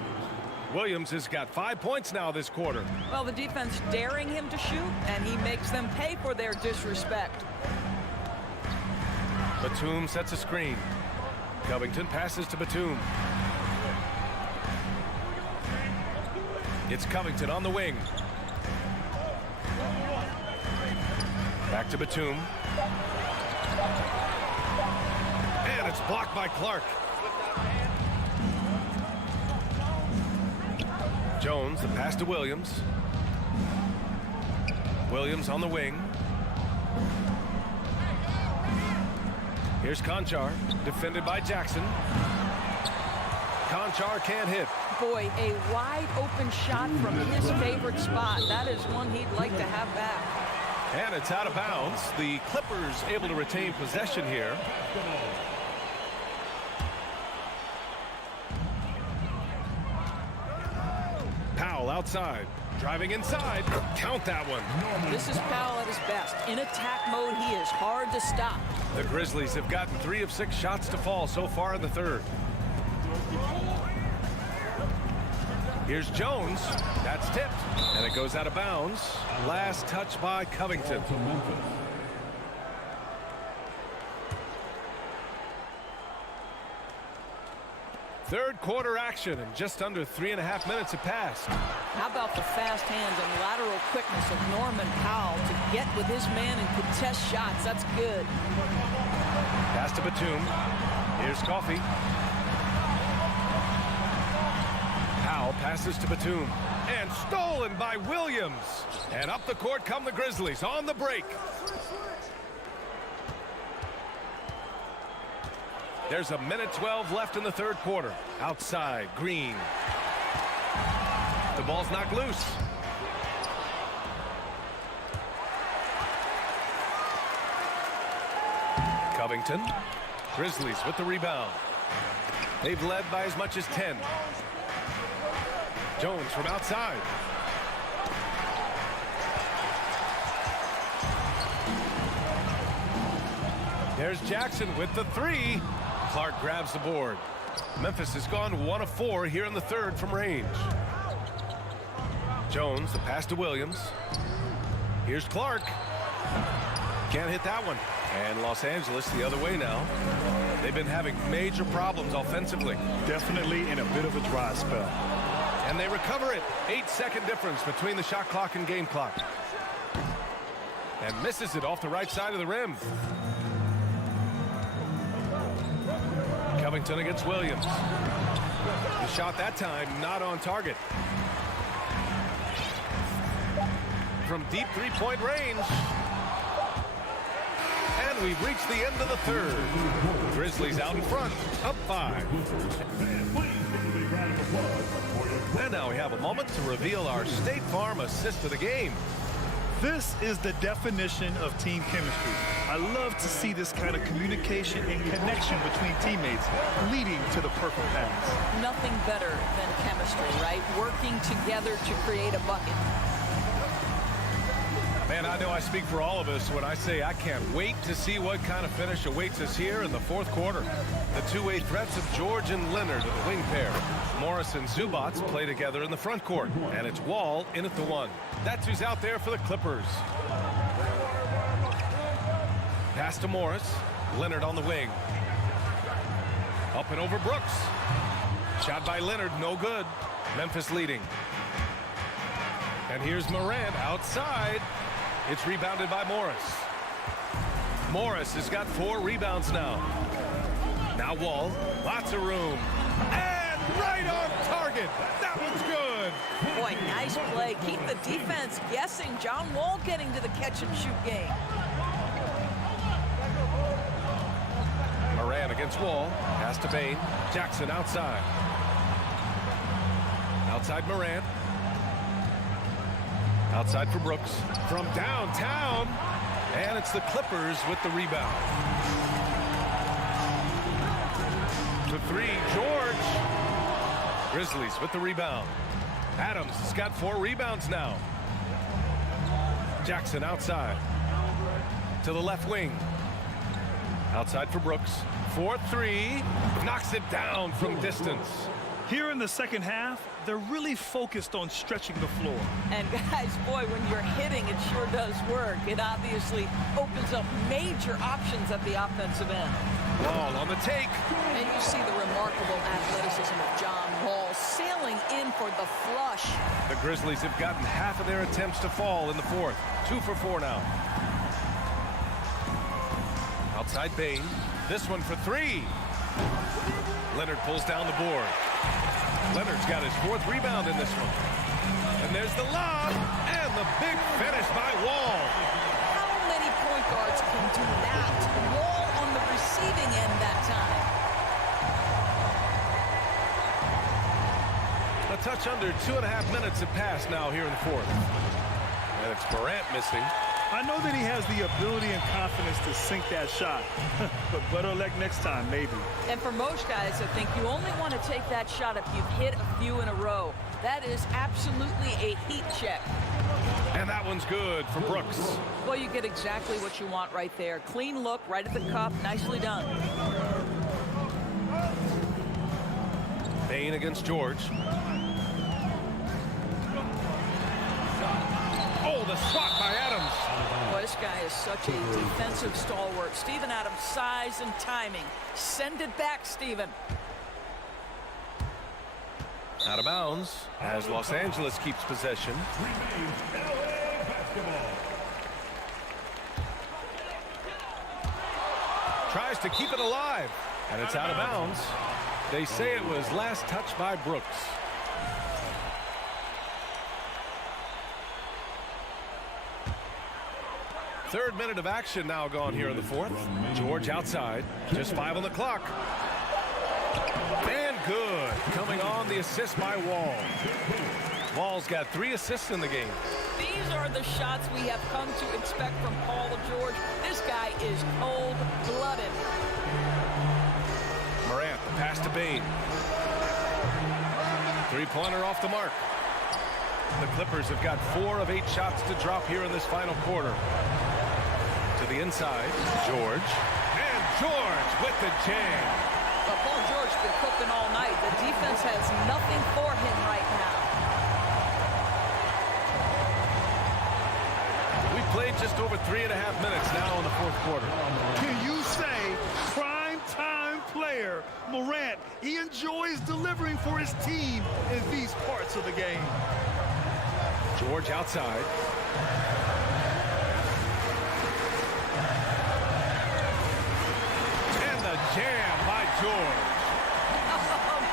Williams has got 5 points now this quarter. Well, the defense daring him to shoot, and he makes them pay for their disrespect. Batum sets a screen. Covington passes to Batum. It's Covington on the wing. Back to Batum. And it's blocked by Clark. Jones, the pass to Williams. Williams on the wing. Here's Conchar, defended by Jackson. Conchar can't hit. Boy, a wide open shot from his favorite spot. That is one he'd like to have back. And it's out of bounds. The Clippers able to retain possession here. Powell outside, driving inside. Count that one. This is Powell at his best. In attack mode, he is hard to stop. The Grizzlies have gotten 3 of 6 shots to fall so far in the third. Here's Jones. That's tipped. And it goes out of bounds. Last touch by Covington. Third quarter action, and just under 3.5 minutes have passed. How about the fast hands and lateral quickness of Norman Powell to get with his man and contest shots? That's good. Pass to Batum. Here's Coffey. Powell passes to Batum. And stolen by Williams. And up the court come the Grizzlies on the break. There's 1:12 left in the third quarter. Outside, Green. The ball's knocked loose. Covington. Grizzlies with the rebound. They've led by as much as 10. Jones from outside. There's Jackson with the three. Clark grabs the board. Memphis has gone 1 of 4 here in the third from range. Jones, the pass to Williams. Here's Clark. Can't hit that one. And Los Angeles the other way now. They've been having major problems offensively. Definitely in a bit of a dry spell. And they recover it. 8-second difference between the shot clock and game clock. And misses it off the right side of the rim. Covington against Williams. The shot that time not on target. From deep three-point range. And we've reached the end of the third. Grizzlies out in front, up 5. And now we have a moment to reveal our State Farm assist of the game. This is the definition of team chemistry. I love to see this kind of communication and connection between teammates leading to the perfect pass. Nothing better than chemistry, right? Working together to create a bucket. Man, I know I speak for all of us when I say I can't wait to see what kind of finish awaits us here in the fourth quarter. The two-way threats of George and Leonard of the wing pair. Morris and Zubats play together in the front court, and it's Wall in at the one. That's who's out there for the Clippers. Pass to Morris. Leonard on the wing. Up and over Brooks. Shot by Leonard, no good. Memphis leading. And here's Morant outside. It's rebounded by Morris. Morris has got 4 rebounds now. Now Wall, lots of room. And right on target. That one's good. Boy, nice play. Keep the defense guessing. John Wall getting to the catch-and-shoot game. Morant against Wall. Pass to Bain. Jackson outside. Outside Morant. Outside for Brooks. From downtown. And it's the Clippers with the rebound. To 3, George. Grizzlies with the rebound. Adams has got 4 rebounds now. Jackson outside. To the left wing. Outside for Brooks. 4-3. Knocks it down from distance. Here in the second half, they're really focused on stretching the floor. And guys, boy, when you're hitting, it sure does work. It obviously opens up major options at the offensive end. Wall on the take. And you see the remarkable athleticism of John Wall sailing in for the flush. The Grizzlies have gotten half of their attempts to fall in the fourth. 2 for 4 now. Outside Bain. This one for 3. Leonard pulls down the board. Leonard's got his 4th rebound in this one. And there's the lob and the big finish by Wall. How many point guards can do that? Wall on the receiving end that time. A touch under 2.5 minutes have passed now here in the fourth. And it's Morant missing. I know that he has the ability and confidence to sink that shot, but better luck next time, maybe. And for most guys, I think you only want to take that shot if you've hit a few in a row. That is absolutely a heat check. And that one's good for Brooks. Well, you get exactly what you want right there. Clean look, right at the cup, nicely done. Bain against George. Oh, the swat by Adams. Boy, this guy is such a defensive stalwart. Steven Adams' size and timing. Send it back, Steven. Out of bounds as Los Angeles keeps possession. Tries to keep it alive, and it's out of bounds. They say it was last touched by Brooks. Third minute of action now gone here in the fourth. George outside, just 5 on the clock. And good. Coming on the assist by Wall. Wall's got 3 assists in the game. These are the shots we have come to expect from Paul George. This guy is cold-blooded. Morant, the pass to Bain. 3-pointer off the mark. The Clippers have got 4 of 8 shots to drop here in this final quarter. To the inside, George. And George with the jam. But Paul George's been cooking all night. The defense has nothing for him right now. We played just over 3.5 minutes now in the fourth quarter. Can you say prime time player Morant, he enjoys delivering for his team in these parts of the game? George outside. And the jam by George.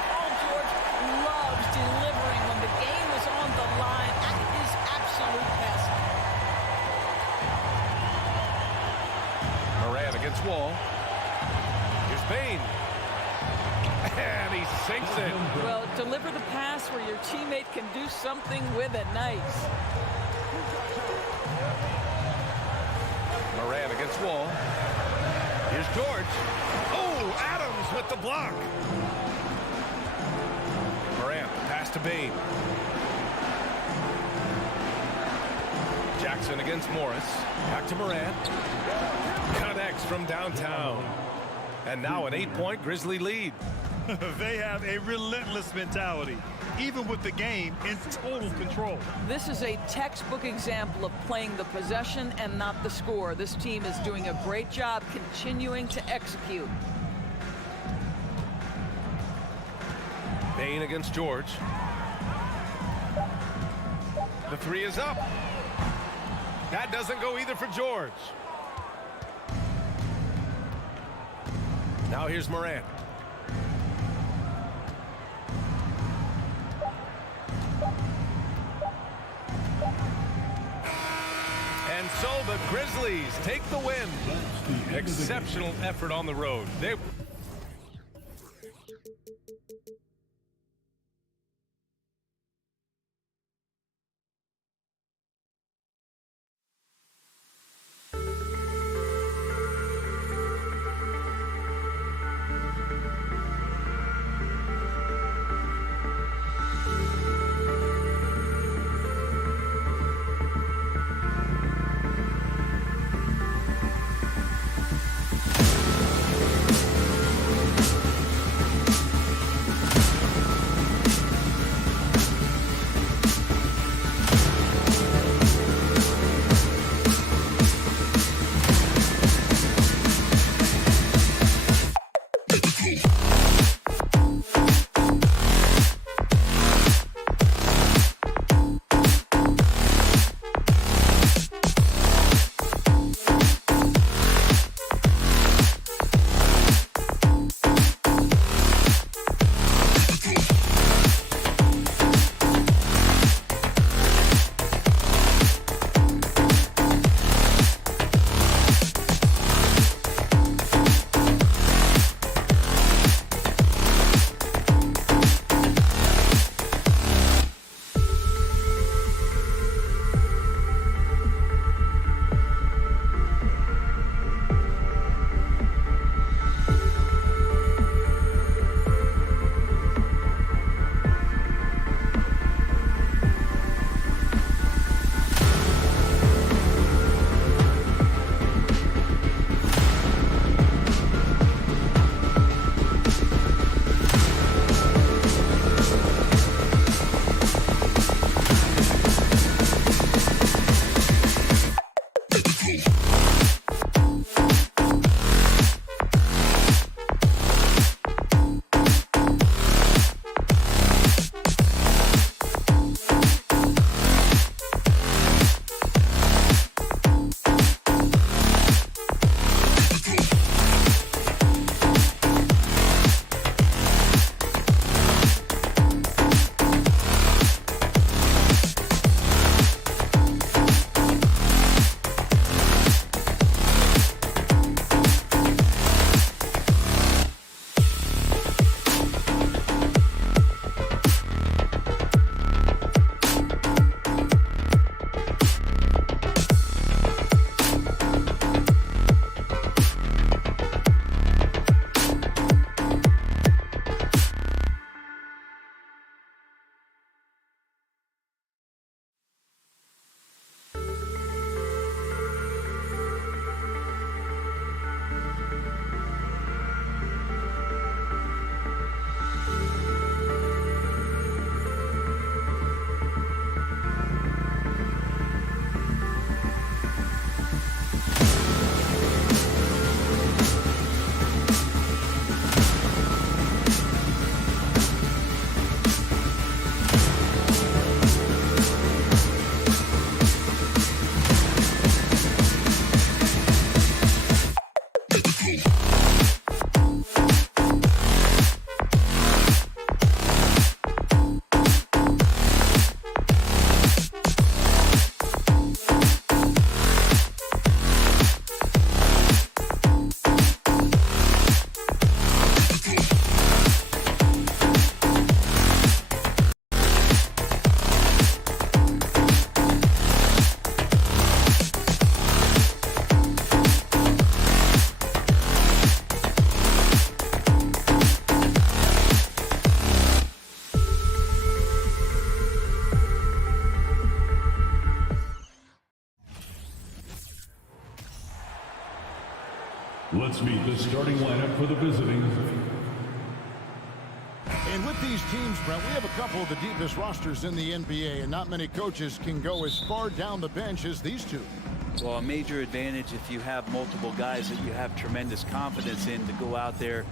Paul George loves delivering when the game is on the line at his absolute best. Morant against Wall. Here's Bain. And he sinks it. Well, deliver the pass where your teammate can do something with it. Nice. Morant against Wall. Here's George. Oh, Adams with the block. Morant, pass to Bain. Jackson against Morris. Back to Morant. Connects from downtown. And now an 8-point Grizzly lead. They have a relentless mentality, even with the game in total control. This is a textbook example of playing the possession and not the score. This team is doing a great job continuing to execute. Bain against George. The three is up. That doesn't go either for George. Now here's Morant. And so the Grizzlies take the win. Exceptional effort on the road. Let's meet the starting lineup for the visiting. And with these teams, Brent, we have a couple of the deepest rosters in the NBA, and not many coaches can go as far down the bench as these two. Well, a major advantage if you have multiple guys that you have tremendous confidence in to go out there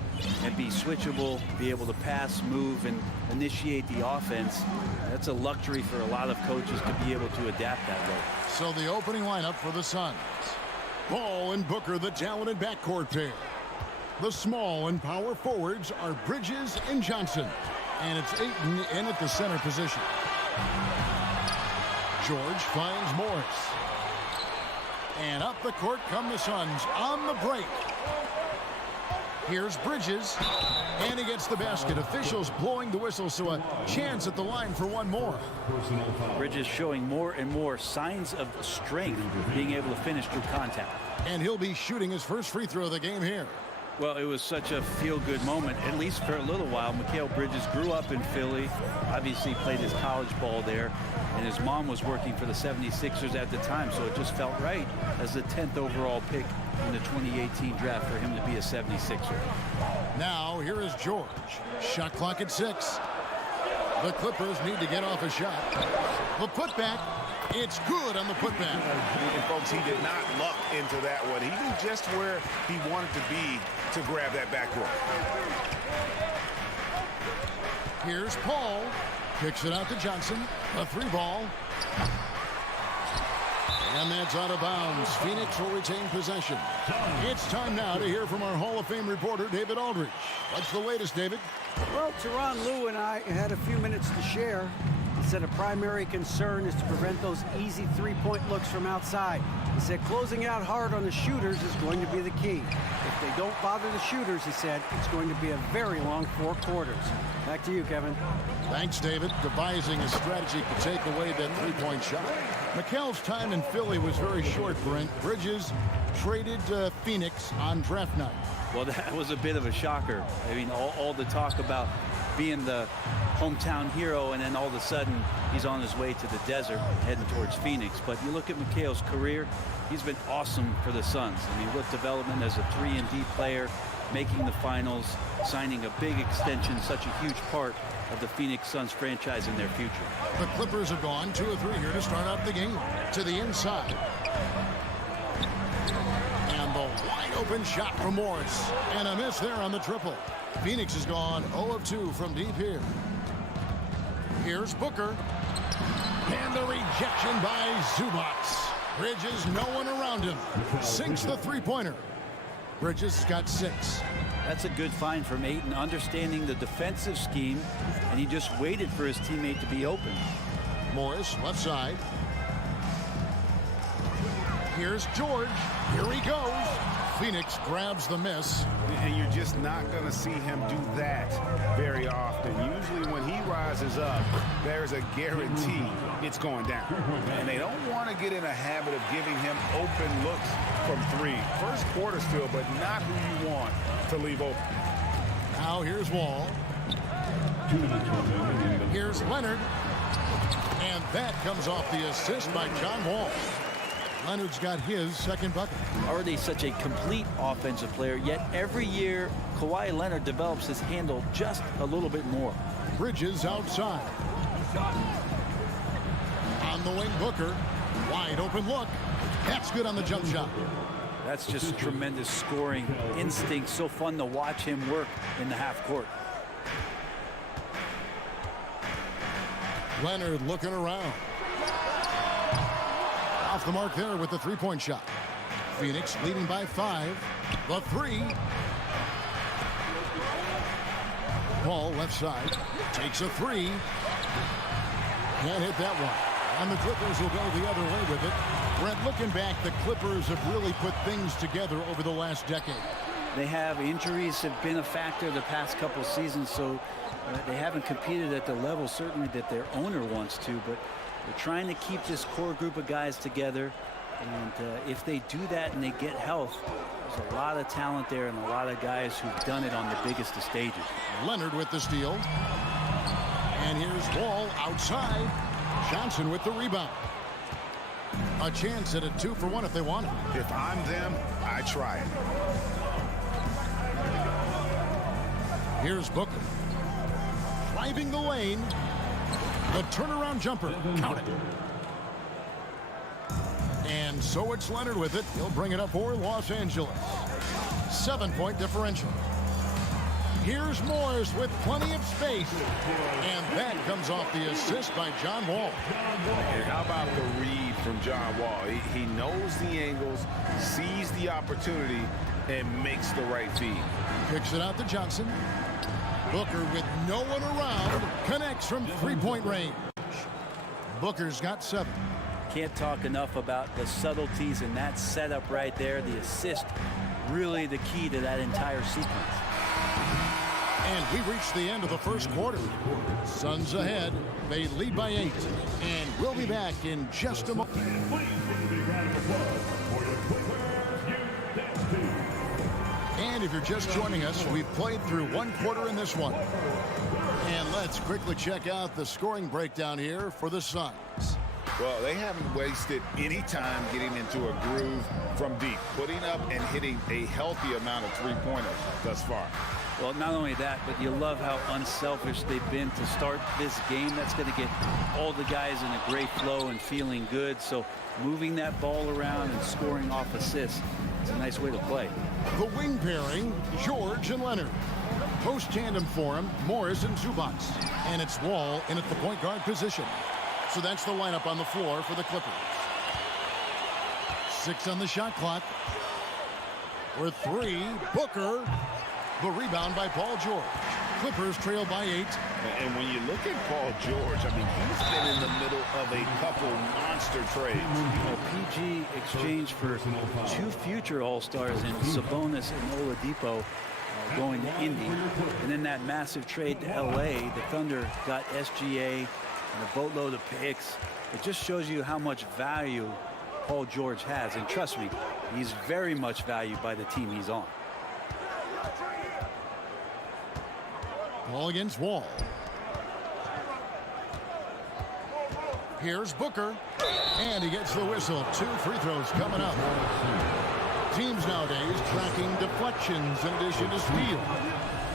and be switchable, be able to pass, move, and initiate the offense. That's a luxury for a lot of coaches to be able to adapt that way. So the opening lineup for the Suns. Ball and Booker, the talented backcourt pair. The small and power forwards are Bridges and Johnson. And it's Ayton in at the center position. George finds Morris. And up the court come the Suns on the break. Here's Bridges. And he gets the basket. Officials blowing the whistle, so a chance at the line for one more. Bridges showing more and more signs of strength, being able to finish through contact. And he'll be shooting his first free throw of the game here. Well, it was such a feel-good moment, at least for a little while. Mikal Bridges grew up in Philly, obviously played his college ball there, and his mom was working for the 76ers at the time, so it just felt right as the 10th overall pick in the 2018 draft for him to be a 76er. Now, here is George. Shot clock at 6. The Clippers need to get off a shot. The putback. It's good on the putback. And folks, he did not luck into that one. He knew just where he wanted to be to grab that backcourt. Here's Paul. Kicks it out to Johnson. A 3-ball. And that's out of bounds. Phoenix will retain possession. It's time now to hear from our Hall of Fame reporter, David Aldridge. What's the latest, David? Well, Tyronn Lue and I had a few minutes to share. He said a primary concern is to prevent those easy three-point looks from outside. He said closing out hard on the shooters is going to be the key. If they don't bother the shooters, he said, it's going to be a very long 4 quarters. Back to you, Kevin. Thanks, David. Devising a strategy to take away that three-point shot. Mikal's time in Philly was very short, Brent. Bridges traded Phoenix on draft night. Well, that was a bit of a shocker. I mean, all the talk about being the hometown hero, and then all of a sudden he's on his way to the desert heading towards Phoenix. But you look at Mikal's career, he's been awesome for the Suns. I mean, with development as a 3-and-D player, making the finals, signing a big extension, such a huge part of the Phoenix Suns franchise in their future. The Clippers have gone 2 of 3 here to start out the game. To the inside. And the wide open shot from Morris. And a miss there on the triple. Phoenix has gone 0 of 2 from deep here. Here's Booker. And the rejection by Zubac. Bridges, no one around him. Sinks the three-pointer. Bridges has got 6. That's a good find from Ayton, understanding the defensive scheme, and he just waited for his teammate to be open. Morris, left side. Here's George. Here he goes. Phoenix grabs the miss. And you're just not going to see him do that very often. Usually when he rises up, there's a guarantee it's going down. And they don't want to get in a habit of giving him open looks from 3. First quarter still, but not who you want to leave open. Now here's Wall. Here's Leonard. And that comes off the assist by John Wall. Leonard's got his second bucket. Already such a complete offensive player, yet every year Kawhi Leonard develops his handle just a little bit more. Bridges outside. On the wing, Booker. Wide open look. That's good on the jump shot. That's just tremendous scoring instinct. So fun to watch him work in the half court. Leonard looking around. Off the mark there with the three-point shot. Phoenix leading by 5. The 3. Paul left side. Takes a 3. Can't hit that one. And the Clippers will go the other way with it. Brent, looking back, the Clippers have really put things together over the last decade. They have. Injuries have been a factor the past couple seasons, so they haven't competed at the level certainly that their owner wants to, but they're trying to keep this core group of guys together, and if they do that and they get health, there's a lot of talent there and a lot of guys who've done it on the biggest of stages. Leonard with the steal. And here's Wall outside. Johnson with the rebound. A chance at a 2-for-1 if they want it. If I'm them, I try it. Here's Booker. Driving the lane. The turnaround jumper. Count it. And so it's Leonard with it. He'll bring it up for Los Angeles. 7-point differential. Here's Morris with plenty of space. And that comes off the assist by John Wall. And how about the read from John Wall? He knows the angles, sees the opportunity, and makes the right feed. Kicks it out to Johnson. Booker with no one around. Connects from three-point range. Booker's got 7. Can't talk enough about the subtleties in that setup right there. The assist, really the key to that entire sequence. And we reached the end of the first quarter. Suns ahead. They lead by 8. And we'll be back in just a moment. And if you're just joining us, we've played through one quarter in this one. And let's quickly check out the scoring breakdown here for the Suns. Well, they haven't wasted any time getting into a groove from deep, putting up and hitting a healthy amount of three-pointers thus far. Well, not only that, but you love how unselfish they've been to start this game. That's going to get all the guys in a great flow and feeling good. So moving that ball around and scoring off assists, it's a nice way to play. The wing pairing, George and Leonard. Post tandem for him, Morris and Zubac. And it's Wall in at the point guard position. So that's the lineup on the floor for the Clippers. 6 on the shot clock. For 3, Booker. The rebound by Paul George. Clippers trail by 8. And when you look at Paul George, I mean, he's been in the middle of a couple monster trades. PG exchanged for 2 future All-Stars in Sabonis and Oladipo going to Indy. And then that massive trade to LA, the Thunder got SGA and a boatload of picks. It just shows you how much value Paul George has. And trust me, he's very much valued by the team he's on. Ball against Wall. Here's Booker. And he gets the whistle. 2 free throws coming up. Teams nowadays tracking deflections in addition to steal.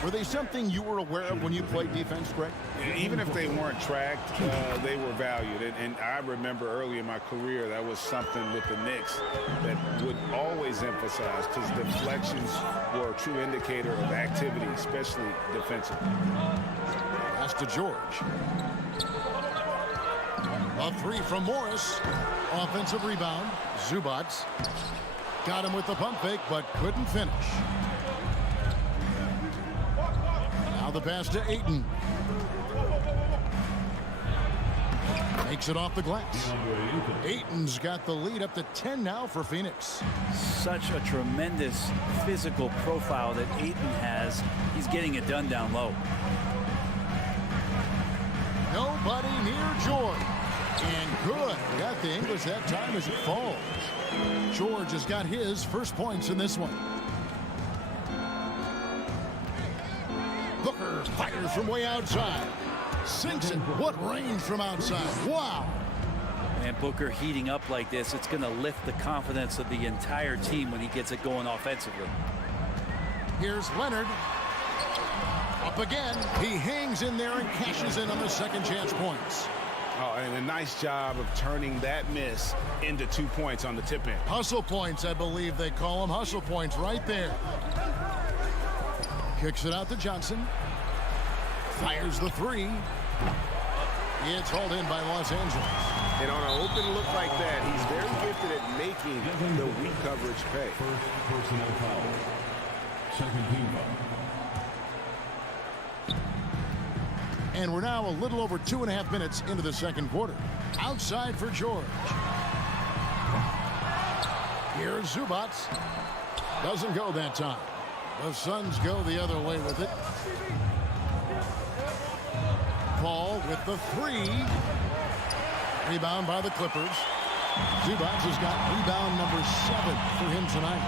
Were they something you were aware of when you played defense, Greg? Even if they weren't tracked, they were valued. And I remember early in my career, that was something with the Knicks that would always emphasize, because deflections were a true indicator of activity, especially defensively. Pass to George. A 3 from Morris. Offensive rebound. Zubac. Got him with the pump fake, but couldn't finish. Now the pass to Ayton. Makes it off the glass. Ayton's got the lead up to 10 now for Phoenix. Such a tremendous physical profile that Ayton has. He's getting it done down low. Nobody near George. And good. Got the English that time as it falls. George has got his first points in this one. Booker fires from way outside. Sinks it. What range from outside. Wow. And Booker heating up like this, it's going to lift the confidence of the entire team when he gets it going offensively. Here's Leonard. Up again. He hangs in there and cashes in on the second chance points. Oh, and a nice job of turning that miss into 2 points on the tip in. Hustle points, I believe they call them. Hustle points right there. Kicks it out to Johnson. Fires the 3. It's hauled in by Los Angeles. And on an open look like that, he's very gifted at making the weak coverage pay. First personal foul. Second team foul. And we're now a little over 2.5 minutes into the second quarter. Outside for George. Here's Zubac. Doesn't go that time. The Suns go the other way with it. Paul with the 3. Rebound by the Clippers. Zubac has got rebound number 7 for him tonight.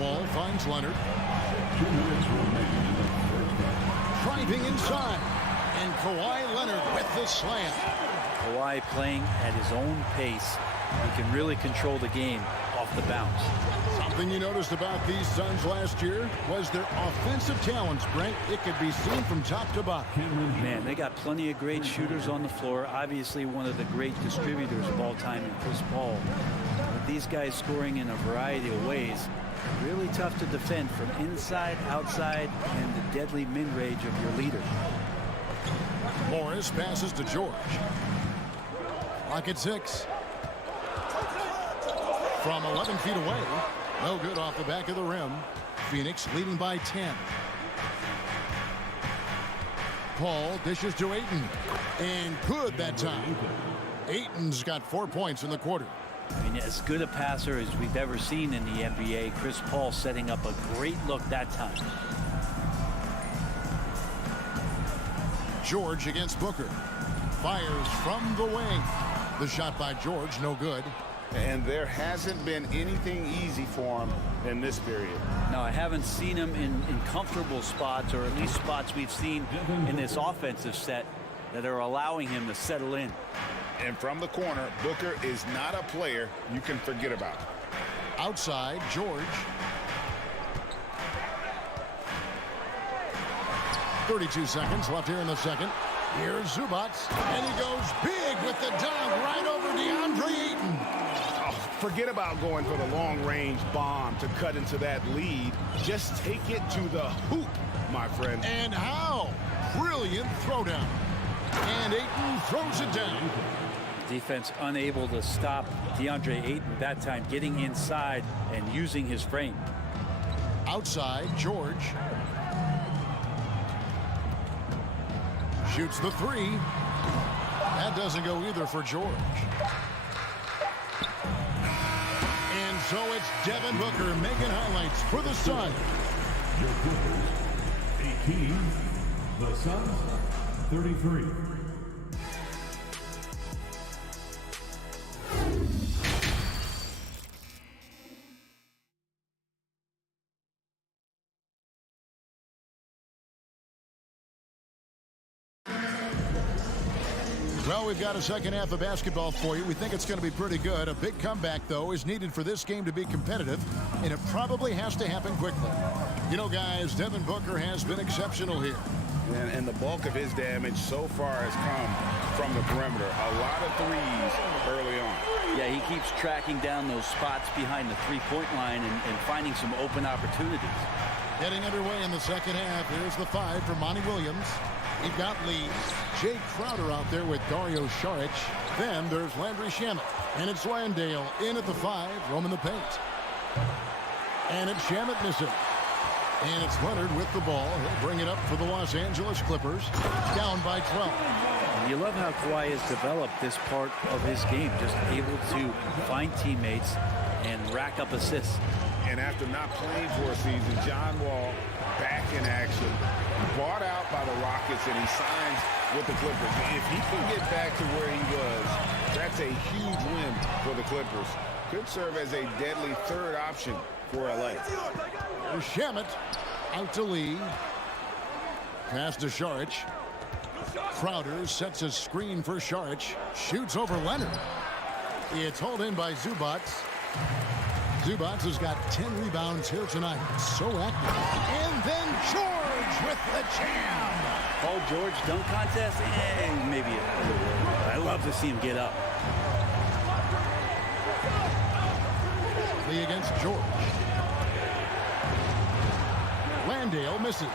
Wall finds Leonard. 2 minutes remaining in the first half. Driving inside. And Kawhi Leonard with the slam. Kawhi playing at his own pace. He can really control the game off the bounce. Something you noticed about these Suns last year was their offensive talents, Brent. It could be seen from top to bottom. Man, they got plenty of great shooters on the floor. Obviously, one of the great distributors of all time in Chris Paul. With these guys scoring in a variety of ways, really tough to defend from inside, outside, and the deadly mid-range of your leader. Morris passes to George. Clock at 6. From 11 feet away. No good off the back of the rim. Phoenix leading by 10. Paul dishes to Ayton. And good that time. Ayton's got 4 points in the quarter. I mean, as good a passer as we've ever seen in the NBA. Chris Paul setting up a great look that time. George against Booker. Fires from the wing. The shot by George, no good. And there hasn't been anything easy for him in this period. No, I haven't seen him in comfortable spots, or at least spots we've seen in this offensive set that are allowing him to settle in. And from the corner, Booker is not a player you can forget about. Outside, George. 32 seconds left here in the second. Here's Zubac, and he goes big with the dunk right over DeAndre Ayton. Oh, forget about going for the long-range bomb to cut into that lead. Just take it to the hoop, my friend. And how? Brilliant throwdown. And Ayton throws it down. Defense unable to stop DeAndre Ayton that time, getting inside and using his frame. Outside, George. Shoots the three. That doesn't go either for George. And so it's Devin Booker making highlights for the Suns. Your Clippers, 18. The Suns, 33. Well, we've got a second half of basketball for you. We think it's going to be pretty good. A big comeback, though, is needed for this game to be competitive, and it probably has to happen quickly. You know, guys, Devin Booker has been exceptional here. And the bulk of his damage so far has come from the perimeter. A lot of threes early on. Yeah, he keeps tracking down those spots behind the three-point line and finding some open opportunities. Getting underway in the second half. Here's the 5 for Monty Williams. We've got Lee, Jay Crowder out there with Dario Saric. Then there's Landry Shamet. And it's Landale in at the 5, roaming the paint. And it's Shamet missing. And it's Leonard with the ball. He'll bring it up for the Los Angeles Clippers. Down by 12. You love how Kawhi has developed this part of his game. Just able to find teammates and rack up assists. And after not playing for a season, John Wall back in action. Bought out by the Rockets, and he signs with the Clippers. If he can get back to where he was, that's a huge win for the Clippers. Could serve as a deadly third option for LA. Shamet out to Lee. Pass to Saric. Crowder sets a screen for Saric. Shoots over Leonard. It's hauled in by Zubac. Zubac has got 10 rebounds here tonight. So active. And then George with the jam. Paul George dunk contest? Maybe a little. I love to see him get up. Lee against George. Landale misses.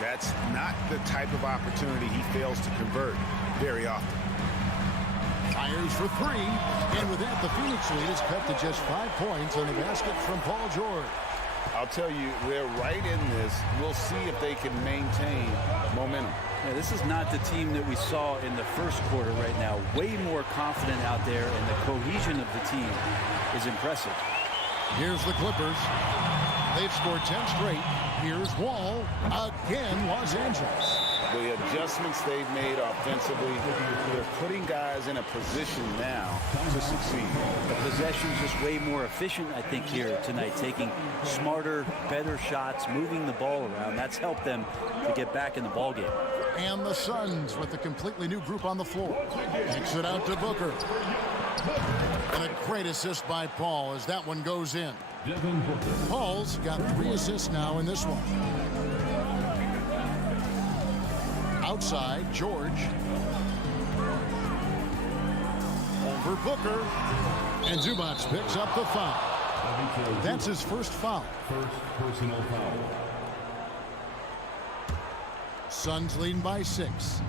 That's not the type of opportunity he fails to convert very often. Fires for 3, and with that, the Phoenix lead is cut to just 5 points on the basket from Paul George. I'll tell you, they're right in this. We'll see if they can maintain momentum. Yeah, this is not the team that we saw in the first quarter right now. Way more confident out there, and the cohesion of the team is impressive. Here's the Clippers. They've scored 10 straight. Here's Wall. Again, Los Angeles. The adjustments they've made offensively, they're putting guys in a position now to succeed. The possession's just way more efficient, I think, here tonight, taking smarter, better shots, moving the ball around. That's helped them to get back in the ballgame. And the Suns with a completely new group on the floor. Kicks it out to Booker. And a great assist by Paul as that one goes in. Paul's got 3 assists now in this one. Outside, George. Over Booker. And Zubac picks up the foul. That's his first foul. First personal foul. Suns leading by 6.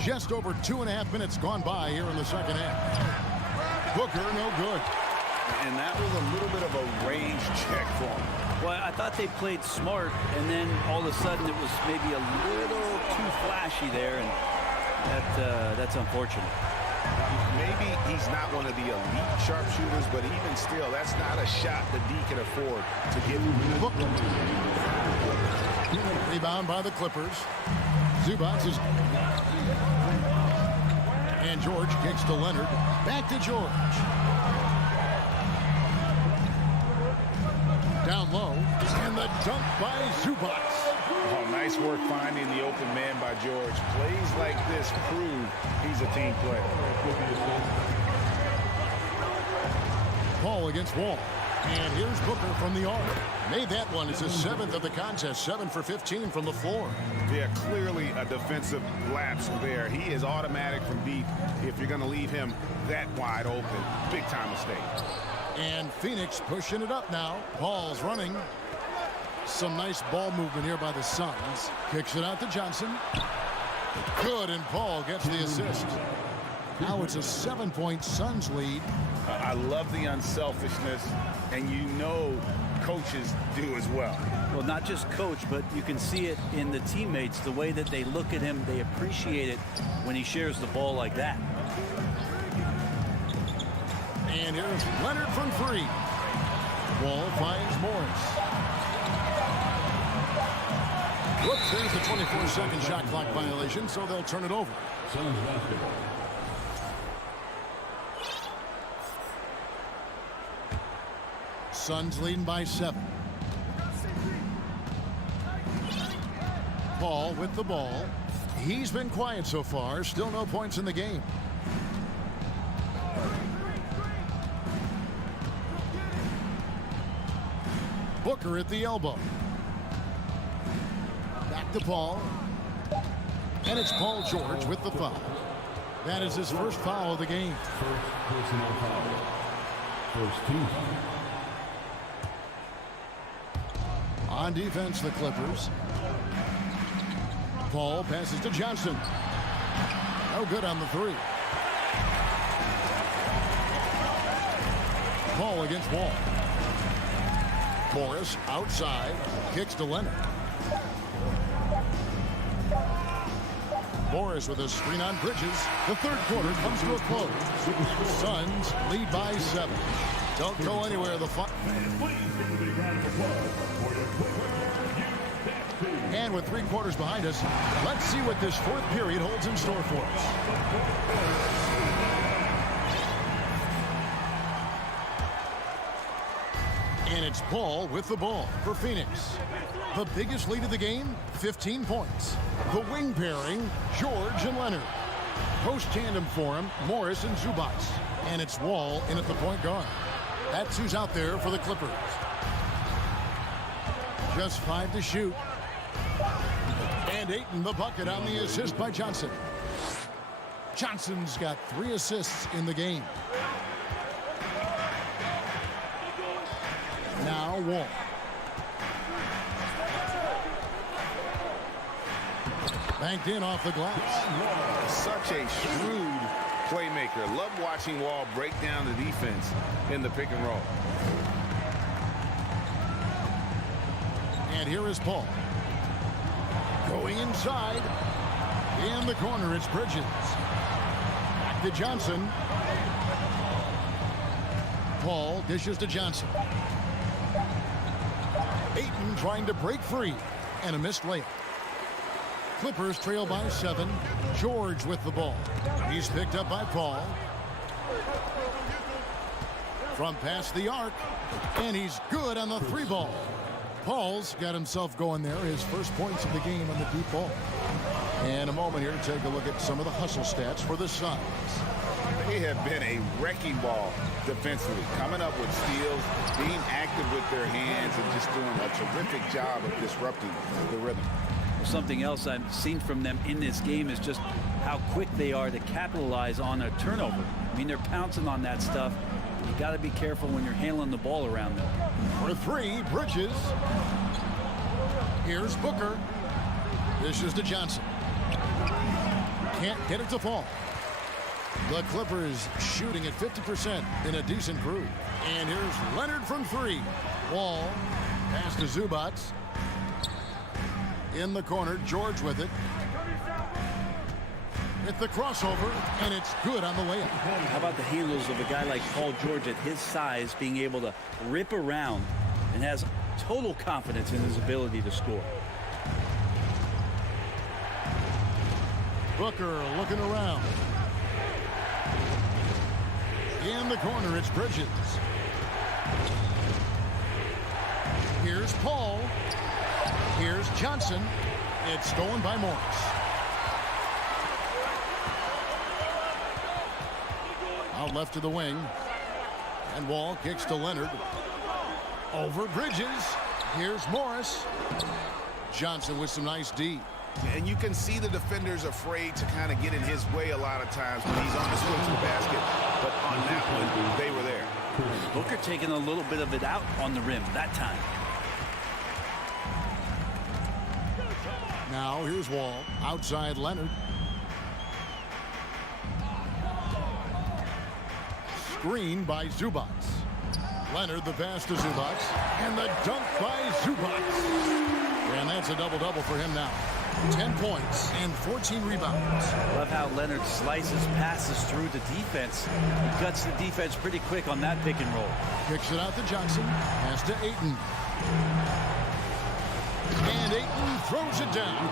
Just over 2.5 minutes gone by here in the second half. Booker, no good. And that was a little bit of a range check for him. Well, I thought they played smart, and then all of a sudden it was maybe a little too flashy there, and that's unfortunate. Maybe he's not one of the elite sharpshooters, but even still, that's not a shot that D can afford to give him. Rebound by the Clippers. Zubac is... And George kicks to Leonard. Back to George. Down low. And the dunk by Zubac. Oh, nice work finding the open man by George. Plays like this prove he's a team player. Paul against Wall. And here's Booker from the arc. Made that one. It's his 7th of the contest. 7 for 15 from the floor. Yeah, clearly a defensive lapse there. He is automatic from deep if you're going to leave him that wide open. Big time mistake. And Phoenix pushing it up now. Paul's running. Some nice ball movement here by the Suns. Kicks it out to Johnson. Good, and Paul gets the assist. Now it's a 7-point Suns lead. I love the unselfishness, and you know coaches do as well. Well, not just coach, but you can see it in the teammates, the way that they look at him. They appreciate it when he shares the ball like that. And here's Leonard from 3. Wall finds Morris. Whoops, there's the 24-second shot clock violation, so they'll turn it over. Suns basketball. Suns leading by 7. Paul with the ball. He's been quiet so far. Still no points in the game. Booker at the elbow. Back to Paul. And it's Paul George with the foul. That is his first foul of the game. First personal foul. First team foul. On defense, the Clippers. Paul passes to Johnson. No good on the 3. Paul against Wall. Morris outside. Kicks to Leonard. Morris with a screen on Bridges. The third quarter comes to a close. Suns lead by 7. Don't go anywhere. The fun. And with 3 quarters behind us, let's see what this 4th period holds in store for us. And it's Paul with the ball for Phoenix. The biggest lead of the game, 15 points. The wing pairing, George and Leonard. Post tandem for him, Morris and Zubac. And it's Wall in at the point guard. That's who's out there for the Clippers. Just 5 to shoot. And Ayton the bucket on the assist by Johnson. Johnson's got 3 assists in the game. Now Wall. Banked in off the glass. Such a shrewd playmaker. Love watching Wall break down the defense in the pick and roll. And here is Paul. Going inside. In the corner, it's Bridges. Back to Johnson. Paul dishes to Johnson. Ayton trying to break free. And a missed layup. Clippers trail by 7. George with the ball. He's picked up by Paul. From past the arc. And he's good on the 3 ball. Paul's got himself going there. His first points of the game on the deep ball. And a moment here to take a look at some of the hustle stats for the Suns. They have been a wrecking ball defensively, coming up with steals, being active with their hands, and just doing a terrific job of disrupting the rhythm. Something else I've seen from them in this game is just how quick they are to capitalize on a turnover. I mean, they're pouncing on that stuff. You got to be careful when you're handling the ball around them. For three, Bridges. Here's Booker. This is to Johnson. Can't get it to fall. The Clippers shooting at 50% in a decent crew. And here's Leonard from three. Wall. Pass to Zubac. In the corner, George with it. With the crossover, and it's good on the layup. How about the handles of a guy like Paul George at his size being able to rip around and has total confidence in his ability to score. Booker looking around. In the corner, it's Bridges. Here's Paul. Here's Johnson. It's stolen by Morris. Out left to the wing. And Wall kicks to Leonard. Over Bridges. Here's Morris. Johnson with some nice D. And you can see the defenders afraid to kind of get in his way a lot of times when he's on his way to the basket. But on that one, they were there. Booker taking a little bit of it out on the rim that time. Now here's Wall. Outside Leonard. Screen by Zubac. Leonard the pass to Zubac. And the dunk by Zubac. And that's a double-double for him now. 10 points and 14 rebounds. Love how Leonard slices passes through the defense. He cuts the defense pretty quick on that pick and roll. Kicks it out to Johnson. Pass to Ayton. And Ayton throws it down.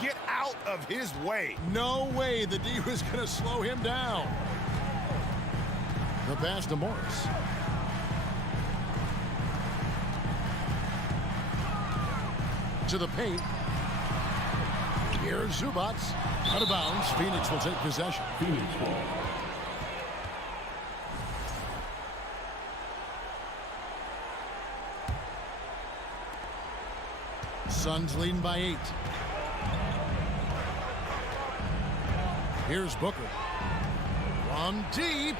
Get out of his way. No way the D was going to slow him down. The pass to Morris. To the paint. Here's Zubac. Out of bounds. Phoenix will take possession. Phoenix ball. Suns leading by 8. Here's Booker. From deep.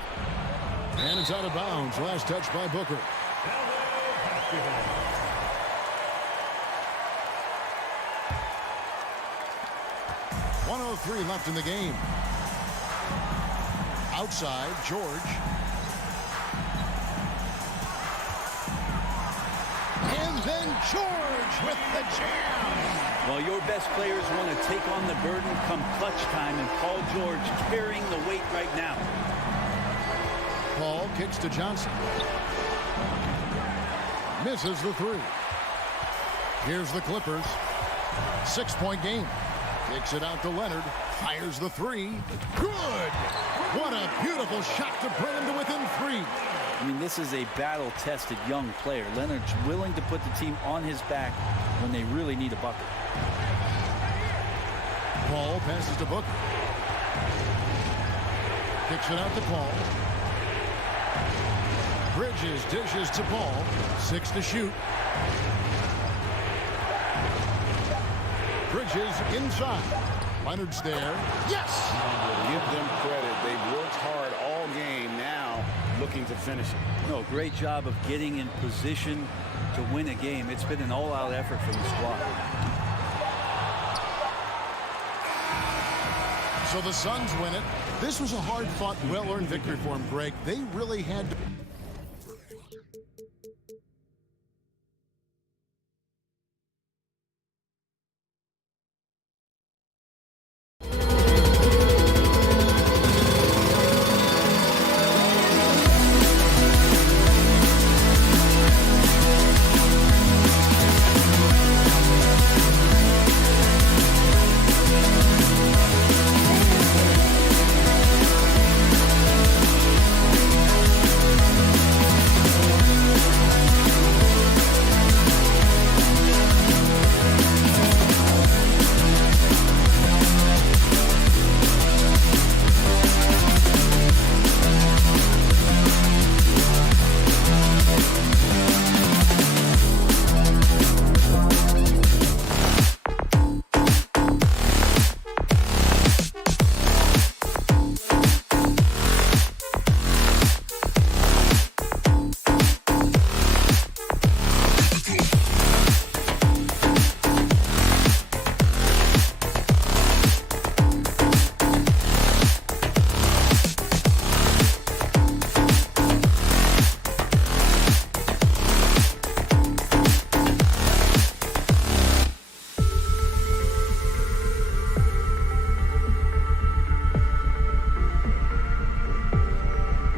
And it's out of bounds. Last touch by Booker. 1:03 left in the game. Outside, George. And then George with the jam. Well, your best players want to take on the burden come clutch time, and Paul George carrying the weight right now. Paul kicks to Johnson. Misses the three. Here's the Clippers. 6-point game. Kicks it out to Leonard. Fires the three. Good! What a beautiful shot to bring him to within 3. I mean, this is a battle-tested young player. Leonard's willing to put the team on his back when they really need a bucket. Paul passes to Booker. Kicks it out to Paul. Bridges dishes to Paul. 6 to shoot. Bridges inside. Leonard's there. Yes! Give them credit. They've worked hard all game, now looking to finish it. No, great job of getting in position to win a game. It's been an all-out effort from the squad. So the Suns win it. This was a hard-fought, well-earned victory for them, Greg. They really had to...